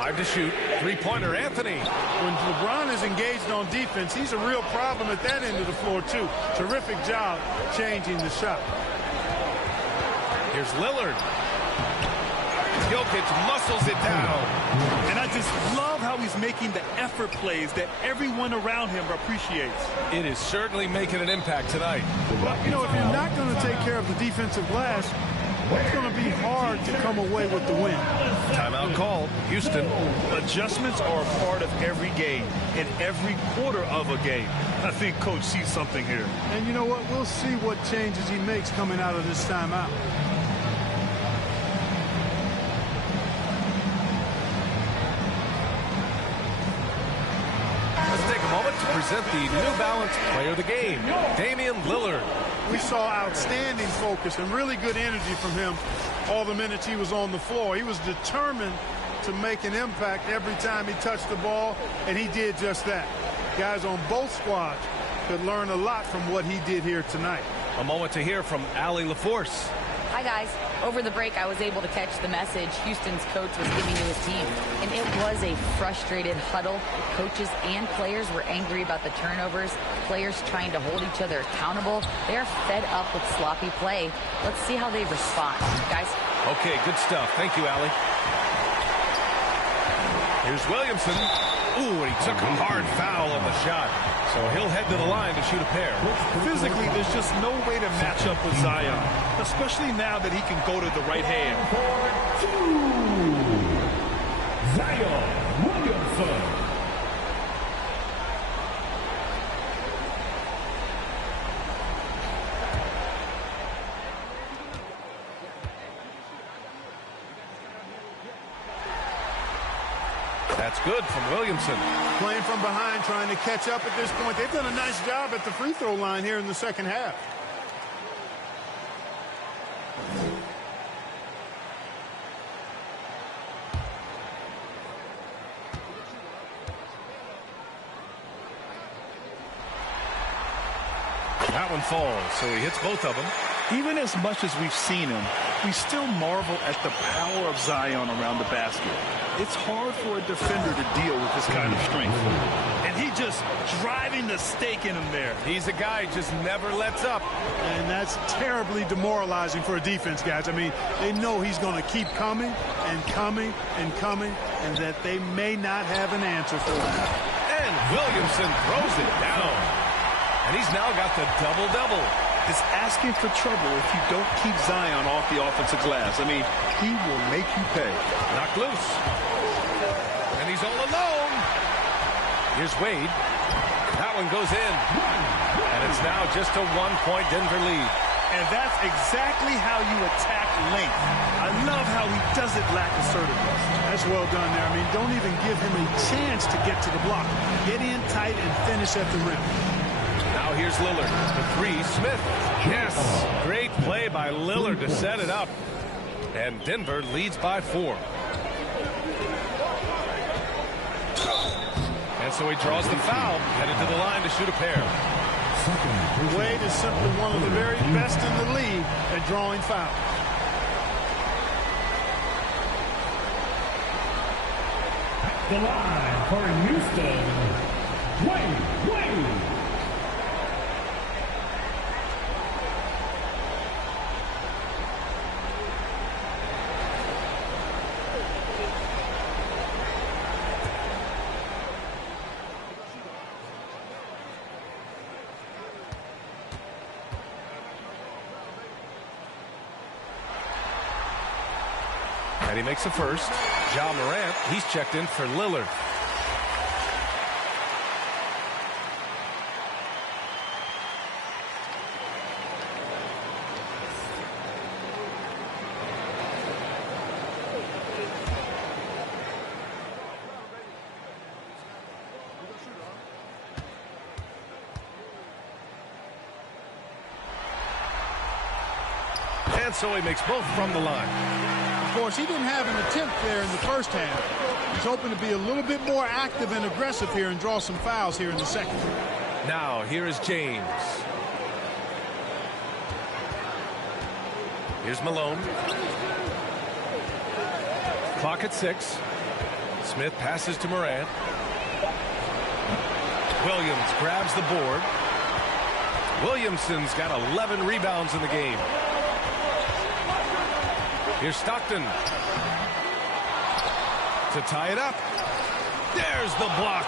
To shoot. 3-pointer, Anthony. When LeBron is engaged on defense, he's a real problem at that end of the floor, too. Terrific job changing the shot. Here's Lillard. Jokic muscles it down. And I just love how he's making the effort plays that everyone around him appreciates. It is certainly making an impact tonight. But, you know, if you're not going to take care of the defensive glass, it's going to be hard to come away with the win. Timeout called. Houston. Adjustments are a part of every game and every quarter of a game. I think Coach sees something here. And you know what? We'll see what changes he makes coming out of this timeout. Let's take a moment to present the New Balance Player of the Game, Damian Lillard. We saw outstanding focus and really good energy from him all the minutes he was on the floor. He was determined to make an impact every time he touched the ball, and he did just that. Guys on both squads could learn a lot from what he did here tonight. A moment to hear from Allie LaForce. Hi, guys. Over the break, I was able to catch the message Houston's coach was giving to his team. And it was a frustrated huddle. Coaches and players were angry about the turnovers. Players trying to hold each other accountable. They're fed up with sloppy play. Let's see how they respond. Guys. Okay, good stuff. Thank you, Allie. Here's Williamson. Ooh, and he took a hard foul on the shot. So he'll head to the line to shoot a pair. Physically, there's just no way to match up with Zion, especially now that he can go to the right hand. Zion Williamson. That's good from Williamson. Playing from behind, trying to catch up at this point. They've done a nice job at the free throw line here in the second half. That one falls, so he hits both of them. Even as much as we've seen him, we still marvel at the power of Zion around the basket. It's hard for a defender to deal with this kind of strength. And he just driving the stake in him there. He's a guy who just never lets up. And that's terribly demoralizing for a defense, guys. I mean, they know he's going to keep coming and coming and coming, and that they may not have an answer for him. And Williamson throws it down. And he's now got the double-double. It's asking for trouble if you don't keep Zion off the offensive glass. I mean, he will make you pay. Knocked loose. And he's all alone. Here's Wade. That one goes in. And it's now just a one-point Denver lead. And that's exactly how you attack length. I love how he doesn't lack assertiveness. That's well done there. I mean, don't even give him a chance to get to the block. Get in tight and finish at the rim. Now here's Lillard. The three, Smith. Yes! Great play by Lillard to set it up. And Denver leads by 4. And so he draws the foul, headed to the line to shoot a pair. Wade is simply one of the very best in the league at drawing fouls. The line for Houston, Wade. And he makes a first. Ja Morant, he's checked in for Lillard. And so he makes both from the line. Of course, he didn't have an attempt there in the first half. He's hoping to be a little bit more active and aggressive here and draw some fouls here in the second. Now, here is James. Here's Malone. Clock at 6. Smith passes to Morant. Williams grabs the board. Williamson's got 11 rebounds in the game. Here's Stockton to tie it up. There's the block.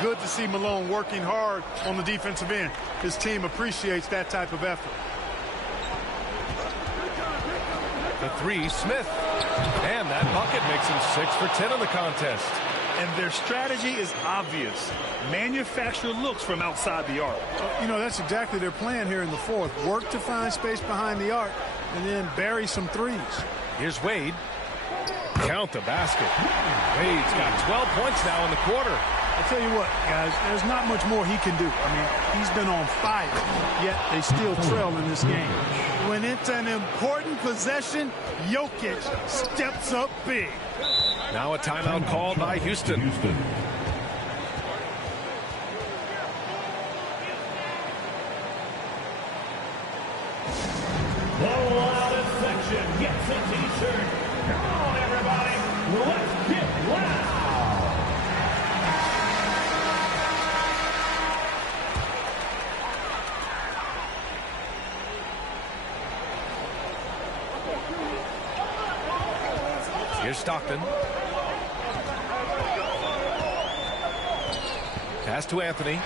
Good to see Malone working hard on the defensive end. His team appreciates that type of effort. The three, Smith. And that bucket makes him 6 for 10 in the contest. And their strategy is obvious. Manufacture looks from outside the arc. You know, that's exactly their plan here in the fourth. Work to find space behind the arc and then bury some threes. Here's Wade. Count the basket. Wade's got 12 points now in the quarter. I tell you what, guys, there's not much more he can do. I mean, he's been on fire, yet they still trail in this game. When it's an important possession, Jokic steps up big. Now a timeout called by Houston. The loudest section gets a t-shirt. Come on, everybody. Let's get loud. Here's Stockton. Pass to Anthony.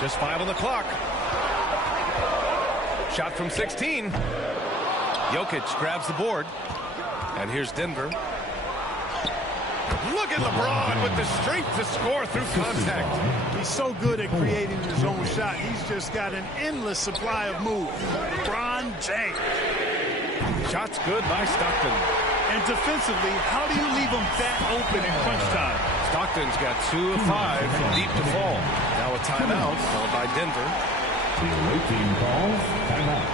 Just 5 on the clock. Shot from 16. Jokic grabs the board. And here's Denver. Look at LeBron with the strength to score through contact. He's so good at creating his own shot. He's just got an endless supply of moves. LeBron James. Shots good by Stockton. And defensively, how do you leave them that open in crunch time? Stockton's got 2 of 5 from deep to fall. Now a timeout called by Denver. Team calls timeout.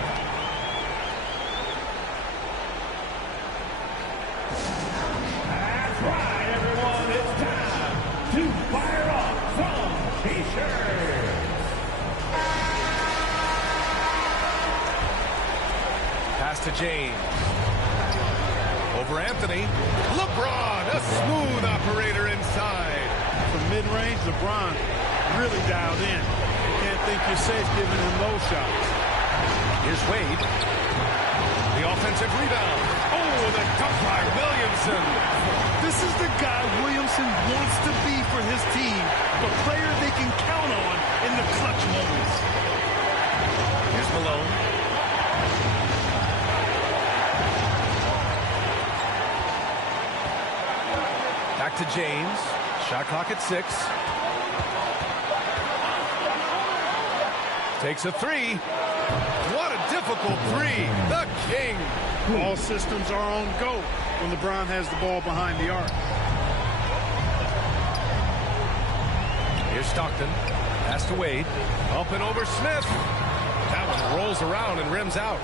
That's right, everyone. It's time to fire up some T-shirts. Pass to James. Over Anthony. LeBron, a smooth operator inside. From mid-range, LeBron really dialed in. You can't think you're safe giving him low shots. Here's Wade. The offensive rebound. Oh, the dunk by Williamson. This is the guy Williamson wants to be for his team. The player they can count on in the clutch moments. Here's Malone. Back to James. Shot clock at 6. Takes a 3. What a difficult 3. The King. All systems are on go when LeBron has the ball behind the arc. Here's Stockton. Pass to Wade. Up and over Smith. That one rolls around and rims out.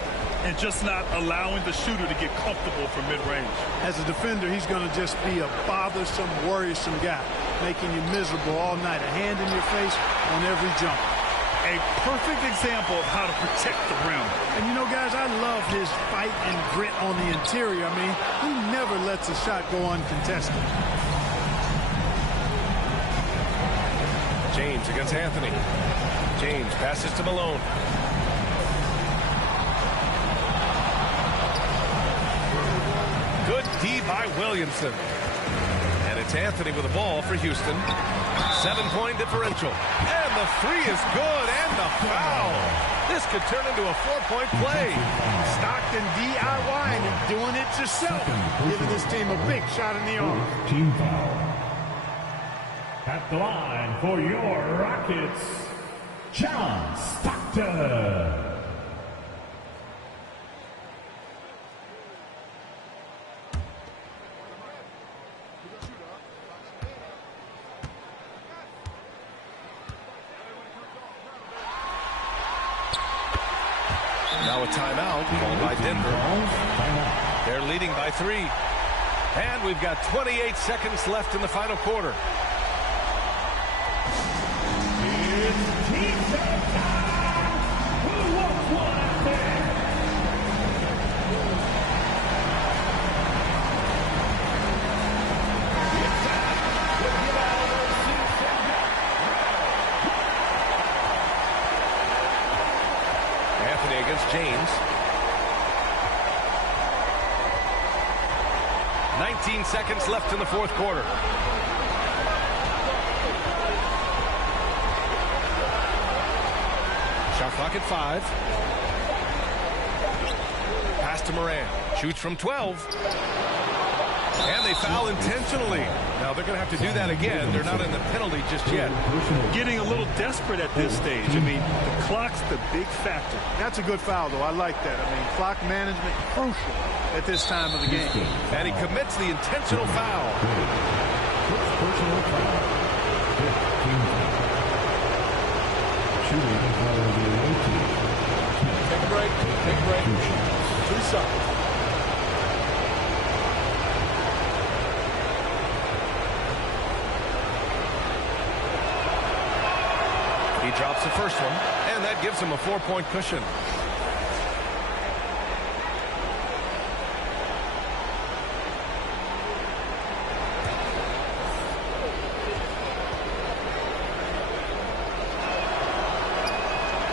And just not allowing the shooter to get comfortable from mid-range. As a defender, he's going to just be a bothersome, worrisome guy, making you miserable all night. A hand in your face on every jump. A perfect example of how to protect the rim. And you know, guys, I love his fight and grit on the interior. I mean, he never lets a shot go uncontested. James against Anthony. James passes to Malone. Good D by Williamson. And it's Anthony with the ball for Houston. 7-point differential. And the 3 is good, and the foul. This could turn into a 4-point play. Stockton DIYing and doing it yourself, giving this team a big shot in the arm. Team foul. At the line for your Rockets, John Stockton. Now a timeout called by Denver. They're leading by 3. And we've got 28 seconds left in the final quarter. It's T-shirt time. Who wants one out there? It's time to get out of those seats and go. Anthony against James. 19 seconds left in the fourth quarter. Shot clock at 5. Pass to Moran. Shoots from 12. And they foul intentionally. Now they're going to have to do that again. They're not in the penalty just yet. Getting a little desperate at this stage. I mean, the clock's the big factor. That's a good foul, though. I like that. I mean, clock management crucial at this time of the game. And he commits the intentional foul. Personal foul. Shooting for the away team. Take a break. Take a break. 2 shots. He drops the first one, and that gives him a 4-point cushion.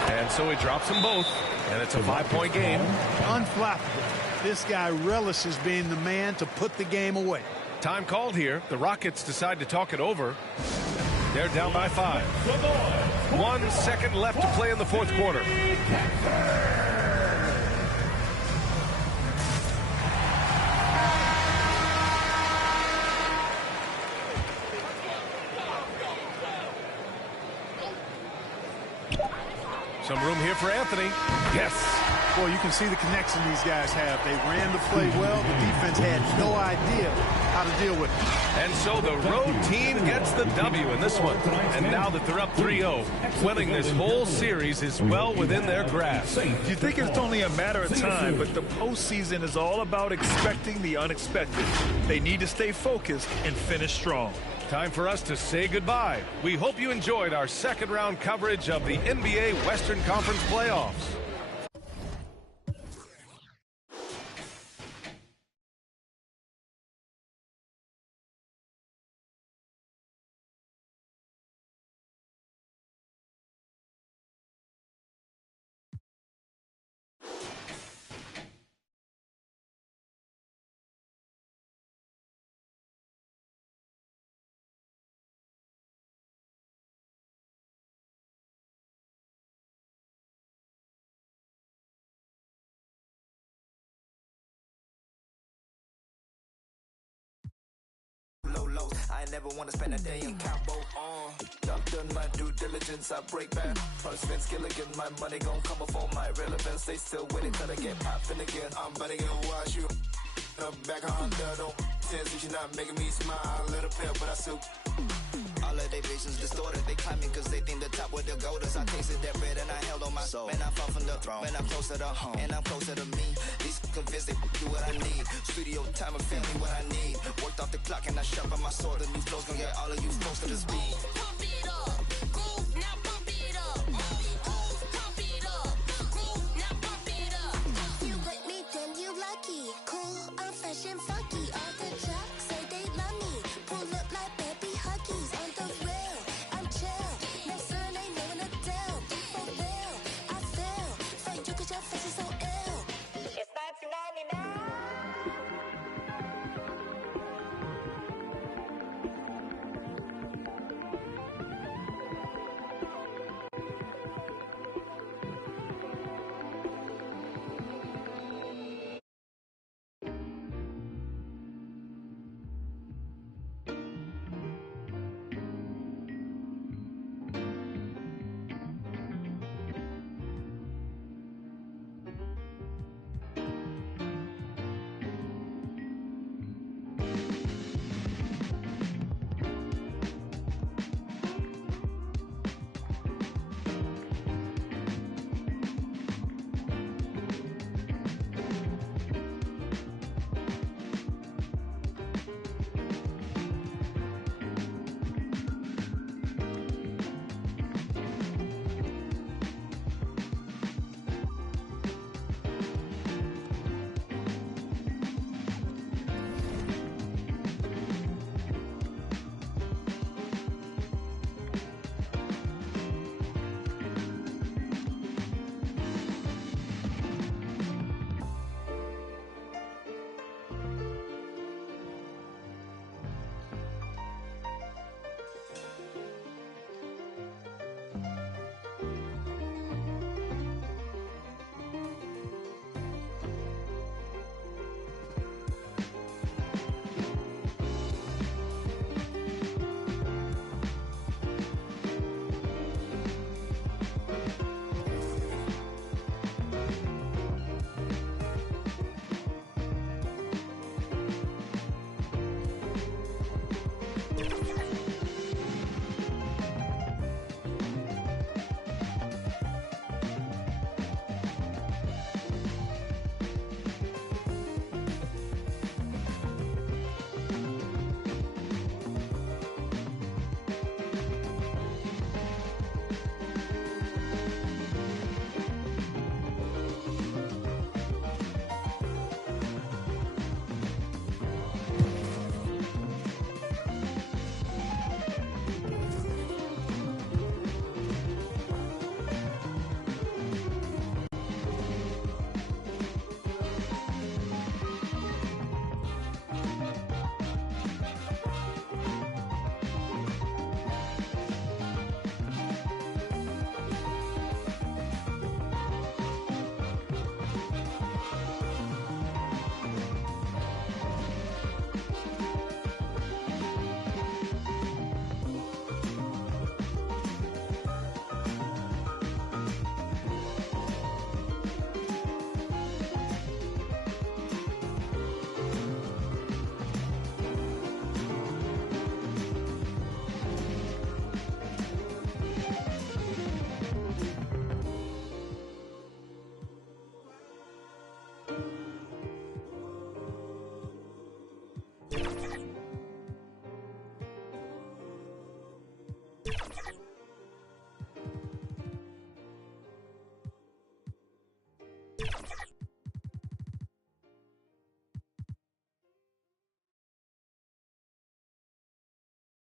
And so he drops them both, and it's a 5-point game. Unflappable. This guy relishes being the man to put the game away. Time called here. The Rockets decide to talk it over. They're down by 5. 1 second left to play in the fourth quarter. Some room here for Anthony. Yes. Boy, you can see the connection these guys have. They ran the play well. The defense had no idea how to deal with it. And so the road team gets the W in this one. And now that they're up 3-0, winning this whole series is well within their grasp. You think it's only a matter of time, but the postseason is all about expecting the unexpected. They need to stay focused and finish strong. Time for us to say goodbye. We hope you enjoyed our second round coverage of the NBA Western Conference playoffs. I never want to spend a day in Cabo on. I've done my due diligence, I break back. First Vince Gilligan, my money gon' come before my relevance. They still with it, gotta get poppin' again. I'm better gonna watch you. Back on the don't sense that you're not making me smile. A little pale, but I still. All of their visions distorted. They climbing cause they think the top where the gold is. I tasted that bread and I held on my soul. Man, I fall from the throne. Man, I'm closer to home. And I'm closer to me. These convinced they do what I need. Studio time and family what I need. Worked off the clock and I sharpen my sword. The new flow's gonna get all of you close to the speed. Pump it up. Groove, now pump it up. Pump it up. Groove, now pump it up. You with me, then you lucky. Cool, I'm fresh and funky. All the jocks say they love me. Pull up like baby huggies. On the rail, I'm chill. No surname, no one a deal. For real, I feel. For you cause your face is so ill. It's 1999.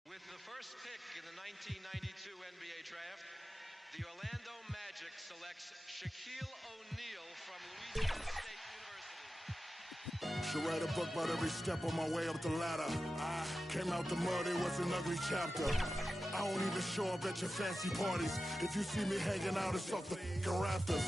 With the first pick in the 1992 NBA Draft, the Orlando Magic selects Shaquille O'Neal from Louisiana State University. Should write a book about every step on my way up the ladder. I came out the mud, it was an ugly chapter. I don't even show up at your fancy parties. If you see me hanging out, it's off the rafters.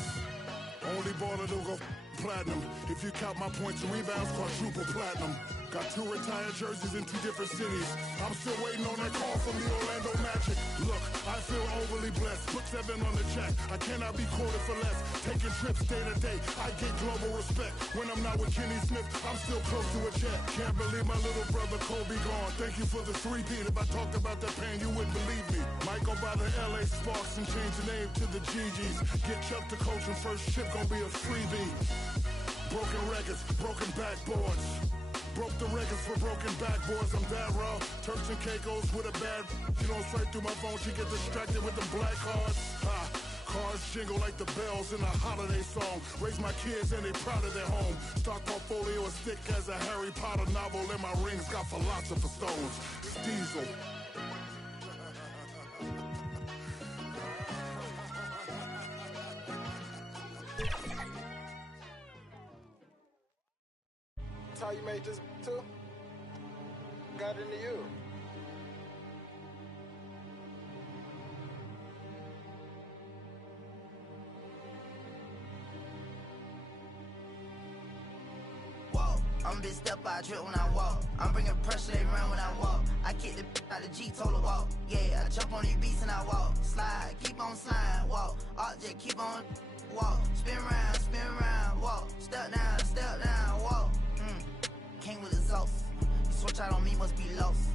Only baller to go platinum. If you count my points and rebounds, quadruple platinum. Got 2 retired jerseys in 2 different cities. I'm still waiting on that call from the Orlando Magic. Look, I feel overly blessed. Put 7 on the check. I cannot be quoted for less. Taking trips day to day. I get global respect. When I'm not with Kenny Smith, I'm still close to a jet. Can't believe my little brother Kobe gone. Thank you for the 3-peat. If I talked about that pain, you wouldn't believe me. Might go by the LA Sparks and change the name to the GGs. Get Chuck to coach and first ship gonna be a freebie. Broken records, broken backboards. Broke the records for broken backboards. I'm that raw. Turks and Caicos with a bad. She don't swipe through my phone. She get distracted with them black cards. Ha. Cars jingle like the bells in a holiday song. Raise my kids and they proud of their home. Stock portfolio as thick as a Harry Potter novel. And my rings got philosopher stones. It's Diesel. That's how you made this too? Got into you. I'm big step by trip when I walk. I'm bringing pressure, they run when I walk. I kick the out the G, told her walk. Yeah, I jump on these beats and I walk. Slide, keep on sliding, walk. Object, keep on walk. Spin round, walk. Step down, walk. Came with exhaust. You switch out on me, must be lost.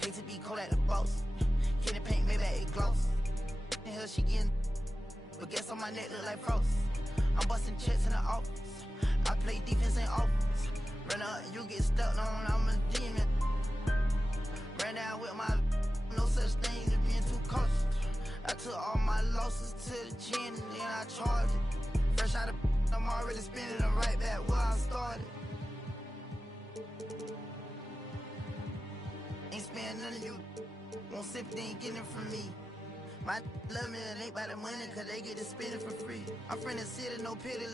K to be cold at the boss. Kitty paint, maybe it gloss. In here she getting, but guess on my neck look like frost. I'm busting checks in the office. I play defense in office. Run up, you get stuck on, I'm a demon. Ran down with my, no such thing as being too cautious. I took all my losses to the chin and then I charged it. Fresh out of, I'm already spinning them right back where I started. Ain't spending none of you, won't sympathy, ain't getting it from me. My love me, it ain't by the money, cause they get to spend it for free. I'm from the city, no pity,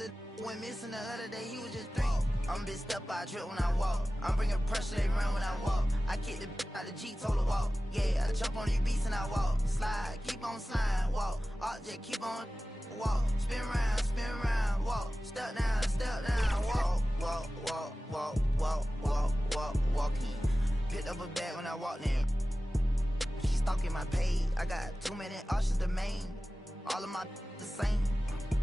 went missing the other day, he was just 3. I'm big step by trip when I walk. I'm bringing pressure, they run when I walk. I kick the out the G, told her walk. Yeah, I jump on these beats and I walk. Slide, keep on sliding, walk. Object, keep on walk. Spin round, walk. Step down, walk. Walking. Picked up a bag when I walked in. She stalking my page. I got too many options to main. All of my the same.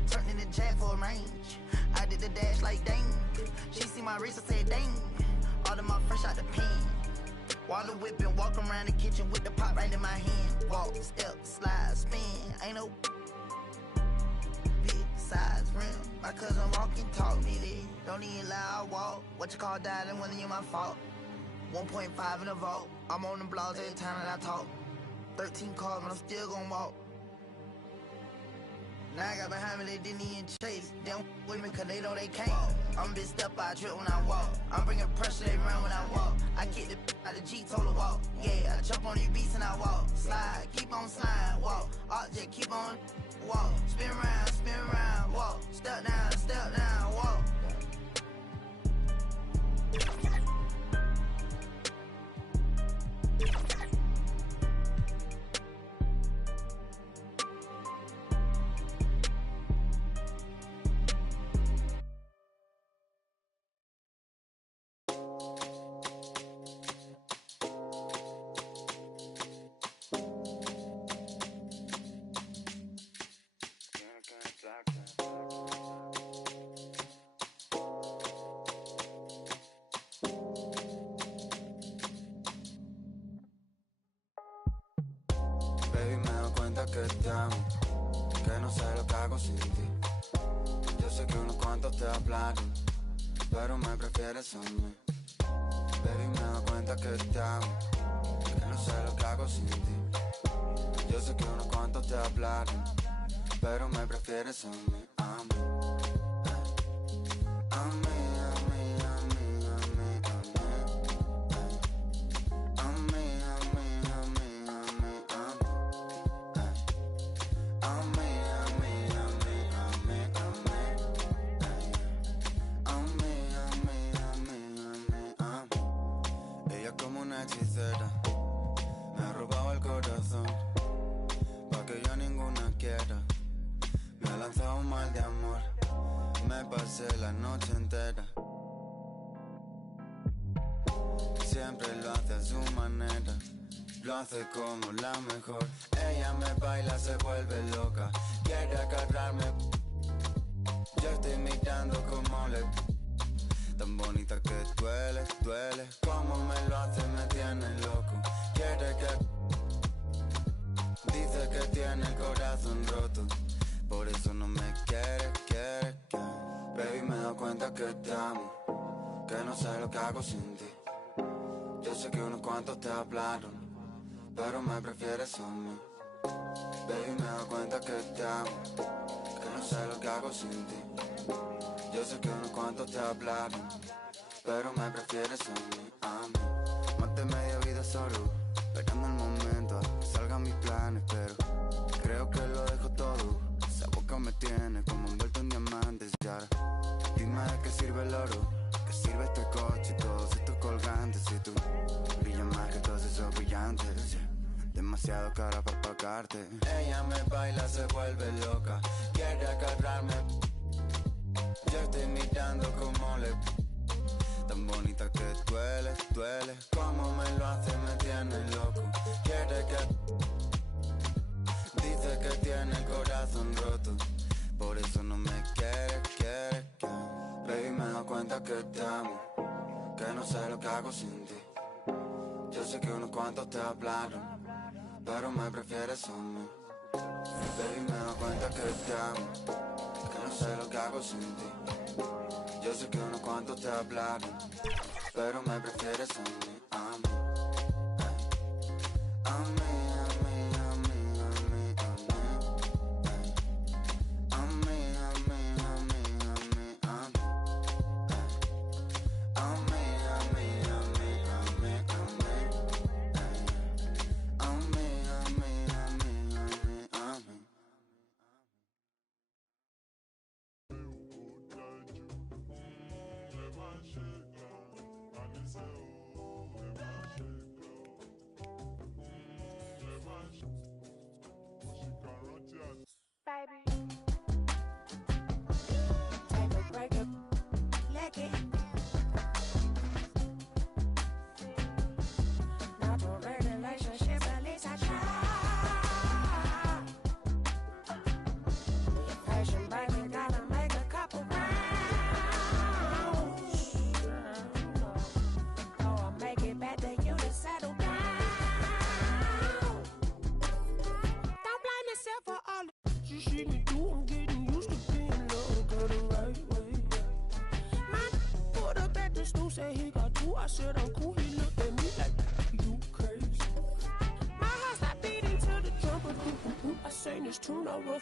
Turned in the jack for a range. I did the dash like dang. She see my wrist and said dang. All of my fresh out the pen. While the whip and walk around the kitchen with the pot right in my hand. Walk, step, slide, spin. Ain't no big size rim. My cousin walking taught me this. Don't even lie, I walk. What you call died and wasn't even my fault. 1.5 in the vault. I'm on the blogs every time that I talk. 13 cars, but I'm still gonna walk. Now I got behind me, they didn't even chase. They don't with me cause they know they can't. I'm big step by trip when I walk. I'm bringing pressure, they run when I walk. I kick the out the G, told her walk. Yeah, I jump on these beats and I walk. Slide, keep on sliding, walk. Object, keep on walk. Spin round, walk. Step down, walk. Baby, me doy cuenta que te amo, que no sé lo que hago sin ti. Yo sé que unos cuantos te hablan, pero me prefieres a mí. Baby, me doy cuenta que te amo, que no sé lo que hago sin ti. Yo sé que unos cuantos te hablaron, pero me prefieres a mí, a mí. A mí, a mí, a mí, a mí, a mí. A mí, a mí, a mí, a mí, a mí. A mí, a mí, a mí, a mí, a mí. A mí, a mí, a mí, a mí. Ella como una hechicera me ha robado el corazón, pa' que yo ninguna quiera. Me ha lanzado un mal de amor, me pasé la noche entera. Siempre lo hace a su manera, lo hace como la mejor. Ella me baila, se vuelve loca, quiere agarrarme. Yo estoy mirando como le... Tan bonita que duele, duele. Como me lo hace, me tiene loco. Quiere que... Dice que tiene el corazón roto, por eso no me quiere, quiere. Baby, me doy cuenta que te amo, que no sé lo que hago sin ti. Yo sé que unos cuantos te hablaron, pero me prefieres a mí. Baby, me doy cuenta que te amo, que no sé lo que hago sin ti. Yo sé que unos cuantos te hablaron, pero me prefieres a mí, a mí. Más de media vida solo, esperando el momento a que salgan mis planes, pero creo que lo dejo todo. Esa boca me tiene como envuelto en diamantes. Y ahora, dime de qué sirve el oro, qué sirve este coche y todos estos colgantes. Si tú brillas más que todos esos brillantes, yeah. Demasiado cara para pagarte. Ella me baila, se vuelve loca, quiere agarrarme. Yo estoy mirando como le... Tan bonita que duele, duele. Como me lo hace, me tiene loco. Quiere que... Dice que tiene el corazón roto, por eso no me quiere, quiere, quiere. Baby, me doy cuenta que te amo, que no sé lo que hago sin ti. Yo sé que unos cuantos te hablaron, pero me prefieres a mí. Baby, me doy cuenta que te amo, que no sé lo que hago sin ti. Yo sé que unos cuantos te hablaron, pero me prefieres a mí, a mí. A mí, a mí, a mí, a mí, a mí. A mí, a mí, a mí, a mí, a mí. A mí, a mí, a mí, a mí, a mí. A mí, a mí, a mí, a mí, a mí. Say he got two, I said I'm cool. He looked at me like, you crazy. My heart stopped beating to the trumpet. I sang this tune, I wrote.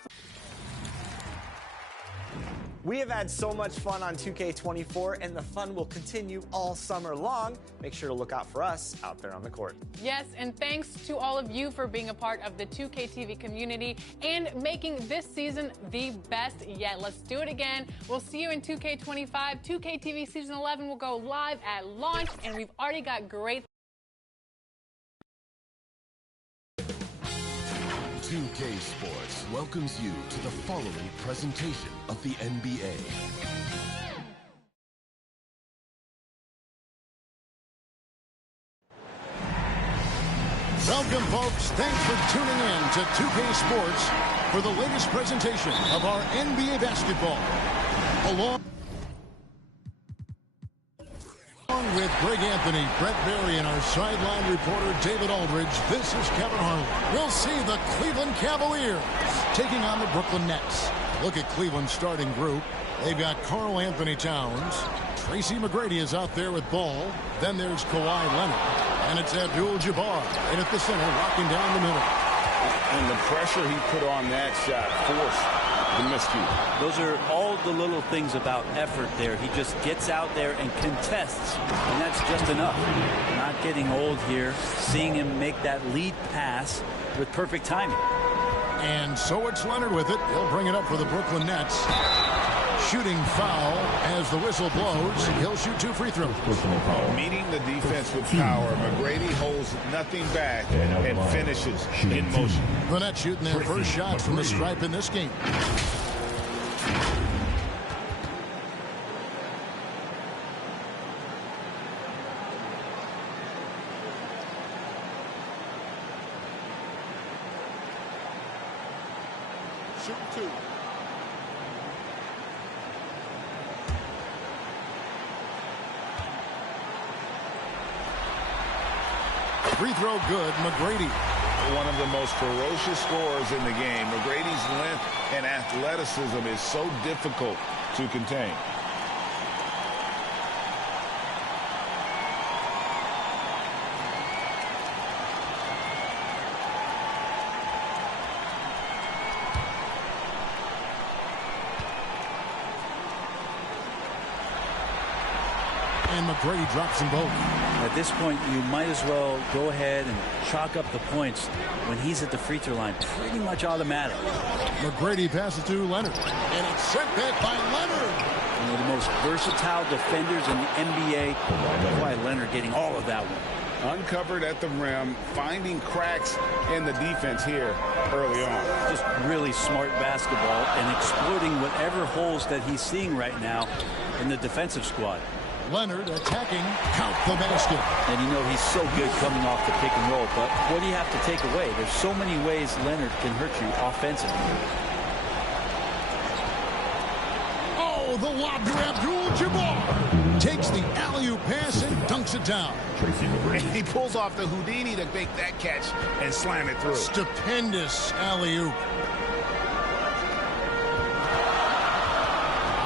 We have had so much fun on 2K24, and the fun will continue all summer long. Make sure to look out for us out there on the court. Yes, and thanks to all of you for being a part of the 2K TV community and making this season the best yet. Let's do it again. We'll see you in 2K25. 2K TV Season 11 will go live at launch, and we've already got great... 2K Sports welcomes you to the following presentation of the NBA. Welcome, folks. Thanks for tuning in to 2K Sports for the latest presentation of our NBA basketball. Along with Greg Anthony, Brett Berry, and our sideline reporter David Aldridge, this is Kevin Harlan. We'll see the Cleveland Cavaliers taking on the Brooklyn Nets. Look at Cleveland's starting group. They've got Karl Anthony Towns. Tracy McGrady is out there with ball. Then there's Kawhi Leonard. And it's Abdul-Jabbar right at the center, locking down the middle. And the pressure he put on that shot forced the miscue. Those are all the little things about effort there. He just gets out there and contests, and that's just enough. Not getting old here. Seeing him make that lead pass with perfect timing. And so it's Leonard with it. He'll bring it up for the Brooklyn Nets. Shooting foul as the whistle blows. He'll shoot 2 free throws. Meeting the defense with power. McGrady holds nothing back and finishes in motion. The Nets shooting their first shots from the stripe in this game. Shoot 2. Free throw good, McGrady. One of the most ferocious scorers in the game. McGrady's length and athleticism is so difficult to contain. And McGrady drops them both. At this point, you might as well go ahead and chalk up the points when he's at the free throw line. Pretty much automatic. McGrady passes to Leonard. And it's sent back by Leonard. One of the most versatile defenders in the NBA. Why Leonard getting all of that one. Uncovered at the rim, finding cracks in the defense here early on. Just really smart basketball and exploiting whatever holes that he's seeing right now in the defensive squad. Leonard attacking, count the basket. And you know he's so good coming off the pick and roll, but what do you have to take away? There's so many ways Leonard can hurt you offensively. Oh, the lob to Abdul-Jabbar. Takes the alley-oop pass and dunks it down. And he pulls off the Houdini to make that catch and slam it through. Stupendous alley-oop.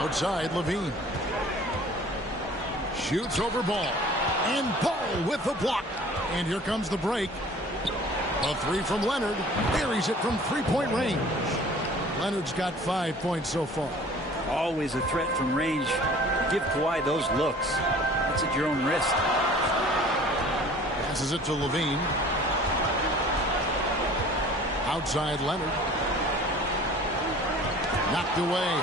Outside, Levine. Shoots over Ball. And Ball with the block. And here comes the break. A 3 from Leonard. Buries it from 3-point range. Leonard's got 5 points so far. Always a threat from range. Give Kawhi those looks. That's at your own risk. Passes it to Levine. Outside Leonard. Knocked away.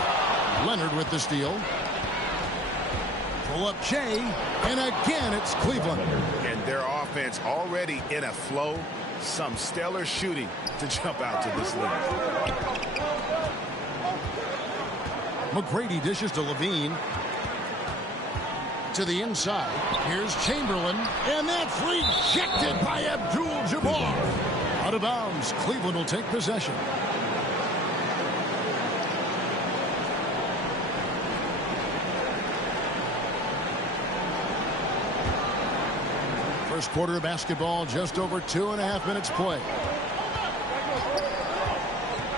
Leonard with the steal. Pull up Shea, and again it's Cleveland. And their offense already in a flow. Some stellar shooting to jump out to this lead. McGrady dishes to Levine. To the inside. Here's Chamberlain, and that's rejected by Abdul-Jabbar. Out of bounds. Cleveland will take possession. First quarter of basketball, just over 2.5 minutes play.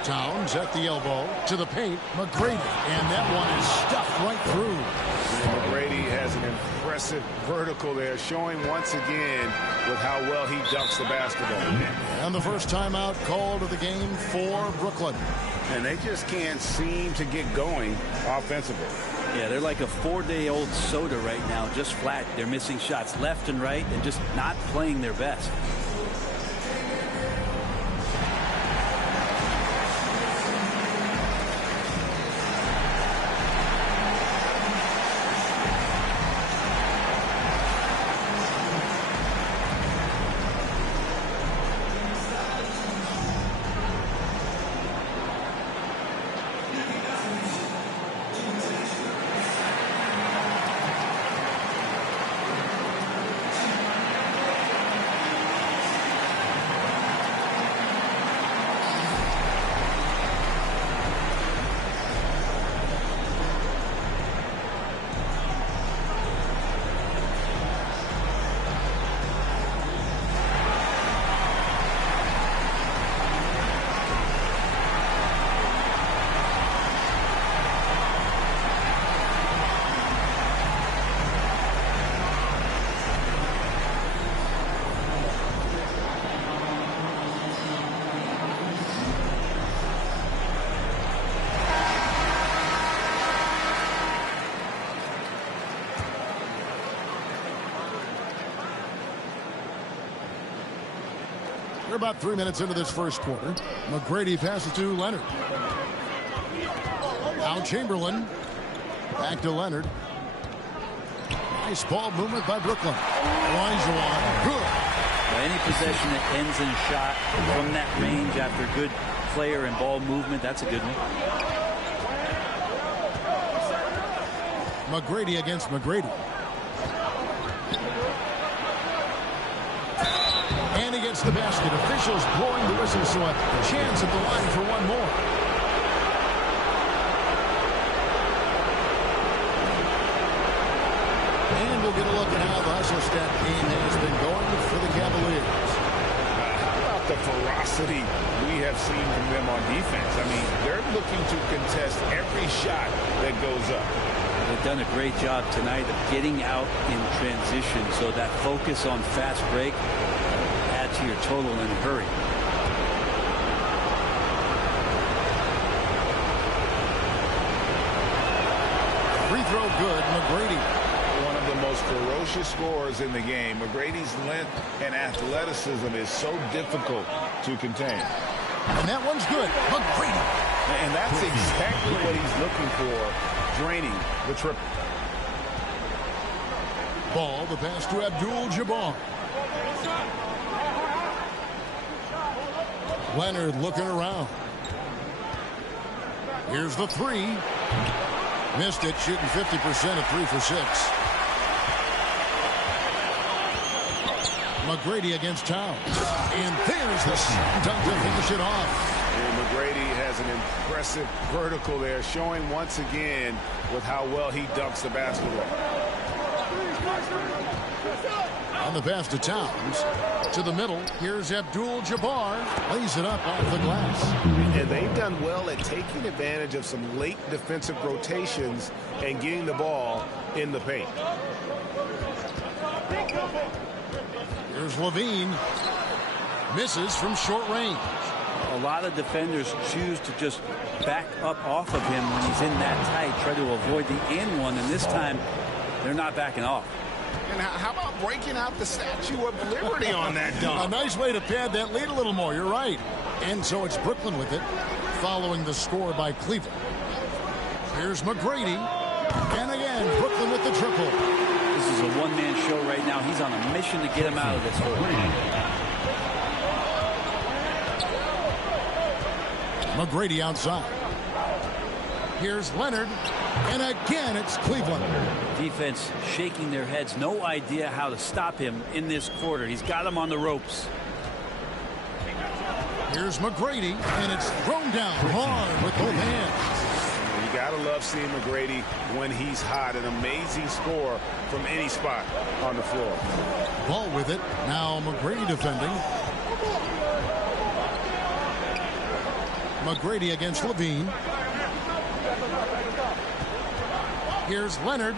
Towns at the elbow, to the paint, McGrady, and that one is stuffed right through. McGrady has an impressive vertical there, showing once again with how well he dunks the basketball. And the first timeout called of the game for Brooklyn. And they just can't seem to get going offensively. Yeah, they're like a 4-day-old soda right now, just flat. They're missing shots left and right and just not playing their best. We're about 3 minutes into this first quarter. McGrady passes to Leonard. Now Chamberlain. Back to Leonard. Nice ball movement by Brooklyn. Olajuwon. Good. Any possession that ends in a shot from that range after good player and ball movement, that's a good one. McGrady against McGrady. And he gets the basket. Officials blowing the whistle, so a chance at the line for one more. And we'll get a look at how the hustle stat game has been going for the Cavaliers. How about the ferocity we have seen from them on defense? I mean, they're looking to contest every shot that goes up. They've done a great job tonight of getting out in transition, so that focus on fast break add to your total in a hurry. Free throw good, McGrady. One of the most ferocious scorers in the game. McGrady's length and athleticism is so difficult to contain. And that one's good. McGrady. And that's exactly what he's looking for, draining the triple. Ball, the pass to Abdul-Jabbar. Leonard looking around. Here's the three. Missed it, shooting 50% at 3 for 6. McGrady against Towns. And there's the dunk to finish it off. And McGrady has an impressive vertical there, showing once again with how well he dunks the basketball. On the pass to Towns. To the middle. Here's Abdul-Jabbar. Lays it up off the glass. And they've done well at taking advantage of some late defensive rotations and getting the ball in the paint. Here's Levine. Misses from short range. A lot of defenders choose to just back up off of him when he's in that tight, try to avoid the and one, and this time they're not backing off. And how about breaking out the Statue of Liberty on that dunk? A nice way to pad that lead a little more. You're right. And so it's Brooklyn with it, following the score by Cleveland. Here's McGrady. And again, Brooklyn with the triple. This is a one-man show right now. He's on a mission to get him out of this hole. McGrady outside. Here's Leonard. And again, it's Cleveland. Defense shaking their heads. No idea how to stop him in this quarter. He's got him on the ropes. Here's McGrady, and it's thrown down hard with both hands. You gotta love seeing McGrady when he's hot. An amazing score from any spot on the floor. Ball with it. Now McGrady defending. McGrady against Levine. Here's Leonard.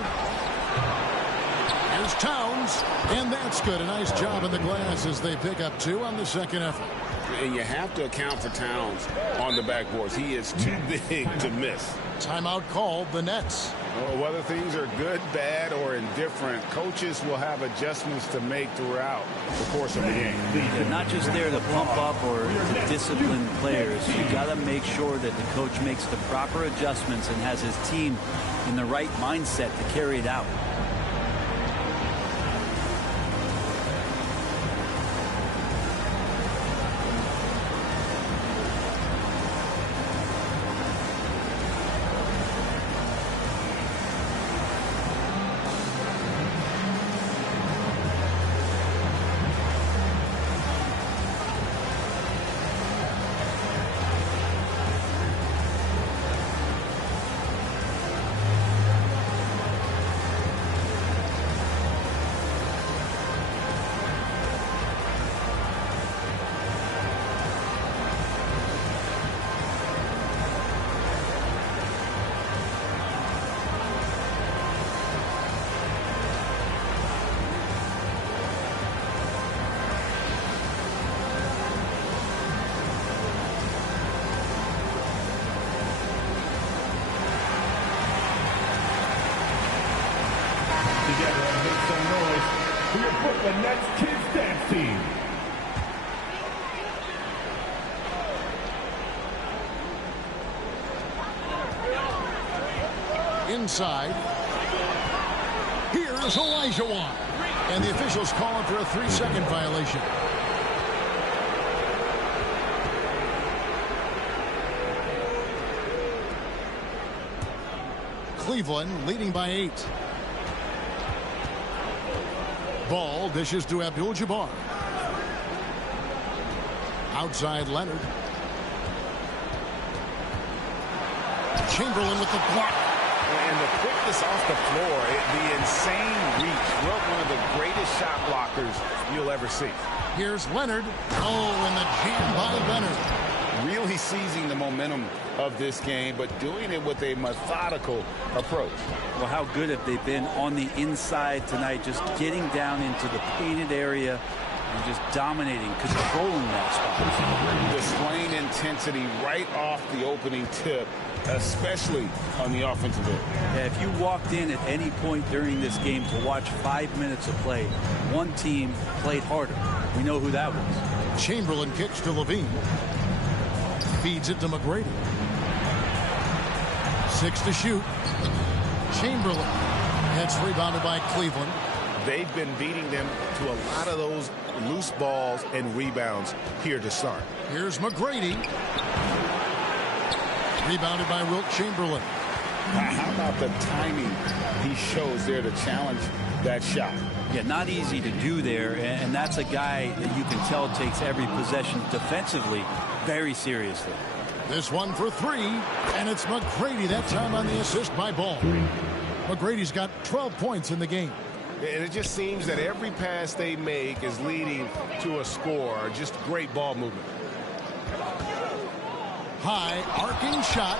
Here's Towns. And that's good. A nice job in the glass as they pick up 2 on the second effort. And you have to account for Towns on the backboards. He is too big to miss. Timeout called, the Nets. Well, whether things are good, bad, or indifferent, coaches will have adjustments to make throughout the course of the game. They're not just there to pump up or to discipline players. You got to make sure that the coach makes the proper adjustments and has his team in the right mindset to carry it out. The Nets Kids Dance Team. inside. Here's Olajuwon. And the officials calling for a 3-second violation. Cleveland leading by 8. Ball dishes to Abdul-Jabbar. Outside Leonard. Chamberlain with the block. And the quickness off the floor, the insane reach. One of the greatest shot blockers you'll ever see. Here's Leonard. Oh, and the jam by Leonard. Really seizing the momentum of this game, but doing it with a methodical approach. Well, how good have they been on the inside tonight, just getting down into the painted area and just dominating, controlling that spot. Displaying intensity right off the opening tip, especially on the offensive end. Yeah, if you walked in at any point during this game to watch 5 minutes of play, one team played harder. We know who that was. Chamberlain kicks to Levine. Feeds it to McGrady. 6 to shoot. Chamberlain. That's rebounded by Cleveland. They've been beating them to a lot of those loose balls and rebounds here to start. Here's McGrady. Rebounded by Wilt Chamberlain. How about the timing he shows there to challenge that shot? Yeah, not easy to do there, and that's a guy that you can tell takes every possession defensively very seriously. This one for 3, and it's McGrady that time on the assist by Ball. McGrady's got 12 points in the game. And it just seems that every pass they make is leading to a score. Just great ball movement. High arcing shot.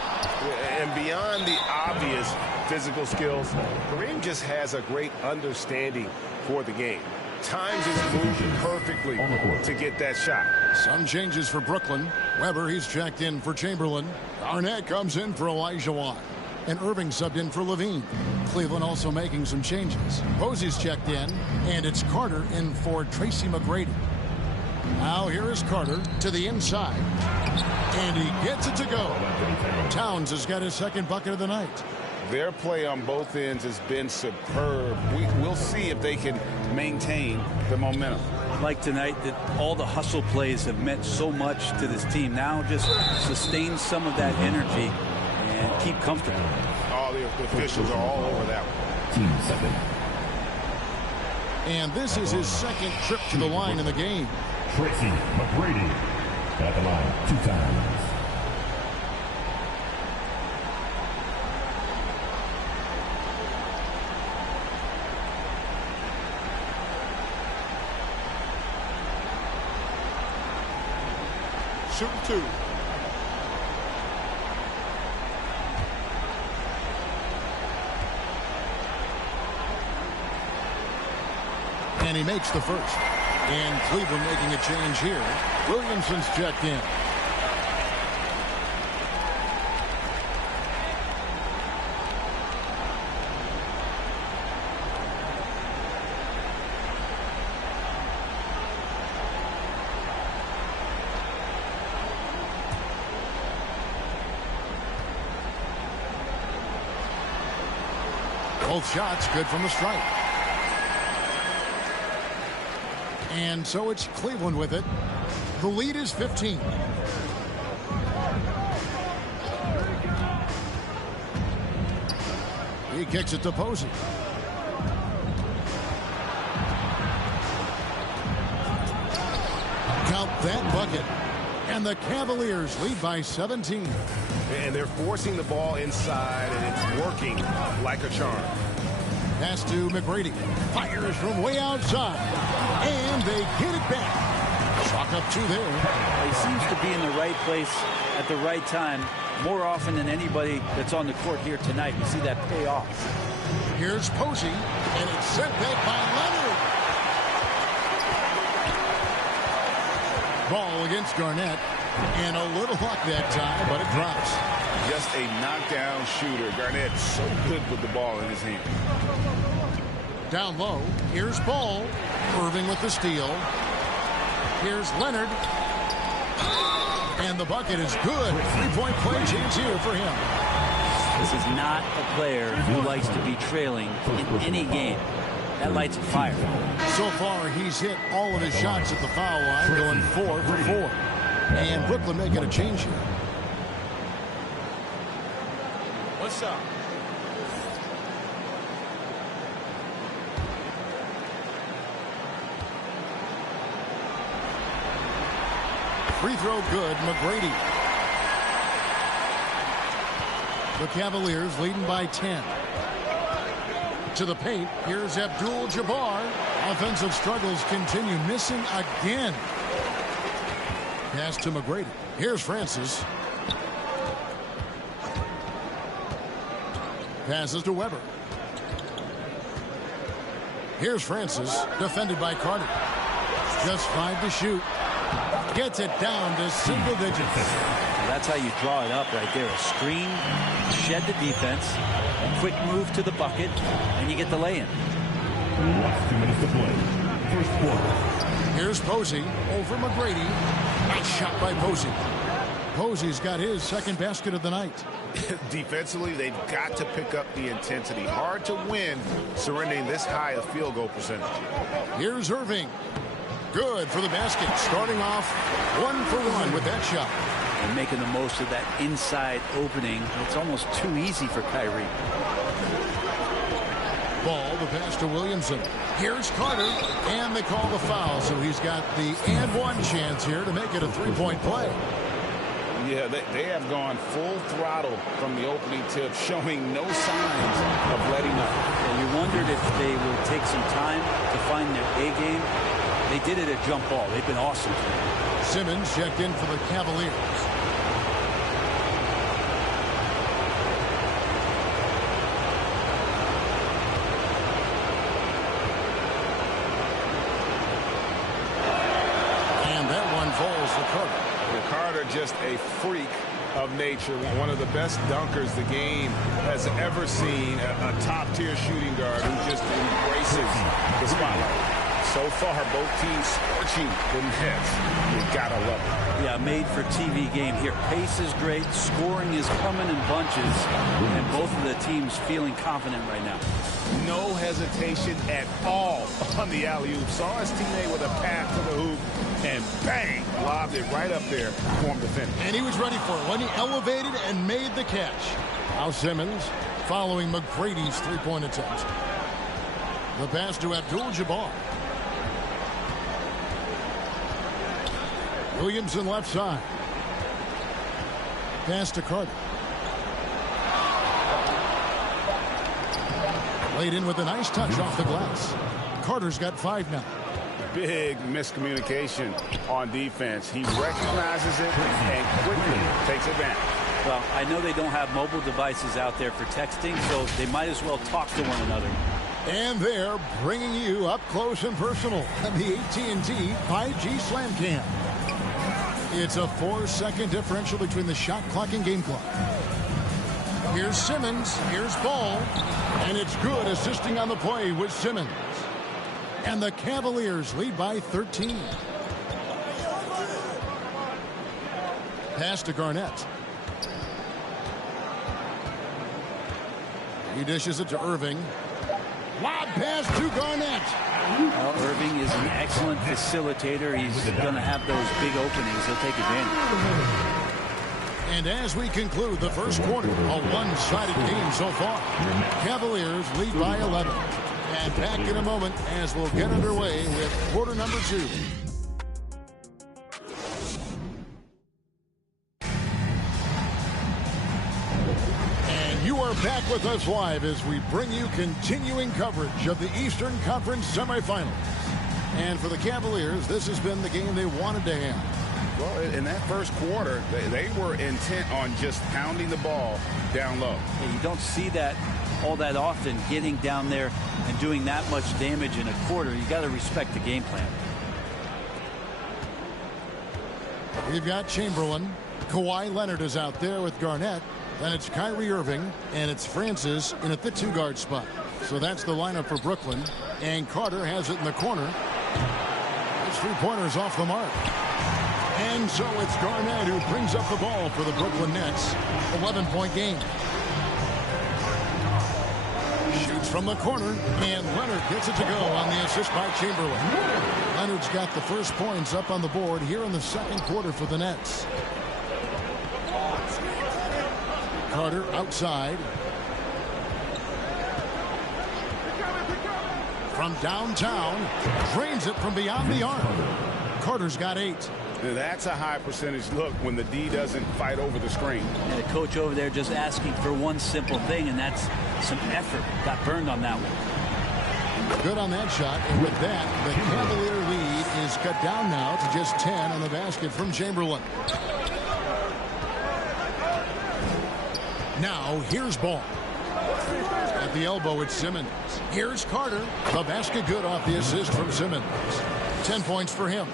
And beyond the obvious physical skills, Kareem just has a great understanding for the game. Times his move perfectly to get that shot. Some changes for Brooklyn. Weber, he's checked in for Chamberlain. Arnett comes in for Olajuwon. And Irving subbed in for Levine. Cleveland also making some changes. Posey's checked in, and it's Carter in for Tracy McGrady. Now here is Carter to the inside. And he gets it to go. Towns has got his second bucket of the night. Their play on both ends has been superb. We'll see if they can maintain the momentum. Like tonight, that all the hustle plays have meant so much to this team. Now just sustain some of that energy and keep comfortable. All the officials are all over that one. Team 7. And this is his second trip to the line in the game. Tracy McGrady at the line 2 times. Shooting 2. And he makes the first. And Cleveland making a change here. Williamson's checked in. Both shots good from the stripe. And so it's Cleveland with it. The lead is 15. He kicks it to Posey. Count that bucket. And the Cavaliers lead by 17. And they're forcing the ball inside, and it's working like a charm. Pass to McGrady. Fires from way outside. And they get it back. Chalk up 2 there. He seems to be in the right place at the right time more often than anybody that's on the court here tonight. You see that pay off. Here's Posey, and it's sent back by Leonard. Ball against Garnett. And a little luck that time, but it drops. Just a knockdown shooter. Garnett so good with the ball in his hand. Down low, here's Ball. Irving with the steal. Here's Leonard. And the bucket is good. 3-point play chance here for him. This is not a player who likes to be trailing in any game. That lights a fire. So far, he's hit all of his shots at the foul line, going 4 for 4. And Brooklyn making a change here. What's up? Free throw good, McGrady. The Cavaliers leading by 10. To the paint, here's Abdul-Jabbar. Offensive struggles continue, missing again. Pass to McGrady. Here's Francis. Passes to Weber. Here's Francis, defended by Carter. Just 5 to shoot. Gets it down to single digits. That's how you draw it up right there. A screen, shed the defense, a quick move to the bucket, and you get the lay-in. Last 2 minutes to play. First quarter. Here's Posey over McGrady. Nice shot by Posey. Posey's got his second basket of the night. Defensively, they've got to pick up the intensity. Hard to win surrendering this high a field goal percentage. Here's Irving. Good for the basket. Starting off 1 for 1 with that shot. And making the most of that inside opening. It's almost too easy for Kyrie. Ball, the pass to Williamson. Here's Carter, and they call the foul, so he's got the and one chance here to make it a three-point play. Yeah, they have gone full throttle from the opening tip, showing no signs of letting up. Yeah, you wondered if they would take some time to find their A game. They did it at jump ball. They've been awesome today. Simmons checked in for the Cavaliers. And that one falls to Carter. Carter, just a freak of nature, one of the best dunkers the game has ever seen, a top-tier shooting guard who just embraces the spotlight. So far, both teams scorching the nets. You gotta love it. Yeah, made for TV game here. Pace is great. Scoring is coming in bunches. And both of the teams feeling confident right now. No hesitation at all on the alley-oop. Saw his teammate with a pass to the hoop, and bang, lobbed it right up there for him to finish. And he was ready for it when he elevated and made the catch. Now Simmons following McGrady's three-point attempt. The pass to Abdul-Jabbar. Williamson left side. Pass to Carter. Laid in with a nice touch off the glass. Carter's got 5 now. Big miscommunication on defense. He recognizes it and quickly takes advantage. Well, I know they don't have mobile devices out there for texting, so they might as well talk to one another. And they're bringing you up close and personal on the AT&T 5G Slam Cam. It's a 4-second differential between the shot clock and game clock. Here's Simmons. Here's Ball. And it's good, assisting on the play with Simmons. And the Cavaliers lead by 13. Pass to Garnett. He dishes it to Irving. Lob pass to Garnett. Well, Irving is an excellent facilitator. He's going to have those big openings. He'll take advantage. And as we conclude the first quarter, a one-sided game so far. Cavaliers lead by 11. And back in a moment as we'll get underway with quarter number 2. You are back with us live as we bring you continuing coverage of the Eastern Conference semifinals. And for the Cavaliers, this has been the game they wanted to have. Well, in that first quarter, they were intent on just pounding the ball down low. Yeah, you don't see that all that often, getting down there and doing that much damage in a quarter. You got to respect the game plan. We've got Chamberlain. Kawhi Leonard is out there with Garnett. Then it's Kyrie Irving, and it's Francis in at the 2-guard spot. So that's the lineup for Brooklyn. And Carter has it in the corner. His three-pointer's off the mark. And so it's Garnett who brings up the ball for the Brooklyn Nets. 11-point game. from the corner, and Leonard gets it to go on the assist by Chamberlain. Leonard's got the first points up on the board here in the second quarter for the Nets. Carter outside. From downtown, drains it from beyond the arc. Carter's got 8. That's a high percentage look when the D doesn't fight over the screen. And the coach over there just asking for one simple thing, and that's some effort. Got burned on that one. Good on that shot, and with that, the Cavalier lead is cut down now to just 10 on the basket from Chamberlain. Now, here's Ball. At the elbow, it's Simmons. Here's Carter. The basket good off the assist from Simmons. 10 points for him.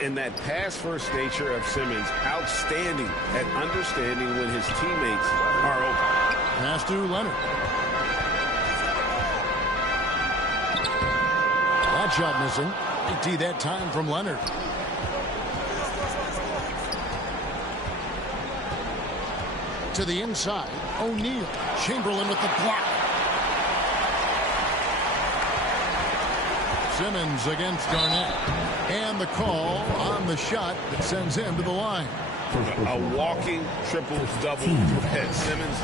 And that pass-first nature of Simmons, outstanding at understanding when his teammates are open. Pass to Leonard. That shot missing. 80 that time from Leonard. To the inside, O'Neal. Chamberlain with the block. Simmons against Garnett. And the call on the shot that sends him to the line. A walking triple-double threat. Simmons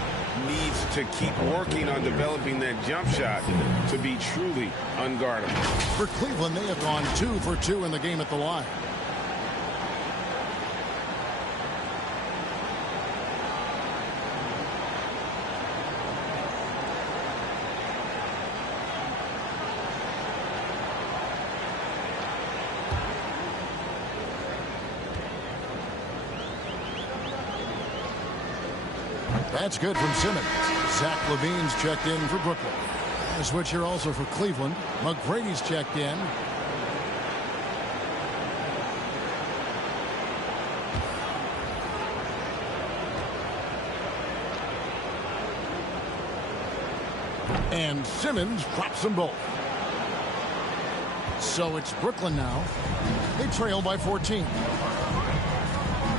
needs to keep working on developing that jump shot to be truly unguardable. For Cleveland, they have gone 2 for 2 in the game at the line. That's good from Simmons. Zach LaVine's checked in for Brooklyn. A switch here also for Cleveland. McGrady's checked in. And Simmons drops them both. So it's Brooklyn now. They trail by 14.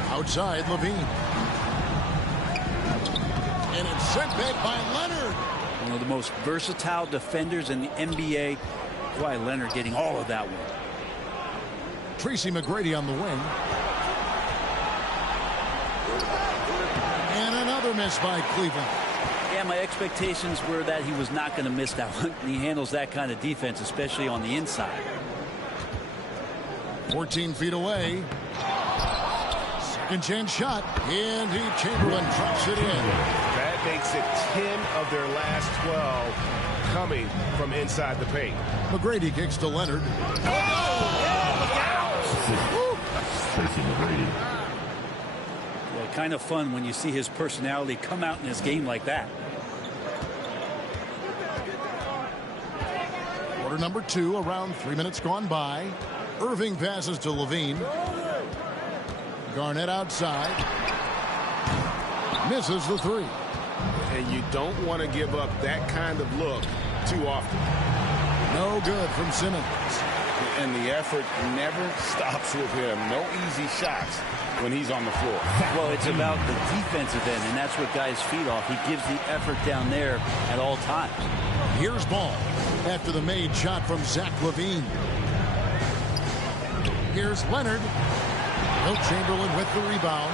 Outside, LaVine. And it's sent back by Leonard. One of the most versatile defenders in the NBA. Why Leonard getting all of that one. Tracy McGrady on the wing. And another miss by Cleveland. Yeah, my expectations were that he was not going to miss that one. He handles that kind of defense, especially on the inside. 14 feet away. Second chance shot. And Chamberlain drops it in. That makes it 10 of their last 12 coming from inside the paint. McGrady kicks to Leonard. Well, kind of fun when you see his personality come out in his game like that. Quarter number 2, around 3 minutes gone by. Irving passes to LaVine. Garnett outside. Misses the 3. And you don't want to give up that kind of look too often. No good from Simmons. And the effort never stops with him. No easy shots when he's on the floor. Well, it's about the defensive end, and that's what guys feed off. He gives the effort down there at all times. Here's Ball after the made shot from Zach LaVine. Here's Leonard. Wilt Chamberlain with the rebound.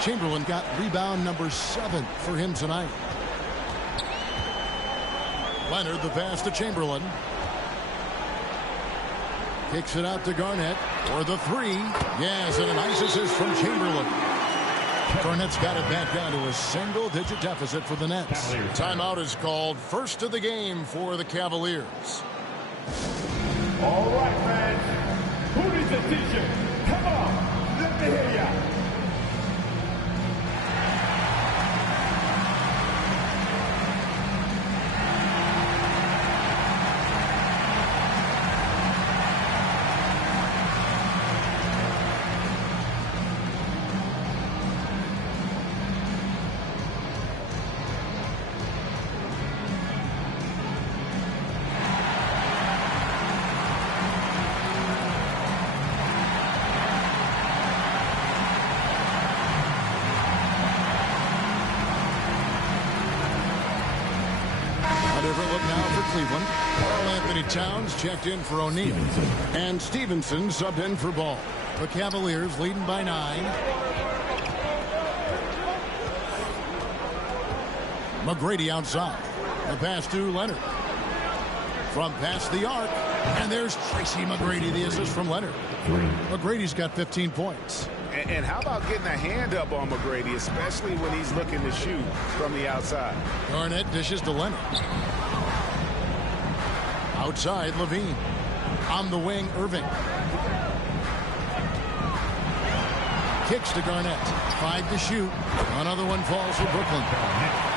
Chamberlain got rebound number 7 for him tonight. Leonard the pass to Chamberlain. Kicks it out to Garnett for the 3. Yes, and a nice assist from Chamberlain. Garnett's got it back down to a single-digit deficit for the Nets. Timeout is called. First of the game for the Cavaliers. All right, fans. Who needs a t-shirt? Come on, let me hear ya. Kenny Towns checked in for O'Neal. And Stevenson subbed in for Ball. The Cavaliers leading by 9. McGrady outside. The pass to Leonard. From past the arc. And there's Tracy McGrady, the assist from Leonard. McGrady's got 15 points. And how about getting a hand up on McGrady, especially when he's looking to shoot from the outside? Garnett dishes to Leonard. Outside, Levine. On the wing, Irving. Kicks to Garnett. 5 to shoot. Another one falls for Brooklyn.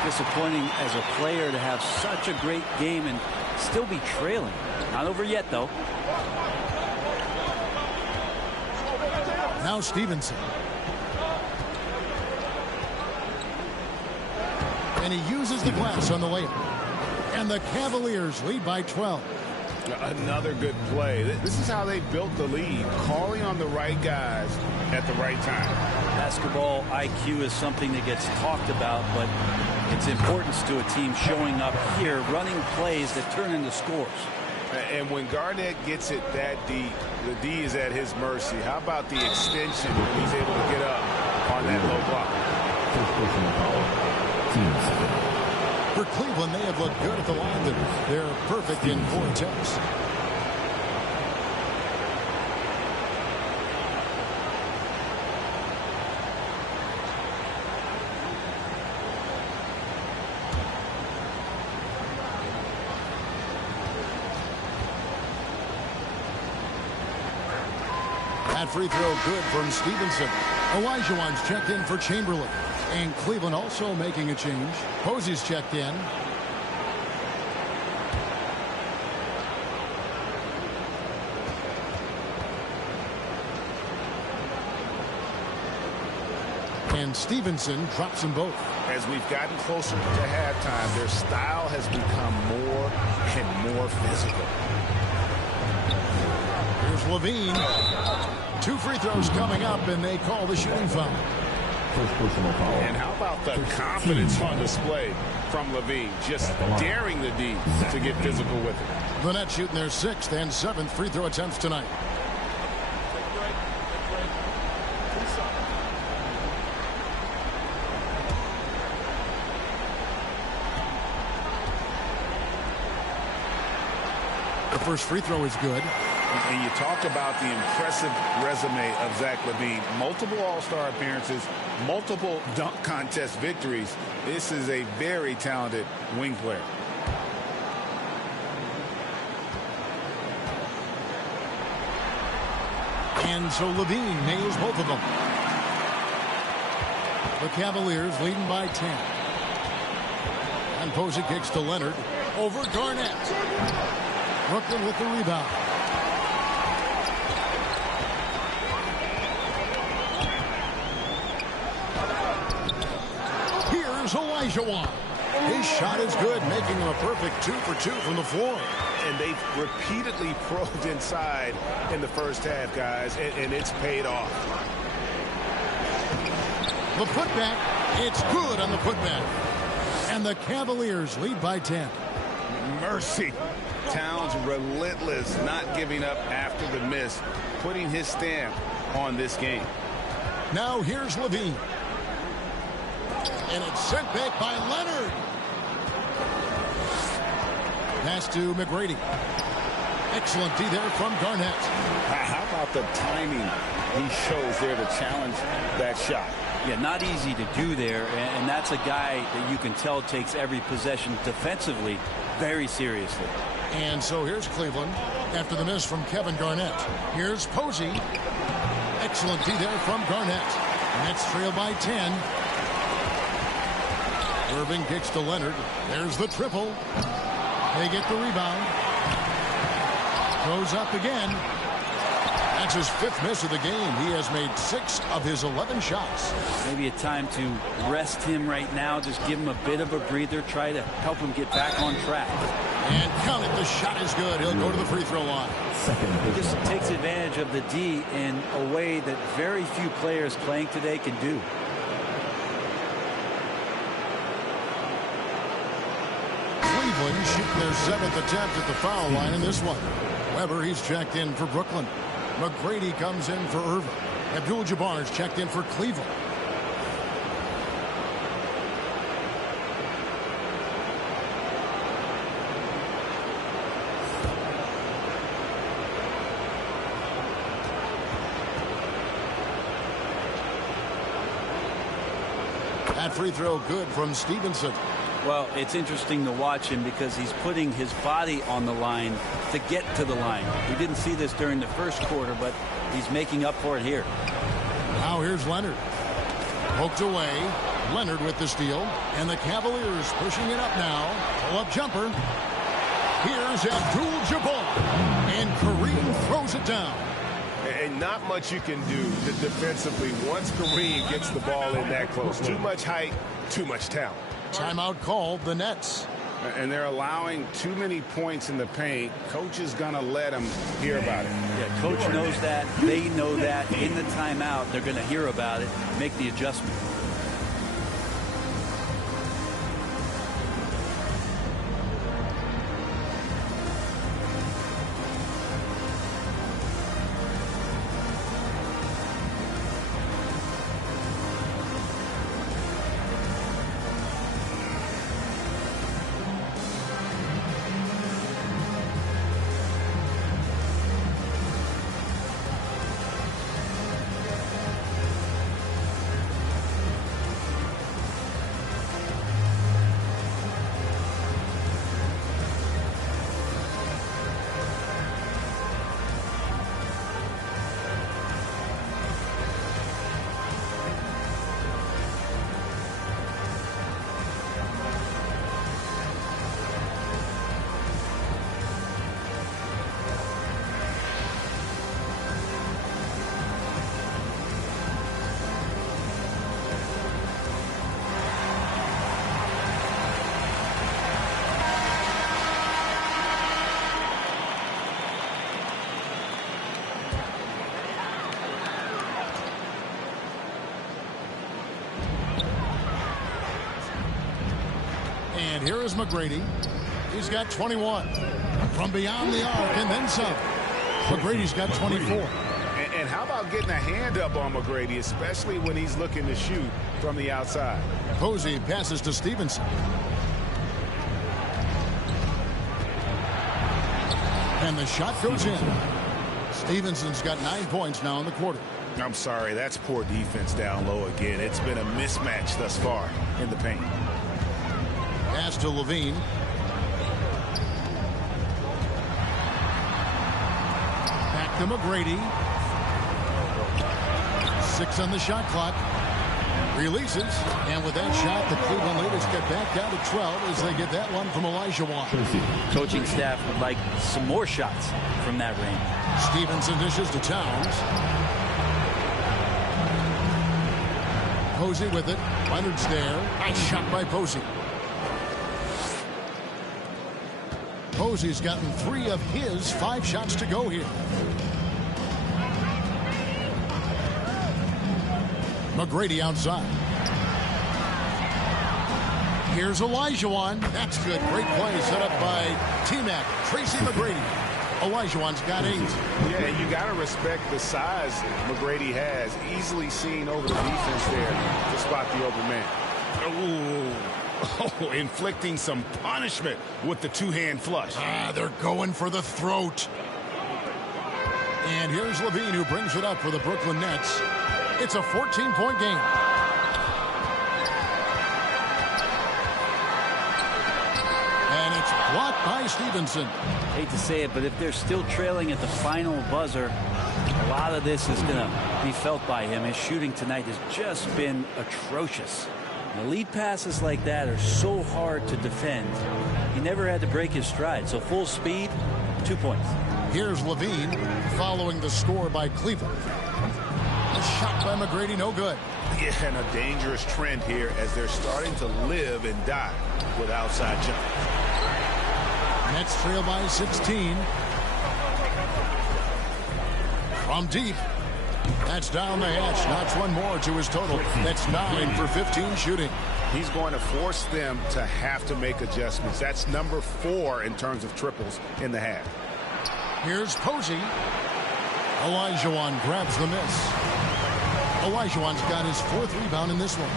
Disappointing as a player to have such a great game and still be trailing. Not over yet, though. Now Stevenson. And he uses the glass on the layup. And the Cavaliers lead by 12. Another good play. This is how they built the lead, calling on the right guys at the right time. Basketball IQ is something that gets talked about, but its importance to a team showing up here, running plays that turn into scores. And when Garnett gets it that deep, the D is at his mercy. How about the extension when he's able to get up on that low block? For Cleveland, they have looked good at the line. They're perfect in 4 attempts. That free throw good from Stevenson. Olajuwon's checked in for Chamberlain. And Cleveland also making a change. Posey's checked in. And Stevenson drops them both. As we've gotten closer to halftime, their style has become more and more physical. Here's Levine. 2 free throws coming up, and they call the shooting foul. First personal foul. And how about the confidence on display from Levine, just daring the D to get physical with it. The Nets shooting their 6th and 7th free throw attempts tonight. The first free throw is good. And you talk about the impressive resume of Zach LaVine. Multiple All-Star appearances, multiple dunk contest victories. This is a very talented wing player. And so Levine nails both of them. The Cavaliers leading by 10. And Posey kicks to Leonard. Over Garnett. Brooklyn with the rebound. Here's Olajuwon. His shot is good, making him a perfect 2 for 2 from the floor. And they've repeatedly probed inside in the first half, guys, and it's paid off. The putback, it's good on the putback. And the Cavaliers lead by 10. Mercy. Towns relentless, not giving up after the miss, putting his stamp on this game. Now here's Levine. And it's sent back by Leonard. Pass to McGrady. Excellent D there from Garnett. How about the timing he shows there to challenge that shot? Yeah, not easy to do there, and that's a guy that you can tell takes every possession defensively very seriously. And so here's Cleveland after the miss from Kevin Garnett. Here's Posey. Excellent D there from Garnett. Nets trail by 10. Irving kicks to Leonard. There's the triple. They get the rebound. Goes up again. That's his 5th miss of the game. He has made 6 of his 11 shots. Maybe a time to rest him right now. Just give him a bit of a breather. Try to help him get back on track. And count it. The shot is good. He'll go to the free throw line. He just takes advantage of the D in a way that very few players playing today can do. Cleveland Cavaliers shooting their 7th attempt at the foul line in this one. Weber, he's checked in for Brooklyn. McGrady comes in for Irving. Abdul-Jabbar's checked in for Cleveland. That free throw good from Stevenson. Well, it's interesting to watch him because he's putting his body on the line to get to the line. We didn't see this during the first quarter, but he's making up for it here. Now here's Leonard. Poked away. Leonard with the steal. And the Cavaliers pushing it up now. Pull-up jumper. Here's Abdul-Jabbar. And Kareem throws it down. And not much you can do defensively once Kareem gets the ball in that close. Too much height, too much talent. Timeout called, the Nets. And they're allowing too many points in the paint. Coach is going to let them hear about it. Yeah, coach knows that. They know that. In the timeout, they're going to hear about it, make the adjustment. And here is McGrady. He's got 21. From beyond the arc and then some. McGrady's got 24. And how about getting a hand up on McGrady, especially when he's looking to shoot from the outside? Posey passes to Stevenson. And the shot goes in. Stevenson's got 9 points now in the quarter. I'm sorry, that's poor defense down low again. It's been a mismatch thus far in the paint. Pass to Levine. Back to McGrady. 6 on the shot clock. Releases. And with that shot, the Cleveland Leaders get back down to 12 as they get that one from Olajuwon. Coaching staff would like some more shots from that range. Stevenson dishes to Towns. Posey with it. Leonard's there. Nice shot by Posey. Posey's gotten 3 of his 5 shots to go here. McGrady outside. Here's Olajuwon. That's good. Great play set up by T-Mac. Tracy McGrady. Olajuwon's got 8. Yeah, and you got to respect the size McGrady has. Easily seen over the defense there to spot the open man. Oh, inflicting some punishment with the two-hand flush. They're going for the throat. And here's Levine who brings it up for the Brooklyn Nets. It's a 14-point game. And it's blocked by Stevenson. Hate to say it, but if they're still trailing at the final buzzer, a lot of this is going to be felt by him. His shooting tonight has just been atrocious. Now, lead passes like that are so hard to defend. He never had to break his stride. So full speed, 2 points. Here's Levine following the score by Cleveland. A shot by McGrady, no good. Yeah, and a dangerous trend here as they're starting to live and die with outside jump. Nets trail by 16. From deep. That's down the hatch. Knocks one more to his total. That's 9 for 15 shooting. he's going to force them to have to make adjustments. That's number 4 in terms of triples in the half. Here's Posey. Olajuwon grabs the miss. Olajuwon's got his 4th rebound in this one.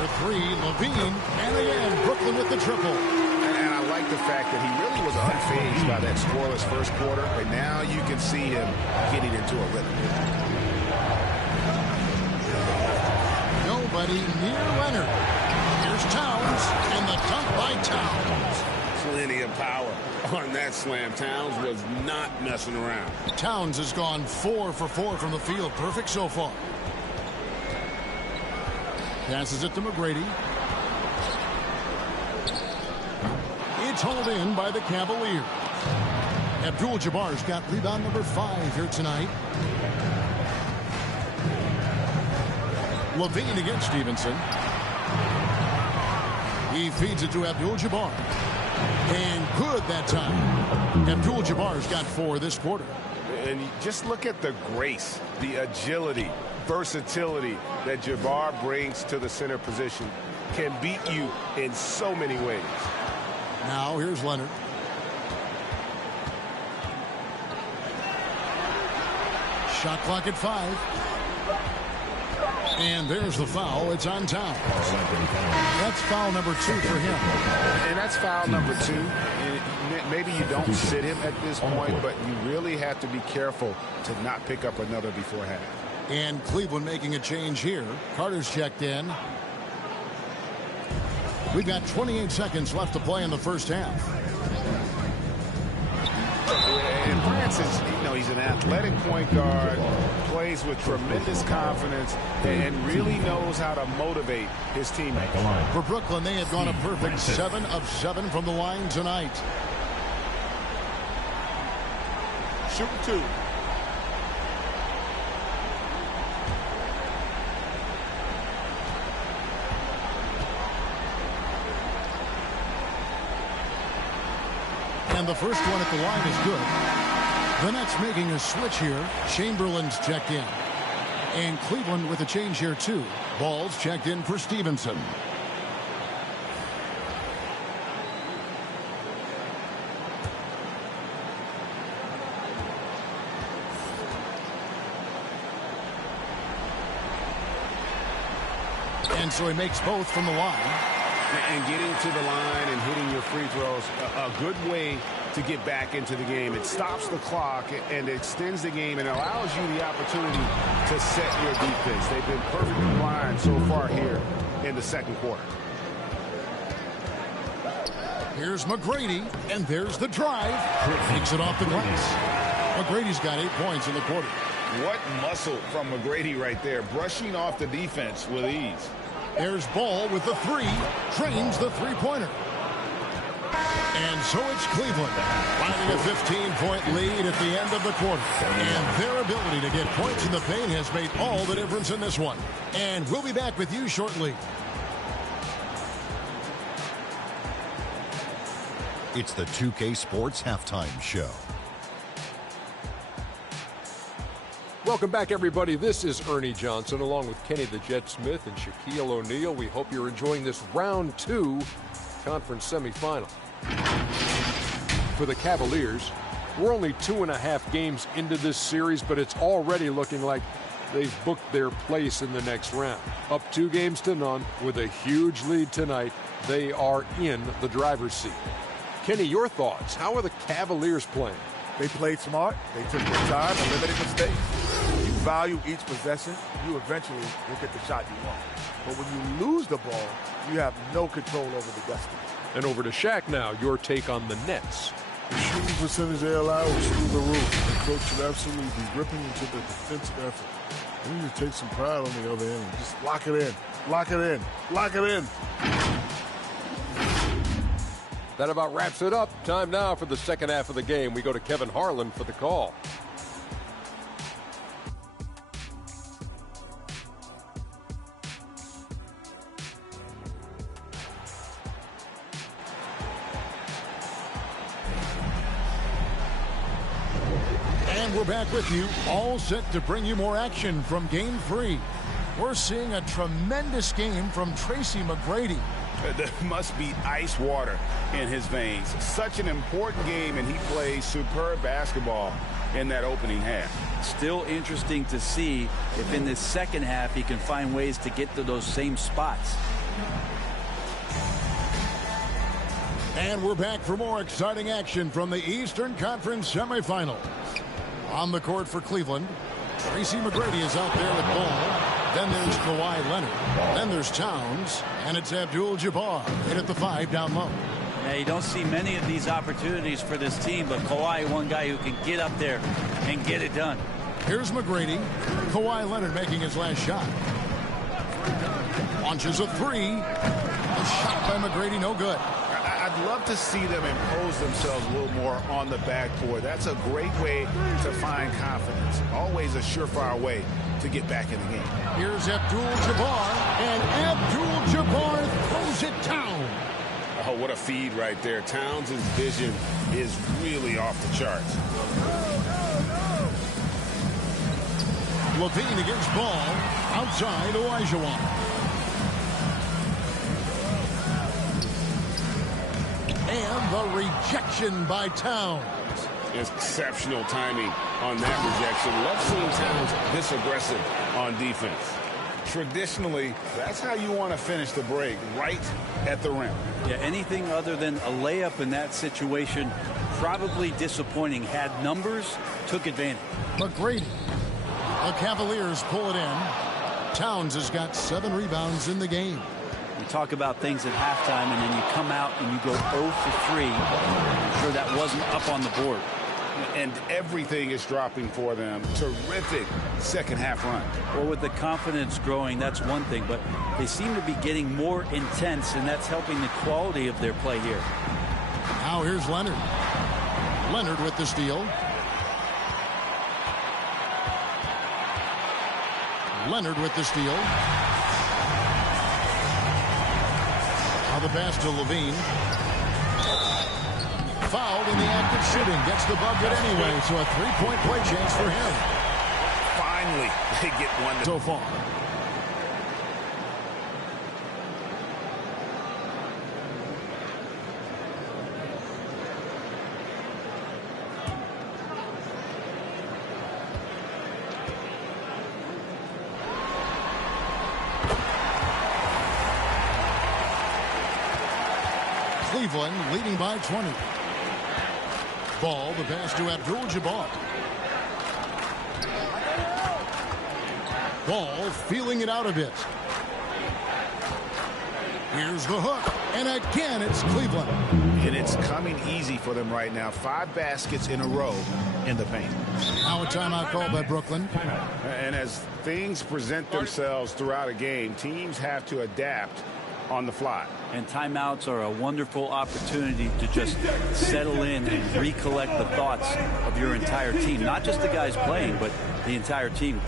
For 3, Levine, and again, Brooklyn with the triple. And I like the fact that he really was unfazed by that scoreless first quarter, and now you can see him getting into a rhythm. Nobody near Leonard. Here's Towns, and the dunk by Towns. Plenty of power on that slam. Towns was not messing around. Towns has gone 4 for 4 from the field. Perfect so far. Passes it to McGrady. It's hauled in by the Cavaliers. Abdul-Jabbar's got rebound number 5 here tonight. Levine against Stevenson. He feeds it to Abdul-Jabbar. And good that time. Abdul-Jabbar's got 4 this quarter. And just look at the grace, the agility, versatility that Jabbar brings to the center position. Can beat you in so many ways. Now here's Leonard. Shot clock at 5. And there's the foul. It's on Towns. That's foul number 2 for him. And that's foul number 2. Maybe you don't sit him at this point, but you really have to be careful to not pick up another before half. And Cleveland making a change here. Carter's checked in. We've got 28 seconds left to play in the first half. And Francis, he's an athletic point guard, plays with tremendous confidence, and really knows how to motivate his teammates. For Brooklyn, they had gone a perfect 7 of 7 from the line tonight. Shoot 2. And the first one at the line is good. The Nets making a switch here. Chamberlain's checked in. And Cleveland with a change here too. Ball's checked in for Stevenson. And so he makes both from the line. And getting to the line and hitting your free throws, a good way to get back into the game. It stops the clock and extends the game and allows you the opportunity to set your defense. They've been perfectly blind so far here in the second quarter. Here's McGrady, and there's the drive. Takes it off the glass. McGrady's got 8 points in the quarter. What muscle from McGrady right there, brushing off the defense with ease. There's Ball with the 3, drains the 3-pointer. And so it's Cleveland, finding a 15-point lead at the end of the quarter. And their ability to get points in the paint has made all the difference in this one. And we'll be back with you shortly. It's the 2K Sports Halftime Show. Welcome back, everybody. This is Ernie Johnson along with Kenny the Jet Smith and Shaquille O'Neal. We hope you're enjoying this round 2 conference semifinal. For the Cavaliers, we're only 2.5 games into this series, but it's already looking like they've booked their place in the next round. Up 2 games to none with a huge lead tonight. They are in the driver's seat. Kenny, your thoughts? How are the Cavaliers playing? They played smart. They took their time and limited mistakes. When you value each possession, you eventually will get the shot you want. But when you lose the ball, you have no control over the destiny. And over to Shaq now, your take on the Nets. The shooting percentage they allow is through the roof. The coach should absolutely be ripping into the defensive effort. They need to take some pride on the other end. Just lock it in. Lock it in. Lock it in. That about wraps it up. Time now for the second half of the game. We go to Kevin Harlan for the call. And we're back with you, all set to bring you more action from Game 3. We're seeing a tremendous game from Tracy McGrady. There must be ice water in his veins. Such an important game, and he plays superb basketball in that opening half. Still interesting to see if in this second half he can find ways to get to those same spots. And we're back for more exciting action from the Eastern Conference semifinals. On the court for Cleveland, Tracy McGrady is out there with ball. Then there's Kawhi Leonard. Then there's Towns. And it's Abdul-Jabbar in at the 5 down low. Yeah, you don't see many of these opportunities for this team, but Kawhi, one guy who can get up there and get it done. Here's McGrady. Kawhi Leonard making his last shot. Launches a 3. A shot by McGrady, no good. I'd love to see them impose themselves a little more on the backboard. That's a great way to find confidence. Always a surefire way to get back in the game. Here's Abdul-Jabbar, and Abdul-Jabbar throws it down. Oh, what a feed right there. Towns' vision is really off the charts. Levine against ball. Outside Olajuwon. And the rejection by Towns. Exceptional timing on that rejection. Love seeing Towns this aggressive on defense. Traditionally, that's how you want to finish the break, right at the rim. Yeah, anything other than a layup in that situation, probably disappointing. Had numbers, took advantage. McGrady. The Cavaliers pull it in. Towns has got 7 rebounds in the game. You talk about things at halftime, and then you come out and you go 0 for 3. I'm sure that wasn't up on the board. And everything is dropping for them. Terrific second half run. Well, with the confidence growing, that's one thing, but they seem to be getting more intense, and that's helping the quality of their play here. Now here's Leonard. Leonard with the steal. Leonard with the steal. Now the pass to Levine. Fouled in the act of shooting. Gets the bucket anyway, so a 3-point play chance for him. Finally, they get one so far. Cleveland leading by 20. Ball, the pass to Abdul-Jabbar. Ball feeling it out a bit. Here's the hook, and again it's Cleveland. And it's coming easy for them right now. 5 baskets in a row in the paint. Now a timeout called by Brooklyn. And as things present themselves throughout a game, teams have to adapt on the fly. And timeouts are a wonderful opportunity to just settle in and recollect the thoughts of your entire team. Not just the guys playing, but the entire team.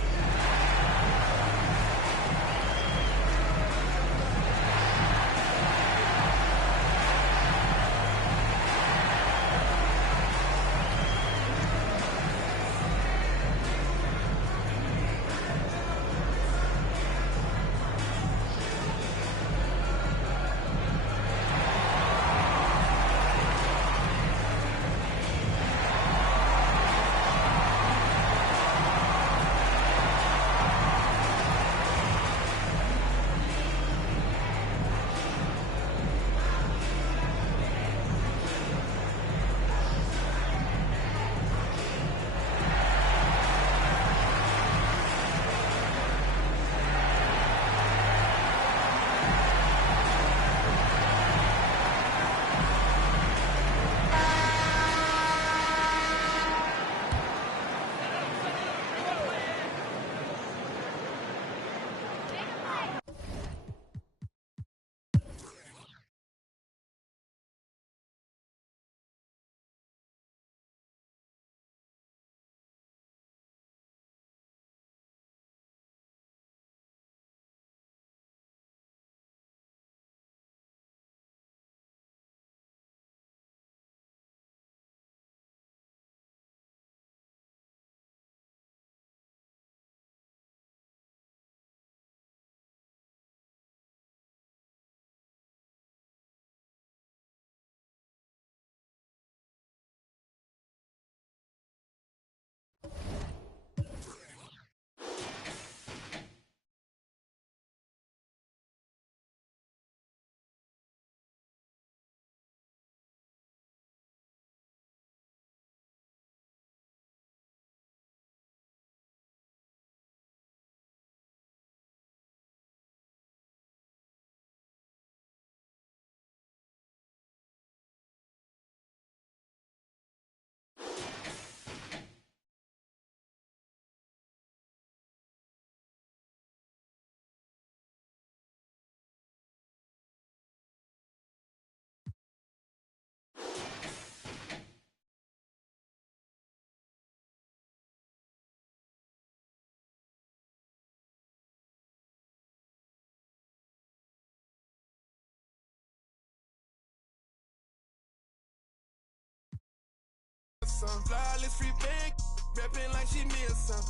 some. Flawless free bag, reppin' like she means some.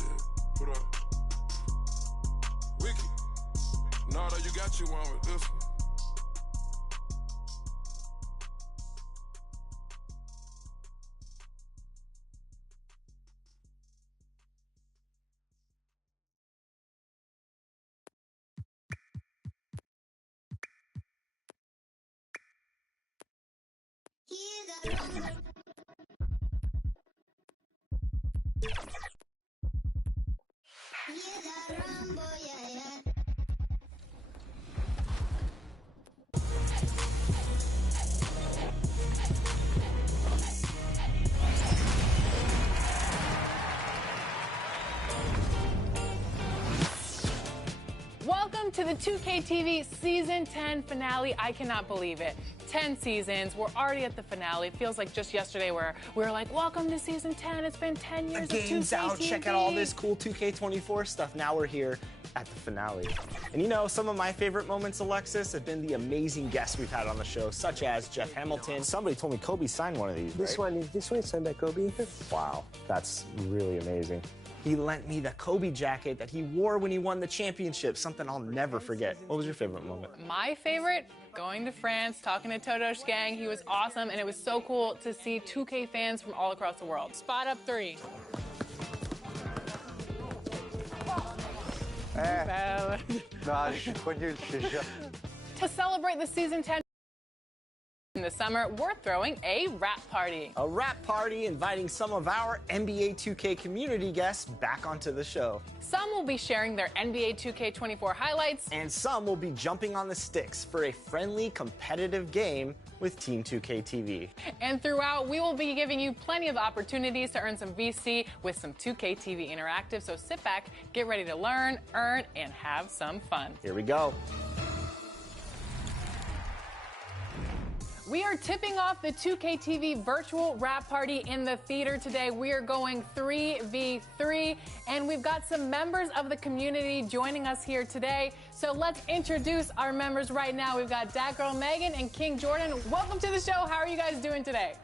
Yeah, put up. Wicked. Nardo, you got you one with this one. Welcome to the 2K TV Season 10 finale. I cannot believe it. 10 seasons. We're already at the finale. It feels like just yesterday where we were like, welcome to Season 10. It's been 10 years of 2K Game's out. TV. Check out all this cool 2K24 stuff. Now we're here at the finale. And you know, some of my favorite moments, Alexis, have been the amazing guests we've had on the show, such as Jeff Hamilton. Somebody told me Kobe signed one of these, This one is signed by Kobe. Wow, that's really amazing. He lent me the Kobe jacket that he wore when he won the championship, something I'll never forget. What was your favorite moment? My favorite, going to France, talking to Todo's gang. He was awesome, and it was so cool to see 2K fans from all across the world. Spot up 3. To celebrate the Season 10 in the summer, we're throwing a rap party. A rap party inviting some of our NBA 2K community guests back onto the show. Some will be sharing their NBA 2K24 highlights. And some will be jumping on the sticks for a friendly, competitive game with Team 2K TV. And throughout, we will be giving you plenty of opportunities to earn some VC with some 2K TV Interactive. So sit back, get ready to learn, earn, and have some fun. Here we go. We are tipping off the 2K TV virtual rap party in the theater today. We are going 3v3, and we've got some members of the community joining us here today. So let's introduce our members right now. We've got Dat Girl Megan and King Jordan. Welcome to the show. How are you guys doing today?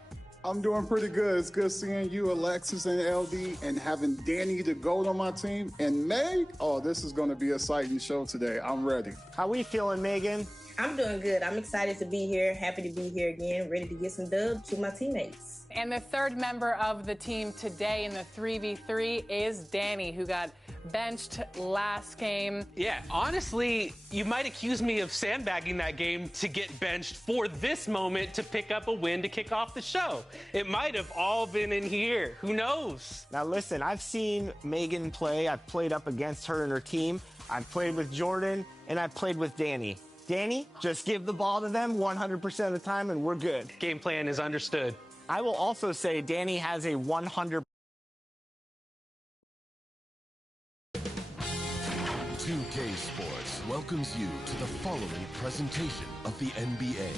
I'm doing pretty good. It's good seeing you, Alexis and LD, and having Danny the GOAT on my team. And Meg, oh, this is going to be an exciting show today. I'm ready. How we feeling, Megan? I'm doing good. I'm excited to be here. Happy to be here again. Ready to get some dubs to my teammates. And the third member of the team today in the 3v3 is Danny, who got benched last game. Yeah, honestly, you might accuse me of sandbagging that game to get benched for this moment to pick up a win to kick off the show. It might have all been in here. Who knows? Now listen, I've seen Megan play. I've played up against her and her team. I've played with Jordan, and I've played with Danny. Danny, just give the ball to them 100% of the time, and we're good. Game plan is understood. I will also say Danny has a 100%. 2K Sports welcomes you to the following presentation of the NBA.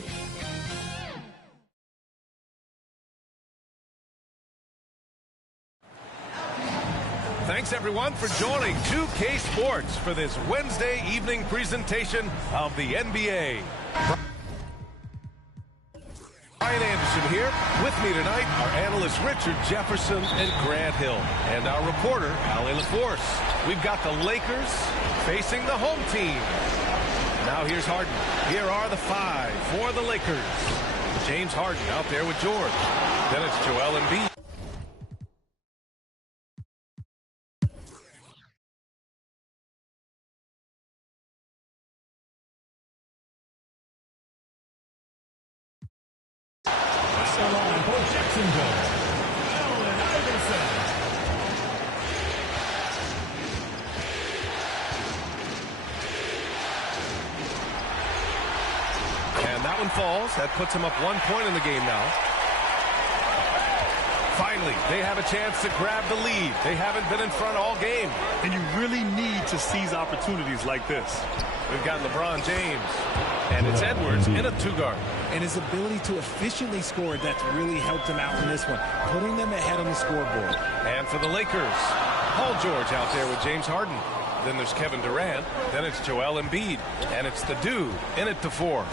Thanks, everyone, for joining 2K Sports for this Wednesday evening presentation of the NBA. Brian Anderson here. With me tonight are analysts Richard Jefferson and Grant Hill, and our reporter, Ali LaForce. We've got the Lakers facing the home team. Now here's Harden. Here are the 5 for the Lakers. James Harden out there with George. Then it's Joel Embiid. That one falls. That puts him up 1 point in the game now. Finally, they have a chance to grab the lead. They haven't been in front all game. And you really need to seize opportunities like this. We've got LeBron James. And it's Edwards in a 2-guard. And his ability to efficiently score, that's really helped him out in this one, putting them ahead on the scoreboard. And for the Lakers, Paul George out there with James Harden. Then there's Kevin Durant. Then it's Joel Embiid. And it's the dude in it to 4.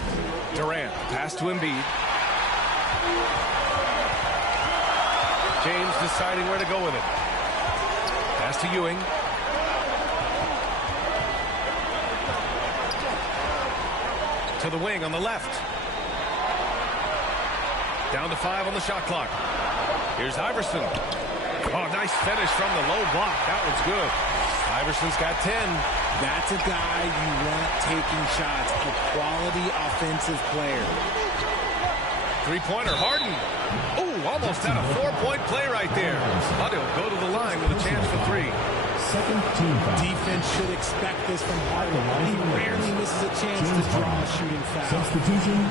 Durant, pass to Embiid. James deciding where to go with it. Pass to Ewing. To the wing on the left. Down to 5 on the shot clock. Here's Iverson. Oh, nice finish from the low block. That one's good. Iverson's got 10. That's a guy you want taking shots, a quality offensive player. Three-pointer, Harden. Oh, almost had a 4-point play right there. But he'll go to the line with a chance for 3. Second team foul. Defense should expect this from Harden. He rarely misses a chance to draw a shooting foul. Substitution.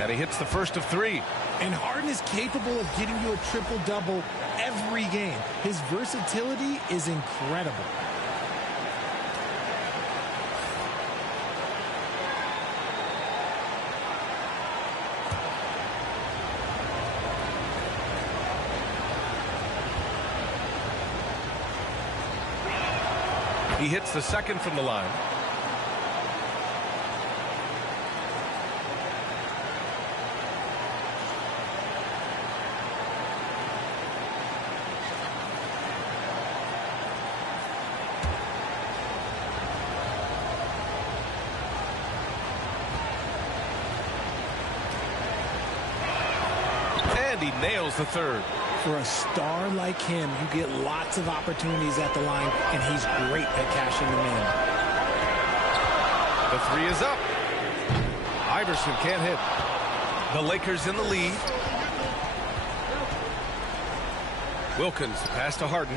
And he hits the first of 3. And Harden is capable of getting you a triple-double every game. His versatility is incredible. He hits the second from the line. And he nails the third. For a star like him, you get lots of opportunities at the line, and he's great at cashing them in. The 3 is up. Iverson can't hit. The Lakers in the lead. Wilkins pass to Harden.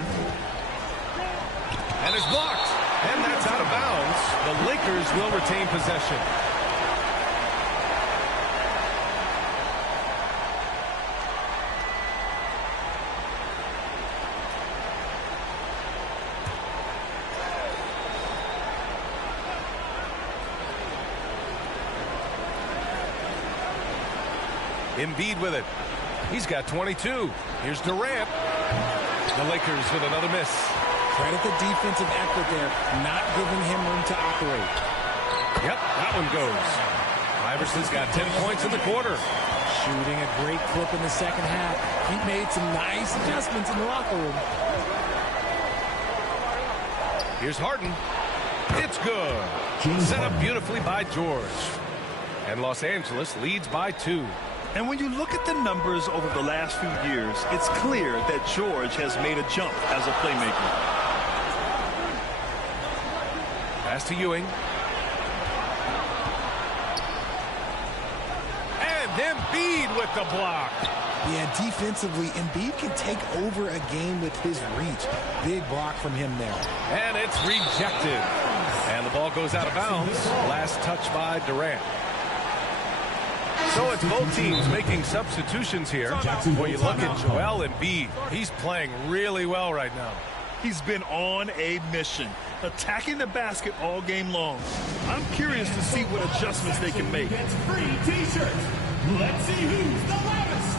And it's blocked. And that's out of bounds. The Lakers will retain possession. Embiid with it. He's got 22. Here's Durant. The Lakers with another miss. Credit the defensive effort there, not giving him room to operate. Yep, that one goes. Iverson's got 10 points in the quarter. Shooting a great clip in the second half. He made some nice adjustments in the locker room. Here's Harden. It's good. Set up beautifully by George. And Los Angeles leads by 2. And when you look at the numbers over the last few years, it's clear that George has made a jump as a playmaker. Pass to Ewing. And Embiid with the block. Yeah, defensively, Embiid can take over a game with his reach. Big block from him there. And it's rejected. And the ball goes out of bounds. Last touch by Durant. So it's both teams making substitutions here. When you look at Joel Embiid, he's playing really well right now. He's been on a mission, attacking the basket all game long. I'm curious to see what adjustments they can make. Gets free t-shirts. Let's see who's the loudest.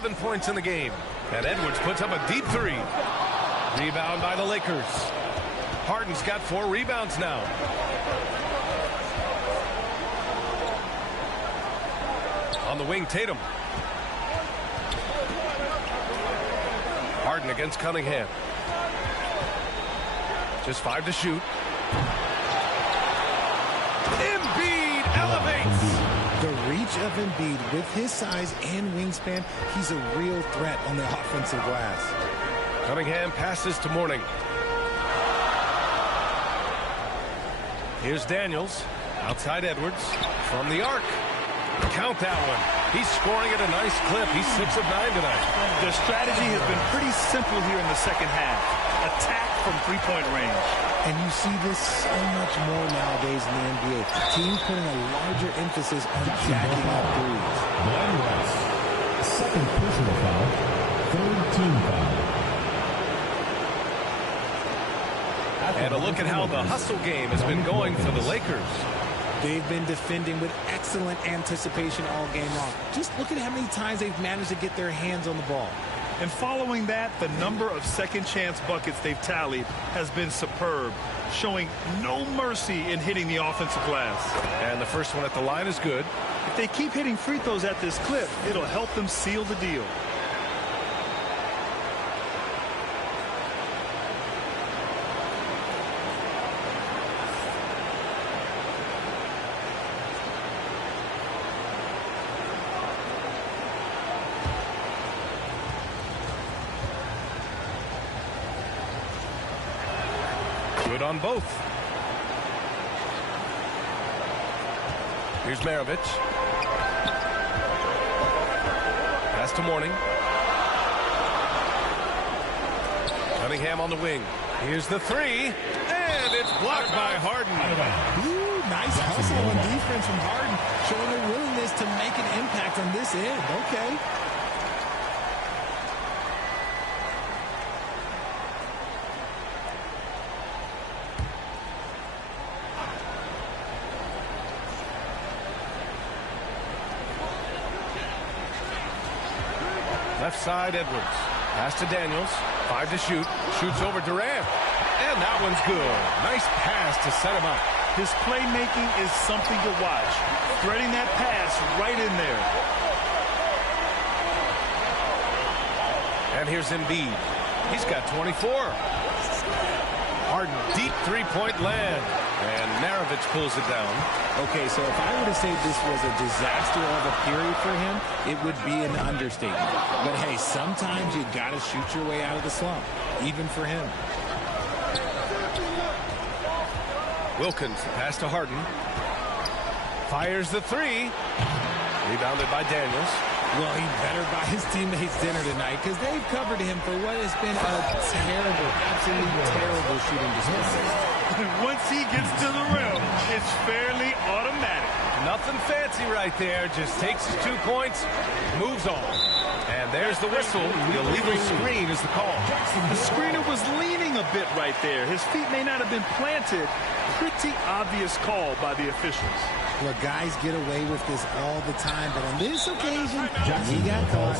11 points in the game. And Edwards puts up a deep three. Rebound by the Lakers. Harden's got 4 rebounds now. On the wing, Tatum. Harden against Cunningham. Just 5 to shoot. Embiid elevates. The reach of Embiid with his size and wingspan, he's a real threat on the offensive glass. Cunningham passes to Mourning. Here's Daniels. Outside Edwards. From the arc. Count that one. He's scoring at a nice clip. He's 6 of 9 tonight. The strategy has been pretty simple here in the second half. Attack from three-point range. And you see this so much more nowadays in the NBA. Teams putting a larger emphasis on jacking up threes. Glenn Rice, second personal foul, third team foul. And a look at how the hustle game has been going for the Lakers. They've been defending with excellent anticipation all game long. Just look at how many times they've managed to get their hands on the ball. And following that, the number of second chance buckets they've tallied has been superb, showing no mercy in hitting the offensive glass. And the first one at the line is good. If they keep hitting free throws at this clip, it'll help them seal the deal. Good on both. Here's Maravich. Pass to Mourning. Cunningham on the wing. Here's the three. And it's blocked by Harden. Ooh, nice hustle on defense from Harden, showing a willingness to make an impact on this end. Okay. Left side, Edwards. Pass to Daniels. 5 to shoot. Shoots over Durant. And that one's good. Nice pass to set him up. His playmaking is something to watch. Threading that pass right in there. And here's Embiid. He's got 24. Harden, deep three-point land. And Maravich pulls it down. Okay, so if I were to say this was a disaster of a period for him, it would be an understatement. But hey, sometimes you got to shoot your way out of the slump, even for him. Wilkins, pass to Harden. Fires the three. Rebounded by Daniels. Well, he better buy his teammates dinner tonight because they've covered him for what has been a terrible, absolutely terrible shooting display. Once he gets to the rim, it's fairly automatic. Nothing fancy right there. Just takes his 2 points, moves on. And there's the whistle. The illegal screen is the call. The screener was leaning a bit right there. His feet may not have been planted. Pretty obvious call by the officials. Look, guys get away with this all the time, but on this occasion, he got caught.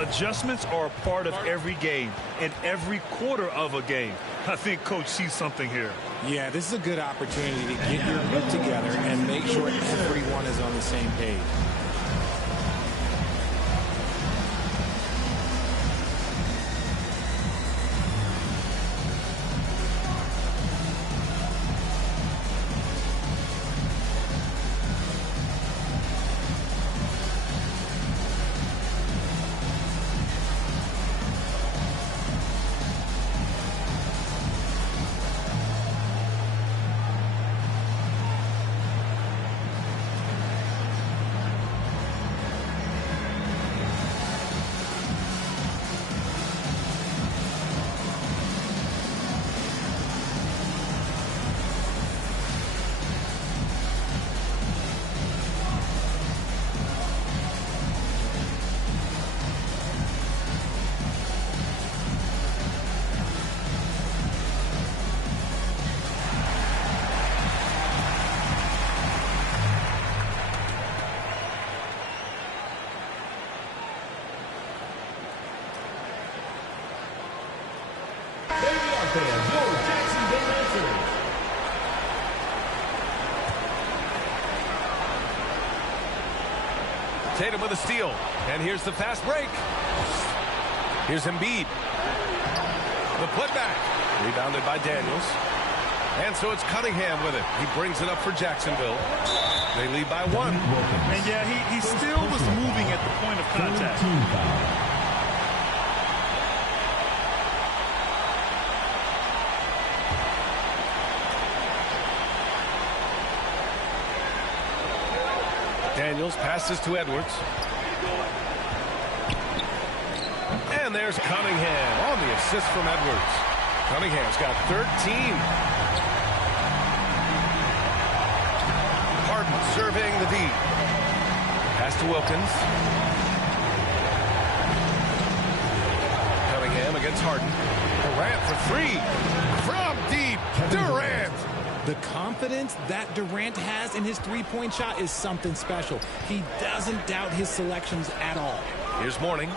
Adjustments are a part of every game and every quarter of a game. I think Coach sees something here. Yeah, this is a good opportunity to get your group together and make sure everyone is on the same page. series. Tatum with a steal. And here's the fast break. Here's Embiid. The putback. Rebounded by Daniels. And so it's Cunningham with it. He brings it up for Jacksonville. They lead by 1. And yeah, he still was moving at the point of contact. Daniels passes to Edwards. And there's Cunningham on the assist from Edwards. Cunningham's got 13. Harden surveying the D. Pass to Wilkins. Cunningham against Harden. Durant for 3. From deep. Durant. The confidence that Durant has in his three-point shot is something special. He doesn't doubt his selections at all. Here's Mourning.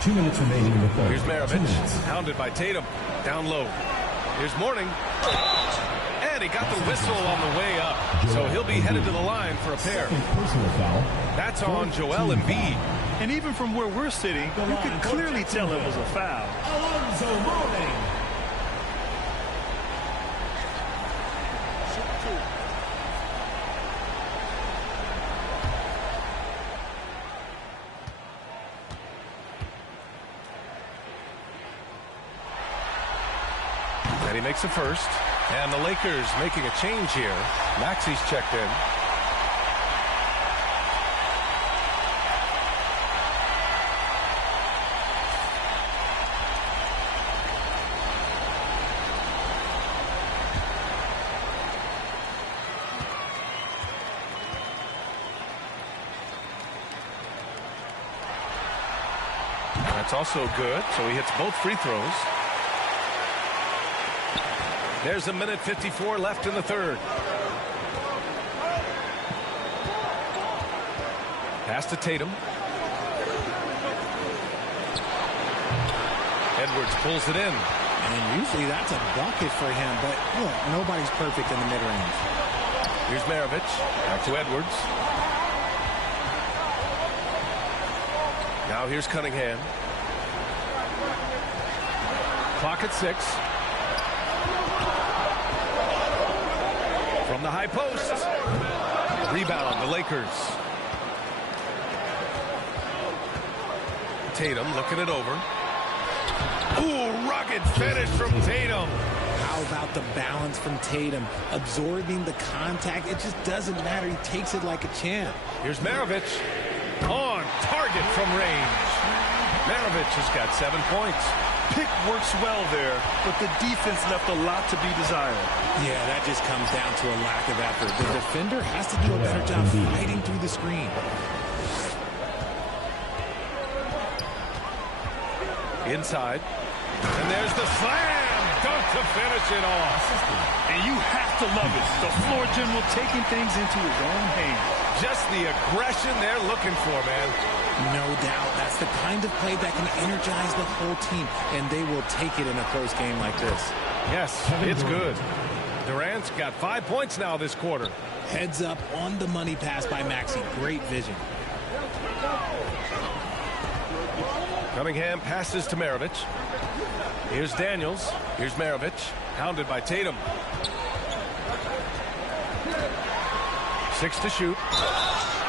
2 minutes remaining in the third. Here's Maravich, hounded by Tatum. Down low. Here's Mourning. And he got the whistle on the way up. So he'll be headed to the line for a pair. That's on Joel Embiid. And even from where we're sitting, you could clearly tell it was a foul. Alonzo Mourning. And he makes a first. And the Lakers making a change here. Maxi's checked in. That's also good. So he hits both free throws. There's a minute 54 left in the third. Pass to Tatum. Edwards pulls it in. And usually that's a bucket for him, but look, nobody's perfect in the mid-range. Here's Maravich. Back to Edwards. Now here's Cunningham. Clock at 6. From the high post. Rebound, the Lakers. Tatum looking it over. Ooh, rugged finish from Tatum. How about the balance from Tatum? Absorbing the contact. It just doesn't matter. He takes it like a champ. Here's Maravich. On target from range. Maravich has got 7 points. Pick works well there, but the defense left a lot to be desired. Yeah, that just comes down to a lack of effort. The defender has to do a better job fighting through the screen. Inside. And there's the slam dunk to finish it off. And you have to love it. The floor general taking things into his own hands. Just the aggression they're looking for, man. No doubt. That's the kind of play that can energize the whole team, and they will take it in a close game like this. Yes, it's good. Durant's got 5 points now this quarter. Heads up on the money pass by Maxey. Great vision. Cunningham passes to Maravich. Here's Daniels. Here's Maravich. Hounded by Tatum. 6 to shoot.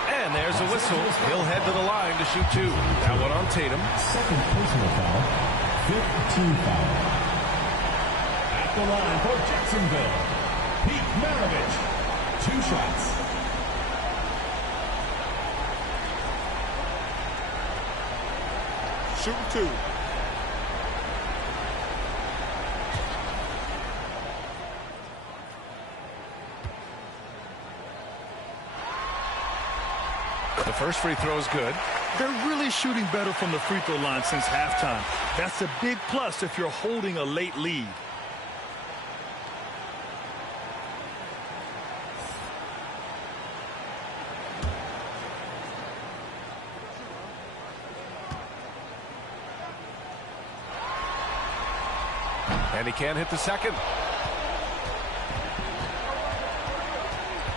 And there's a whistle. He'll head to the line to shoot 2. That one on Tatum. Second personal foul. 5th team foul. At the line for Jacksonville, Pete Maravich. 2 shots. Shooting 2. The first free throw is good. They're really shooting better from the free throw line since halftime. That's a big plus if you're holding a late lead. And he can't hit the second.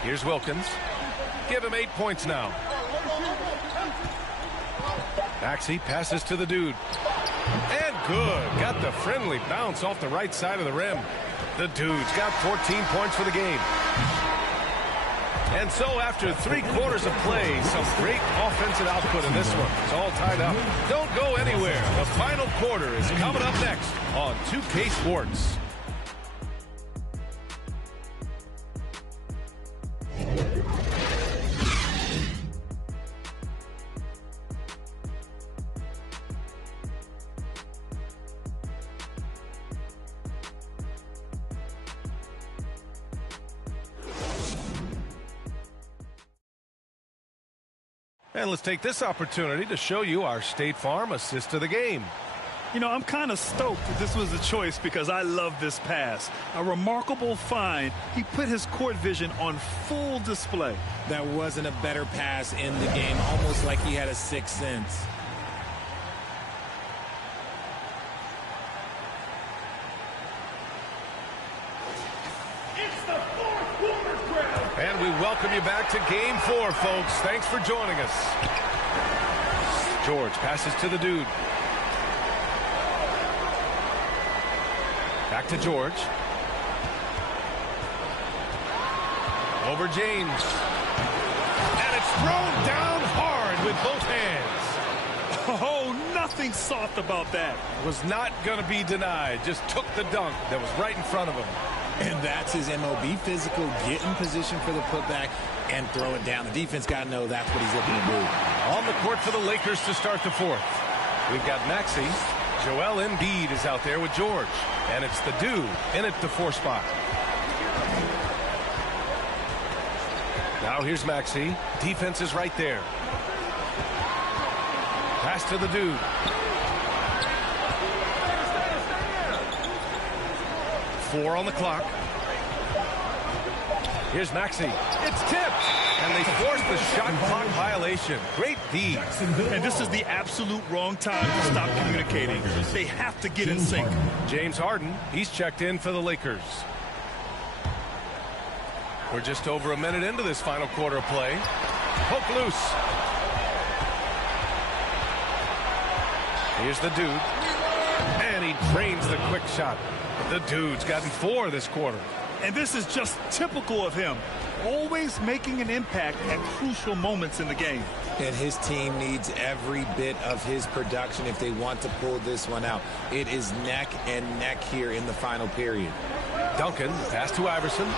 Here's Wilkins. Give him 8 points now. Maxey passes to the dude. And good. Got the friendly bounce off the right side of the rim. The dude's got 14 points for the game. And so after 3 quarters of play, some great offensive output in this one. It's all tied up. Don't go anywhere. The final quarter is coming up next on 2K Sports. And let's take this opportunity to show you our State Farm assist of the game. You know, I'm kind of stoked that this was a choice because I love this pass. A remarkable find. He put his court vision on full display. That wasn't a better pass in the game, almost like he had a sixth sense. And we welcome you back to Game 4, folks. Thanks for joining us. George passes to the dude. Back to George. Over James. And it's thrown down hard with both hands. Oh, nothing soft about that. Was not going to be denied. Just took the dunk that was right in front of him. And that's his MO. Be physical, get in position for the putback, and throw it down. The defense got to know that's what he's looking to do. On the court for the Lakers to start the fourth. We've got Maxey. Joel Embiid is out there with George. And it's the dude in at the 4 spot. Now here's Maxey. Defense is right there. Pass to the dude. Four on the clock. Here's Maxey. It's tipped. And they force the shot clock violation. Great D. And this is the absolute wrong time to stop communicating. They have to get in sync. James Harden, he's checked in for the Lakers. We're just over a minute into this final quarter of play. Poke loose. Here's the dude. And he drains the quick shot. The dude's gotten 4 this quarter. And this is just typical of him. Always making an impact at crucial moments in the game. And his team needs every bit of his production if they want to pull this one out. It is neck and neck here in the final period. Duncan, pass to Iverson.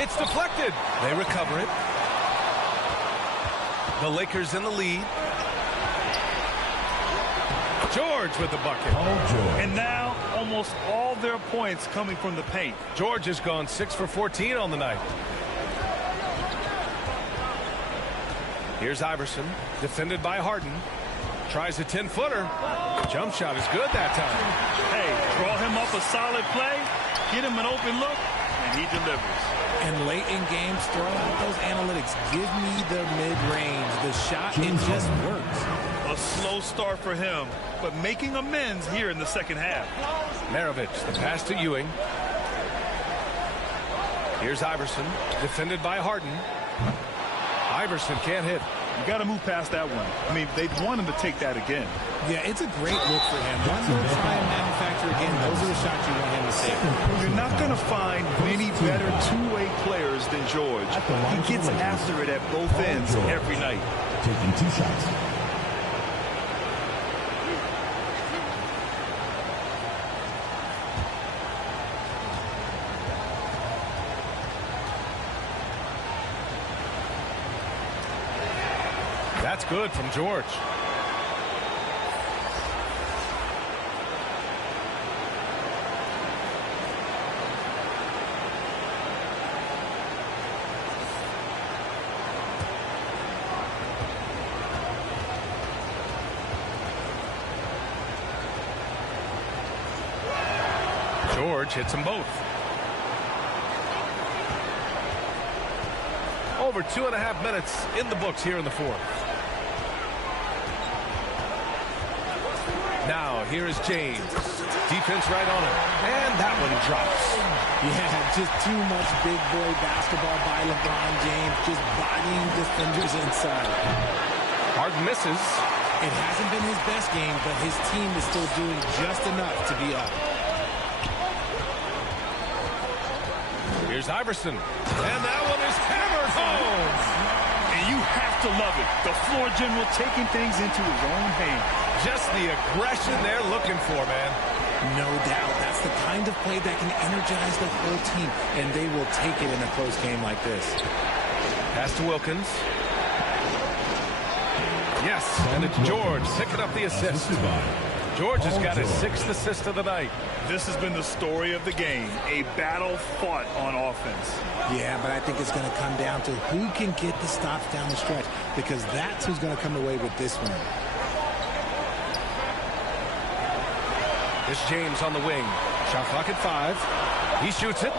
It's deflected. They recover it. The Lakers in the lead. George with the bucket. And now almost all their points coming from the paint. George has gone 6 for 14 on the night. Here's Iverson, defended by Harden. Tries a 10-footer. Jump shot is good that time. Hey, draw him up a solid play, get him an open look, and he delivers. And late in games, throw out those analytics. Give me the mid-range. The shot, it just works. A slow start for him, but making amends here in the second half. Maravich, the pass to Ewing. Here's Iverson, defended by Harden. Iverson can't hit. You got to move past that one. I mean, they'd want him to take that again. Yeah, it's a great look for him. One more try and manufacture again. Those are the shots you want him to take. You're not going to find many better two-way players than George. He gets after it at both ends every night. Taking 2 shots. That's good from George. George hits them both. Over 2.5 minutes in the books here in the fourth. Now, here is James. Defense right on him. And that one drops. Yeah, just too much big boy basketball by LeBron James, just bodying defenders inside. Harden misses. It hasn't been his best game, but his team is still doing just enough to be up. Here's Iverson. And that one is hammered home. And you have to love it. The floor general taking things into his own hands. Just the aggression they're looking for, man. No doubt. That's the kind of play that can energize the whole team, and they will take it in a close game like this. Pass to Wilkins. Yes, and it's George picking up the assist. George has got his 6th assist of the night. This has been the story of the game, a battle fought on offense. Yeah, but I think it's going to come down to who can get the stops down the stretch, because that's who's going to come away with this one. It's James on the wing. Shot clock at 5. He shoots it.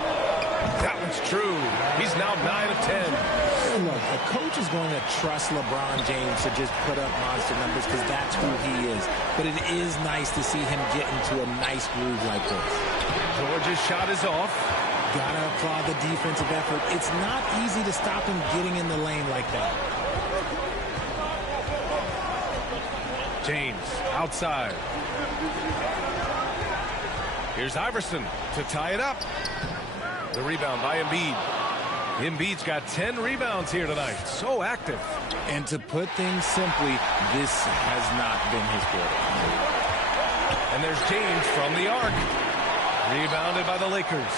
That one's true. He's now 9 of 10. Look, a coach is going to trust LeBron James to just put up monster numbers because that's who he is. But it is nice to see him get into a nice groove like this. George's shot is off. Gotta applaud the defensive effort. It's not easy to stop him getting in the lane like that. James outside. Here's Iverson to tie it up. The rebound by Embiid. Embiid's got 10 rebounds here tonight. So active. And to put things simply, this has not been his quarter. And there's James from the arc. Rebounded by the Lakers.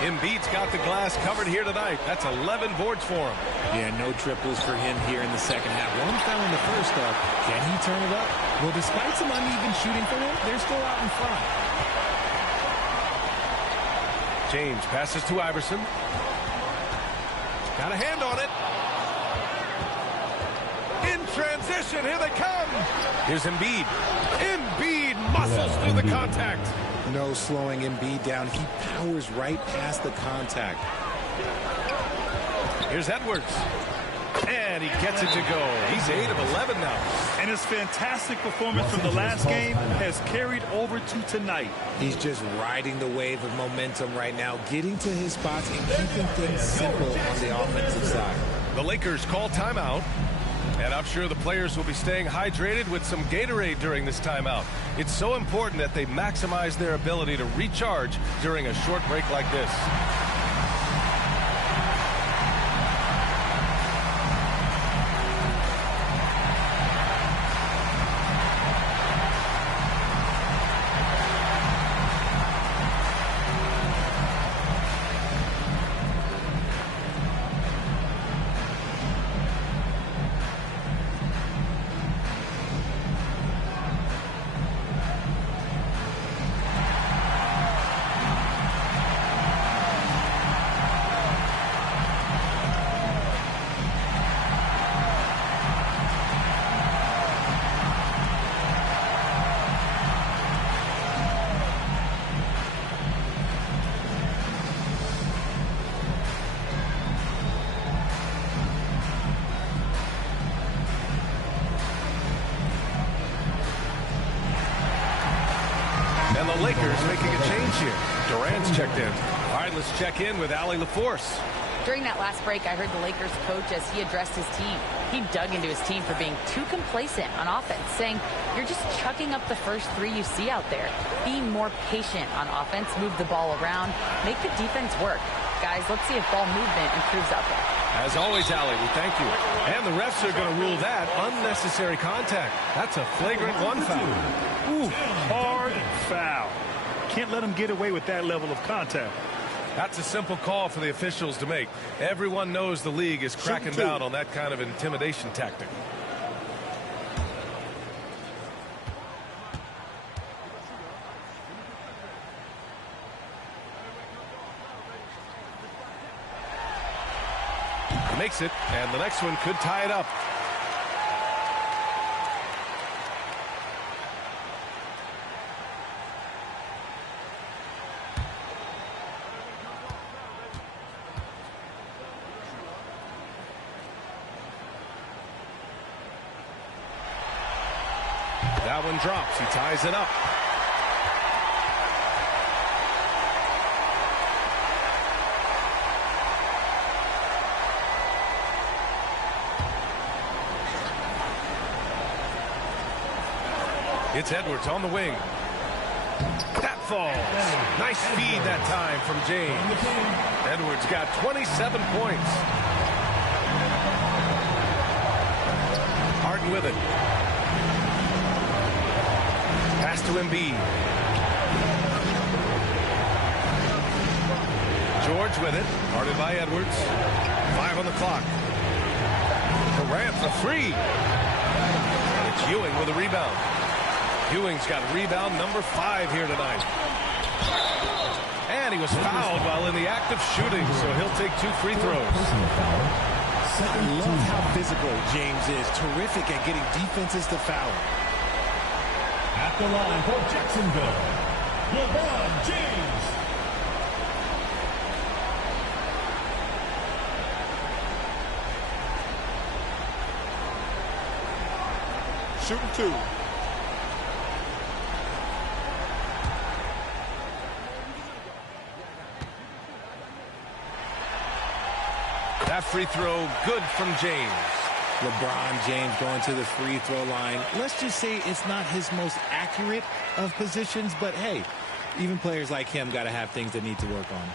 Embiid's got the glass covered here tonight. That's 11 boards for him. Yeah, no triples for him here in the second half. One foul in the first half. Can he turn it up? Well, despite some uneven shooting for him, they're still out in front. James passes to Iverson. Got a hand on it. In transition, here they come. Here's Embiid. Embiid muscles through the contact. No slowing Embiid down. He powers right past the contact. Here's Edwards. And he gets it to go. He's 8 of 11 now. And his fantastic performance from the last game has carried over to tonight. He's just riding the wave of momentum right now, getting to his spots and keeping things simple on the offensive side. The Lakers call timeout. And I'm sure the players will be staying hydrated with some Gatorade during this timeout. It's so important that they maximize their ability to recharge during a short break like this. And the Lakers making a change here. Durant's checked in. All right, let's check in with Allie LaForce. During that last break, I heard the Lakers coach as he addressed his team. He dug into his team for being too complacent on offense, saying, you're just chucking up the first 3 you see out there. Be more patient on offense, move the ball around, make the defense work. Guys, let's see if ball movement improves out there. As always, Allie, we thank you. And the refs are going to rule that unnecessary contact. That's a flagrant 1 foul. Ooh, hard foul. Can't let him get away with that level of contact. That's a simple call for the officials to make. Everyone knows the league is cracking down on that kind of intimidation tactic. Makes it, and the next one could tie it up. That one drops. He ties it up. It's Edwards on the wing. That falls. Nice feed that time from James. Edwards got 27 points. Harden with it. Pass to Embiid. George with it. Guarded by Edwards. 5 on the clock. Durant for 3. And it's Ewing with a rebound. Ewing's got rebound number 5 here tonight. And he was fouled while in the act of shooting, so he'll take 2 free throws. I love how physical James is. Terrific at getting defenses to foul. At the line for Jacksonville, LeBron James. Shooting 2. That free throw good from James. LeBron James going to the free throw line. Let's just say it's not his most accurate of positions, but hey, even players like him got to have things they need to work on.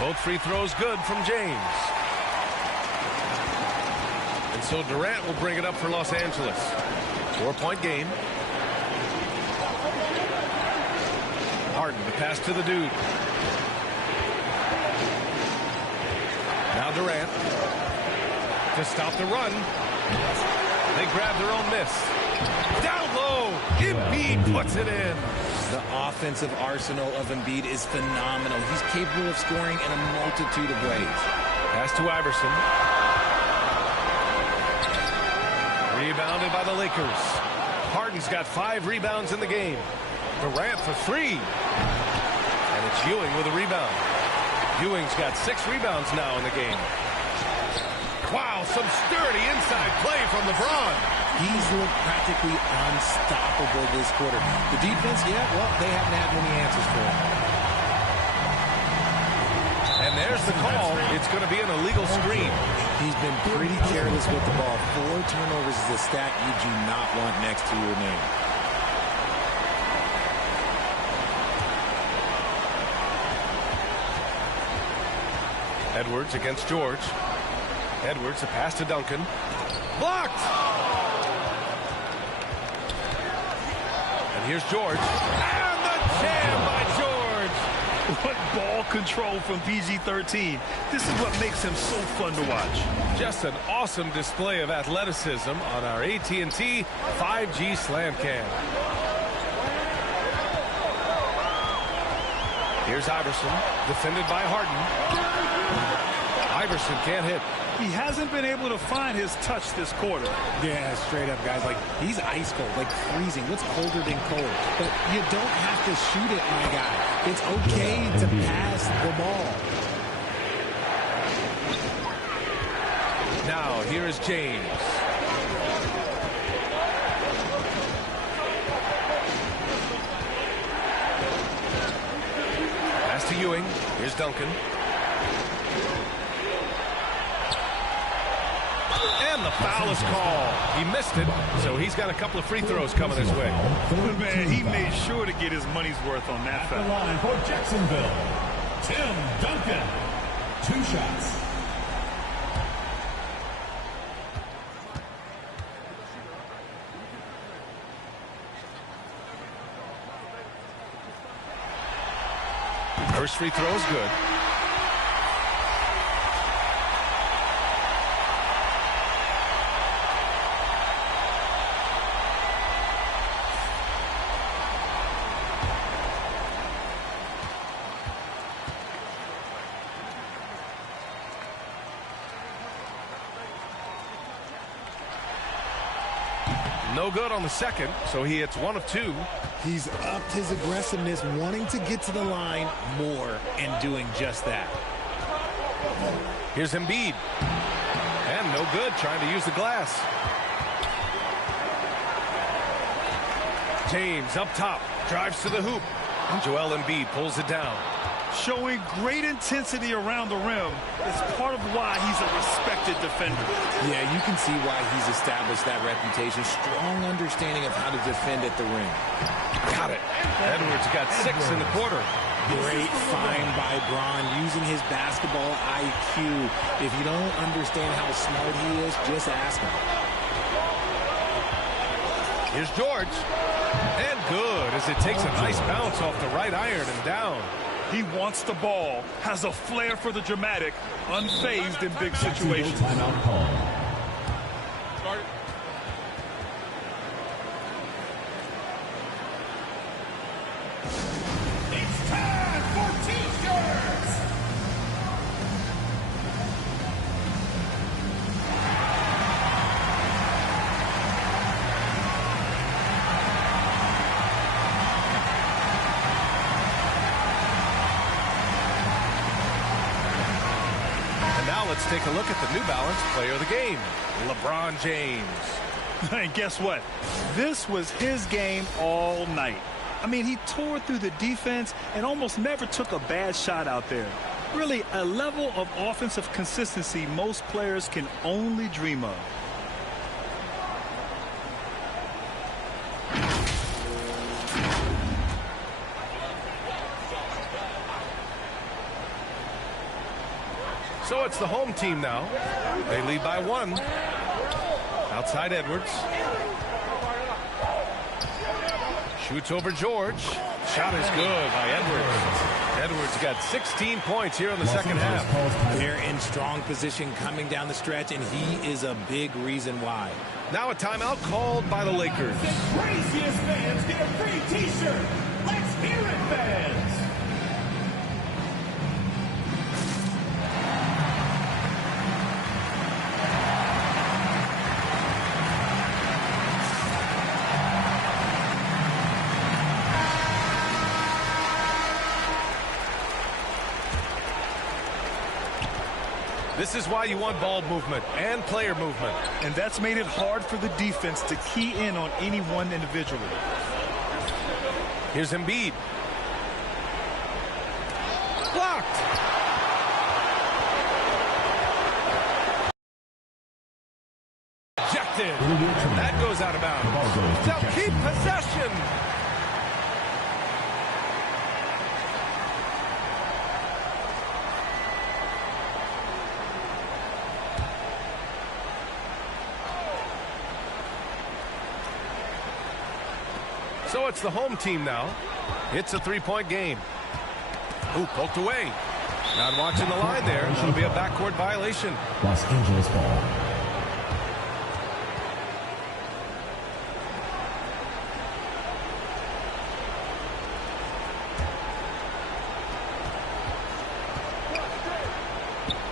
Both free throws good from James. And so Durant will bring it up for Los Angeles. 4-point game. Harden, the pass to the dude. Now Durant to stop the run. They grab their own miss. Down low. Embiid puts it in. The offensive arsenal of Embiid is phenomenal. He's capable of scoring in a multitude of ways. Pass to Iverson. Rebounded by the Lakers. Harden's got 5 rebounds in the game. Durant for 3. And it's Ewing with a rebound. Ewing's got 6 rebounds now in the game. Wow, some sturdy inside play from LeBron. He's looked practically unstoppable this quarter. The defense, yeah, well, they haven't had many answers for him. And there's the call. It's going to be an illegal screen. He's been pretty careless with the ball. 4 turnovers is a stat you do not want next to your name. Edwards against George. Edwards, a pass to Duncan. Blocked! And here's George. And the jam by George! What ball control from PG-13. This is what makes him so fun to watch. Just an awesome display of athleticism on our AT&T 5G Slam Cam. Here's Iverson, defended by Harden. Iverson can't hit. He hasn't been able to find his touch this quarter. Yeah, straight up, guys. Like, he's ice cold, like freezing. What's colder than cold? But you don't have to shoot it, my guy. It's okay to pass the ball. Now, here is James. Pass to Ewing. Here's Duncan. And the foul is called. He missed it, so he's got a couple of free throws coming his way. But man, he made sure to get his money's worth on that foul. At the line for Jacksonville, Tim Duncan. 2 shots. First free throw is good. No good on the second, so he hits 1 of 2. He's upped his aggressiveness, wanting to get to the line more, and doing just that. Here's Embiid. And no good, trying to use the glass. James up top, drives to the hoop. Joel Embiid pulls it down. Showing great intensity around the rim is part of why he's a respected defender. Yeah, you can see why he's established that reputation. Strong understanding of how to defend at the rim. Got it. Edwards got 6 in the quarter. Great find by Bron, using his basketball IQ. If you don't understand how smart he is, just ask him. Here's George. And good, as it takes a nice bounce off the right iron and down. He wants the ball, has a flair for the dramatic, unfazed in big situations. Timeout call. It's time for T-shirts! Let's take a look at the New Balance player of the game, LeBron James. And guess what? This was his game all night. I mean, he tore through the defense and almost never took a bad shot out there. Really, a level of offensive consistency most players can only dream of. So it's the home team now. They lead by 1. Outside Edwards. Shoots over George. Shot is good by Edwards. Edwards got 16 points here in the second half. They're in strong position coming down the stretch, and he is a big reason why. Now a timeout called by the Lakers. The craziest fans get a free T-shirt. Let's hear it, fans. This is why you want ball movement and player movement. And that's made it hard for the defense to key in on any one individual. Here's Embiid. Blocked. Ejected. That goes out of bounds. They'll keep possession. So it's the home team now. It's a 3-point game. Ooh, poked away. Not watching the line there. That'll be a backcourt violation. Los Angeles ball.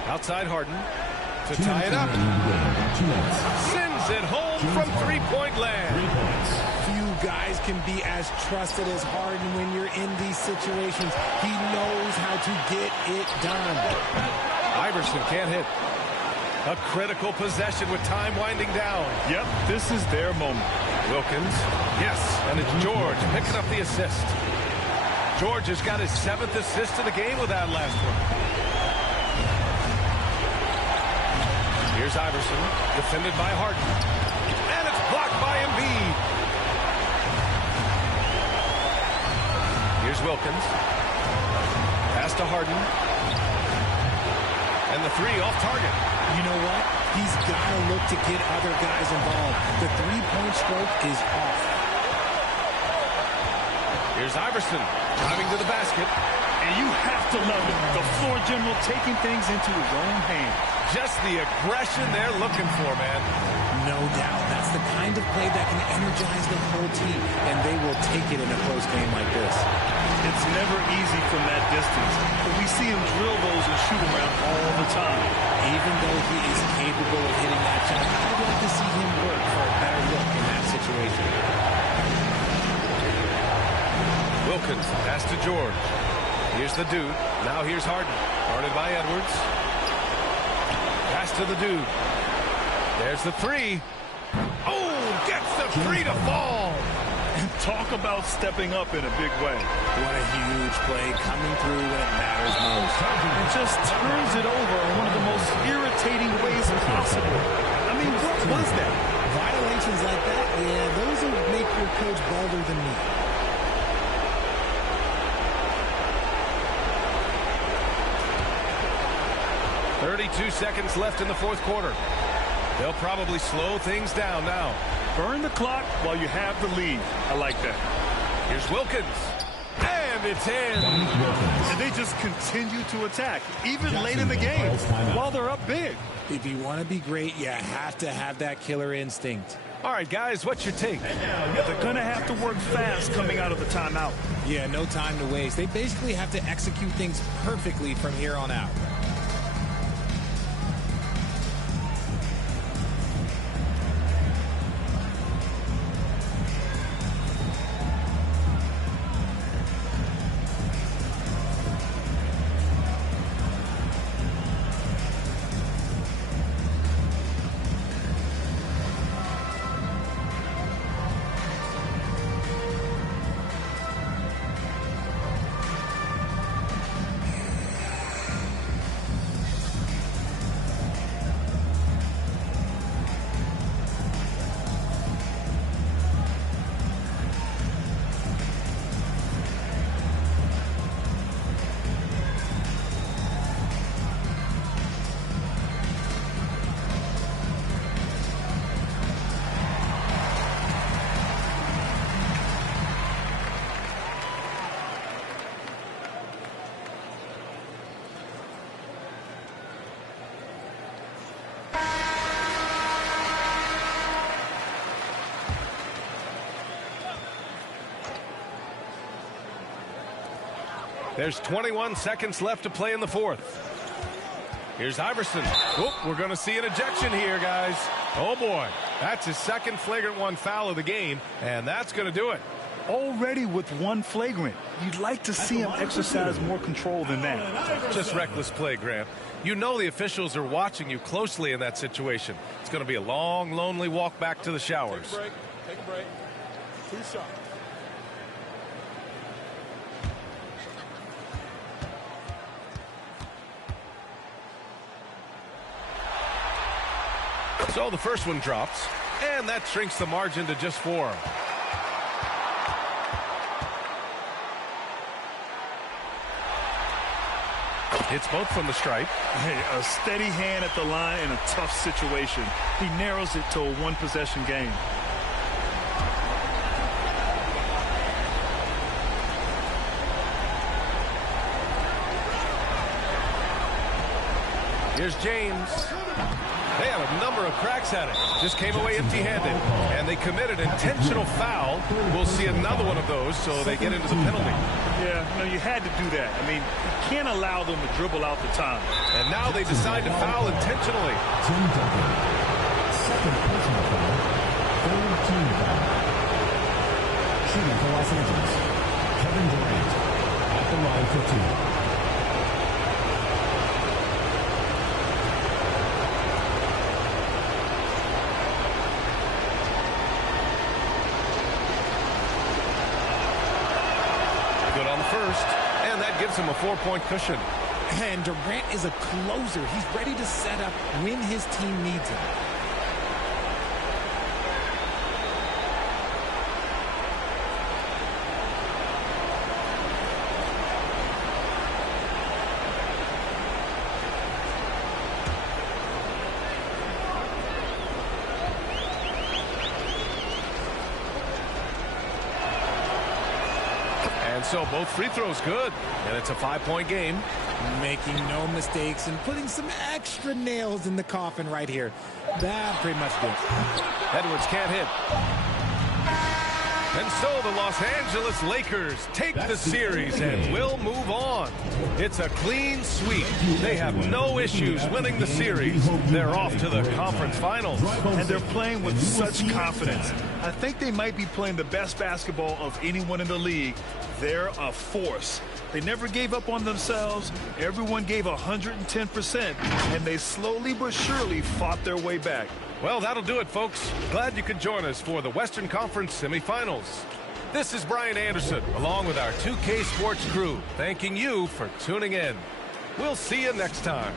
Outside Harden to tie it up. Sends it home from 3-point land. Guys can be as trusted as Harden when you're in these situations. He knows how to get it done. Iverson can't hit. A critical possession with time winding down. Yep, this is their moment. Wilkins, yes, and it's George picking up the assist. George has got his 7th assist of the game with that last one. Here's Iverson, defended by Harden. And it's blocked by Embiid. Here's Wilkins. Pass to Harden. And the 3 off target. You know what? He's got to look to get other guys involved. The 3-point stroke is off. Here's Iverson driving to the basket. And you have to love it. The floor general taking things into his own hands. Just the aggression they're looking for, man. No doubt. That's the kind of play that can energize the whole team, and they will take it in a close game like this. It's never easy from that distance, but we see him drill those and shoot around all the time. Even though he is capable of hitting that shot, I'd like to see him work for a better look in that situation. Wilkins pass to George. Here's the dude. Now here's Harden. Guarded by Edwards. pass to the dude. There's the three. Oh, gets the three to fall. Talk about stepping up in a big way. What a huge play coming through when it matters most. And just turns it over in one of the most irritating ways possible. I mean, what was that? Violations like that, yeah, those will make your coach bolder than me. .32 seconds left in the fourth quarter. They'll probably slow things down now. Burn the clock while you have the lead. I like that. Here's Wilkins. And it's in. And they just continue to attack, even late in the game, while they're up big. If you want to be great, you have to have that killer instinct. All right, guys, what's your take? They're going to have to work fast coming out of the timeout. Yeah, no time to waste. They basically have to execute things perfectly from here on out. There's 21 seconds left to play in the fourth. Here's Iverson. Oh, we're going to see an ejection here, guys. Oh, boy. That's his second flagrant one foul of the game, and that's going to do it. Already with one flagrant. You'd like to see him exercise more control than that. Just reckless play, Grant. You know the officials are watching you closely in that situation. It's going to be a long, lonely walk back to the showers. Take a break. Take a break. 2 shots. So the first one drops, and that shrinks the margin to just 4. Hits both from the stripe. Hey, a steady hand at the line in a tough situation. He narrows it to a one-possession game. Here's James. They had a number of cracks at it. Just came away empty-handed. And they committed intentional foul. We'll see another one of those, so they get into the penalty. Yeah, no, you had to do that. I mean, you can't allow them to dribble out the time. And now they decide to foul intentionally. Second personal foul. Third team foul. Shooting for Los Angeles, Kevin Durant at the line for 2. First, and that gives him a 4-point cushion. And Durant is a closer. He's ready to set up when his team needs him. So both free throws good, and it's a 5-point game. Making no mistakes and putting some extra nails in the coffin right here. That pretty much did. Edwards can't hit. And so the Los Angeles Lakers take the series and will move on. It's a clean sweep. They have no issues winning the series. They're off to the conference finals. And they're playing with such confidence. I think they might be playing the best basketball of anyone in the league. They're a force. They never gave up on themselves. Everyone gave 110%, and they slowly but surely fought their way back. Well, that'll do it, folks. Glad you could join us for the Western Conference semifinals. This is Brian Anderson, along with our 2K Sports crew, thanking you for tuning in. We'll see you next time.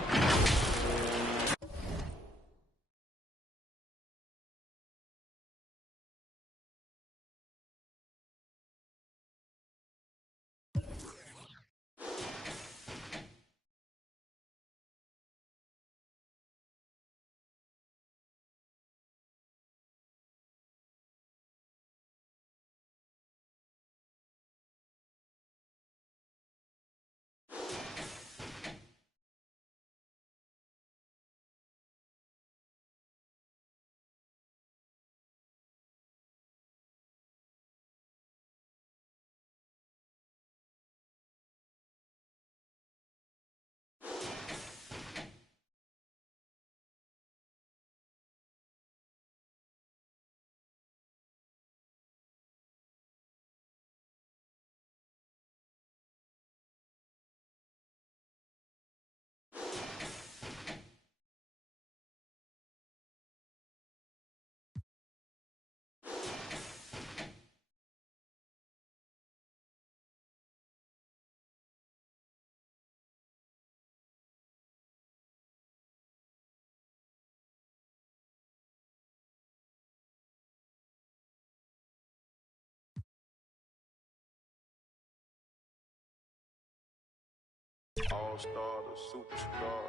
All-star, the superstar,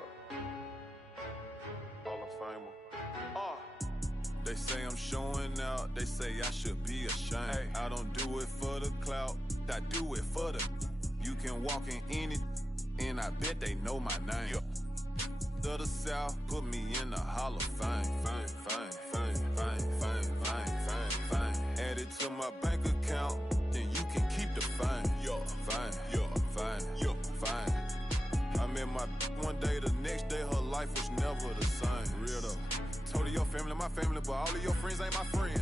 Hall of Famer. They say I'm showing out, they say I should be ashamed. Hey. I don't do it for the clout, I do it for the. You can walk in any, and I bet they know my name. Yeah. To the South, put me in the Hall of Fame. Fame. Add it to my bank account, then you can keep the fame. Fame. I met my one day, the next day her life was never the same. Real though. Told her your family, my family, but all of your friends ain't my friends.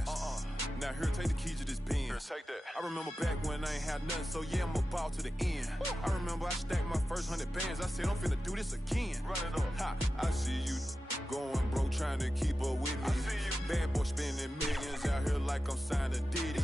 Now here, take the keys to this pen. Here, take that. I remember back when I ain't had nothing, so yeah, I'm about to the end. Woo. I remember I stacked my first 100 bands. I said I'm finna do this again. Run it up. Ha! I see you going broke, trying to keep up with me. I see you. Bad boy spending millions out here like I'm signed to Diddy.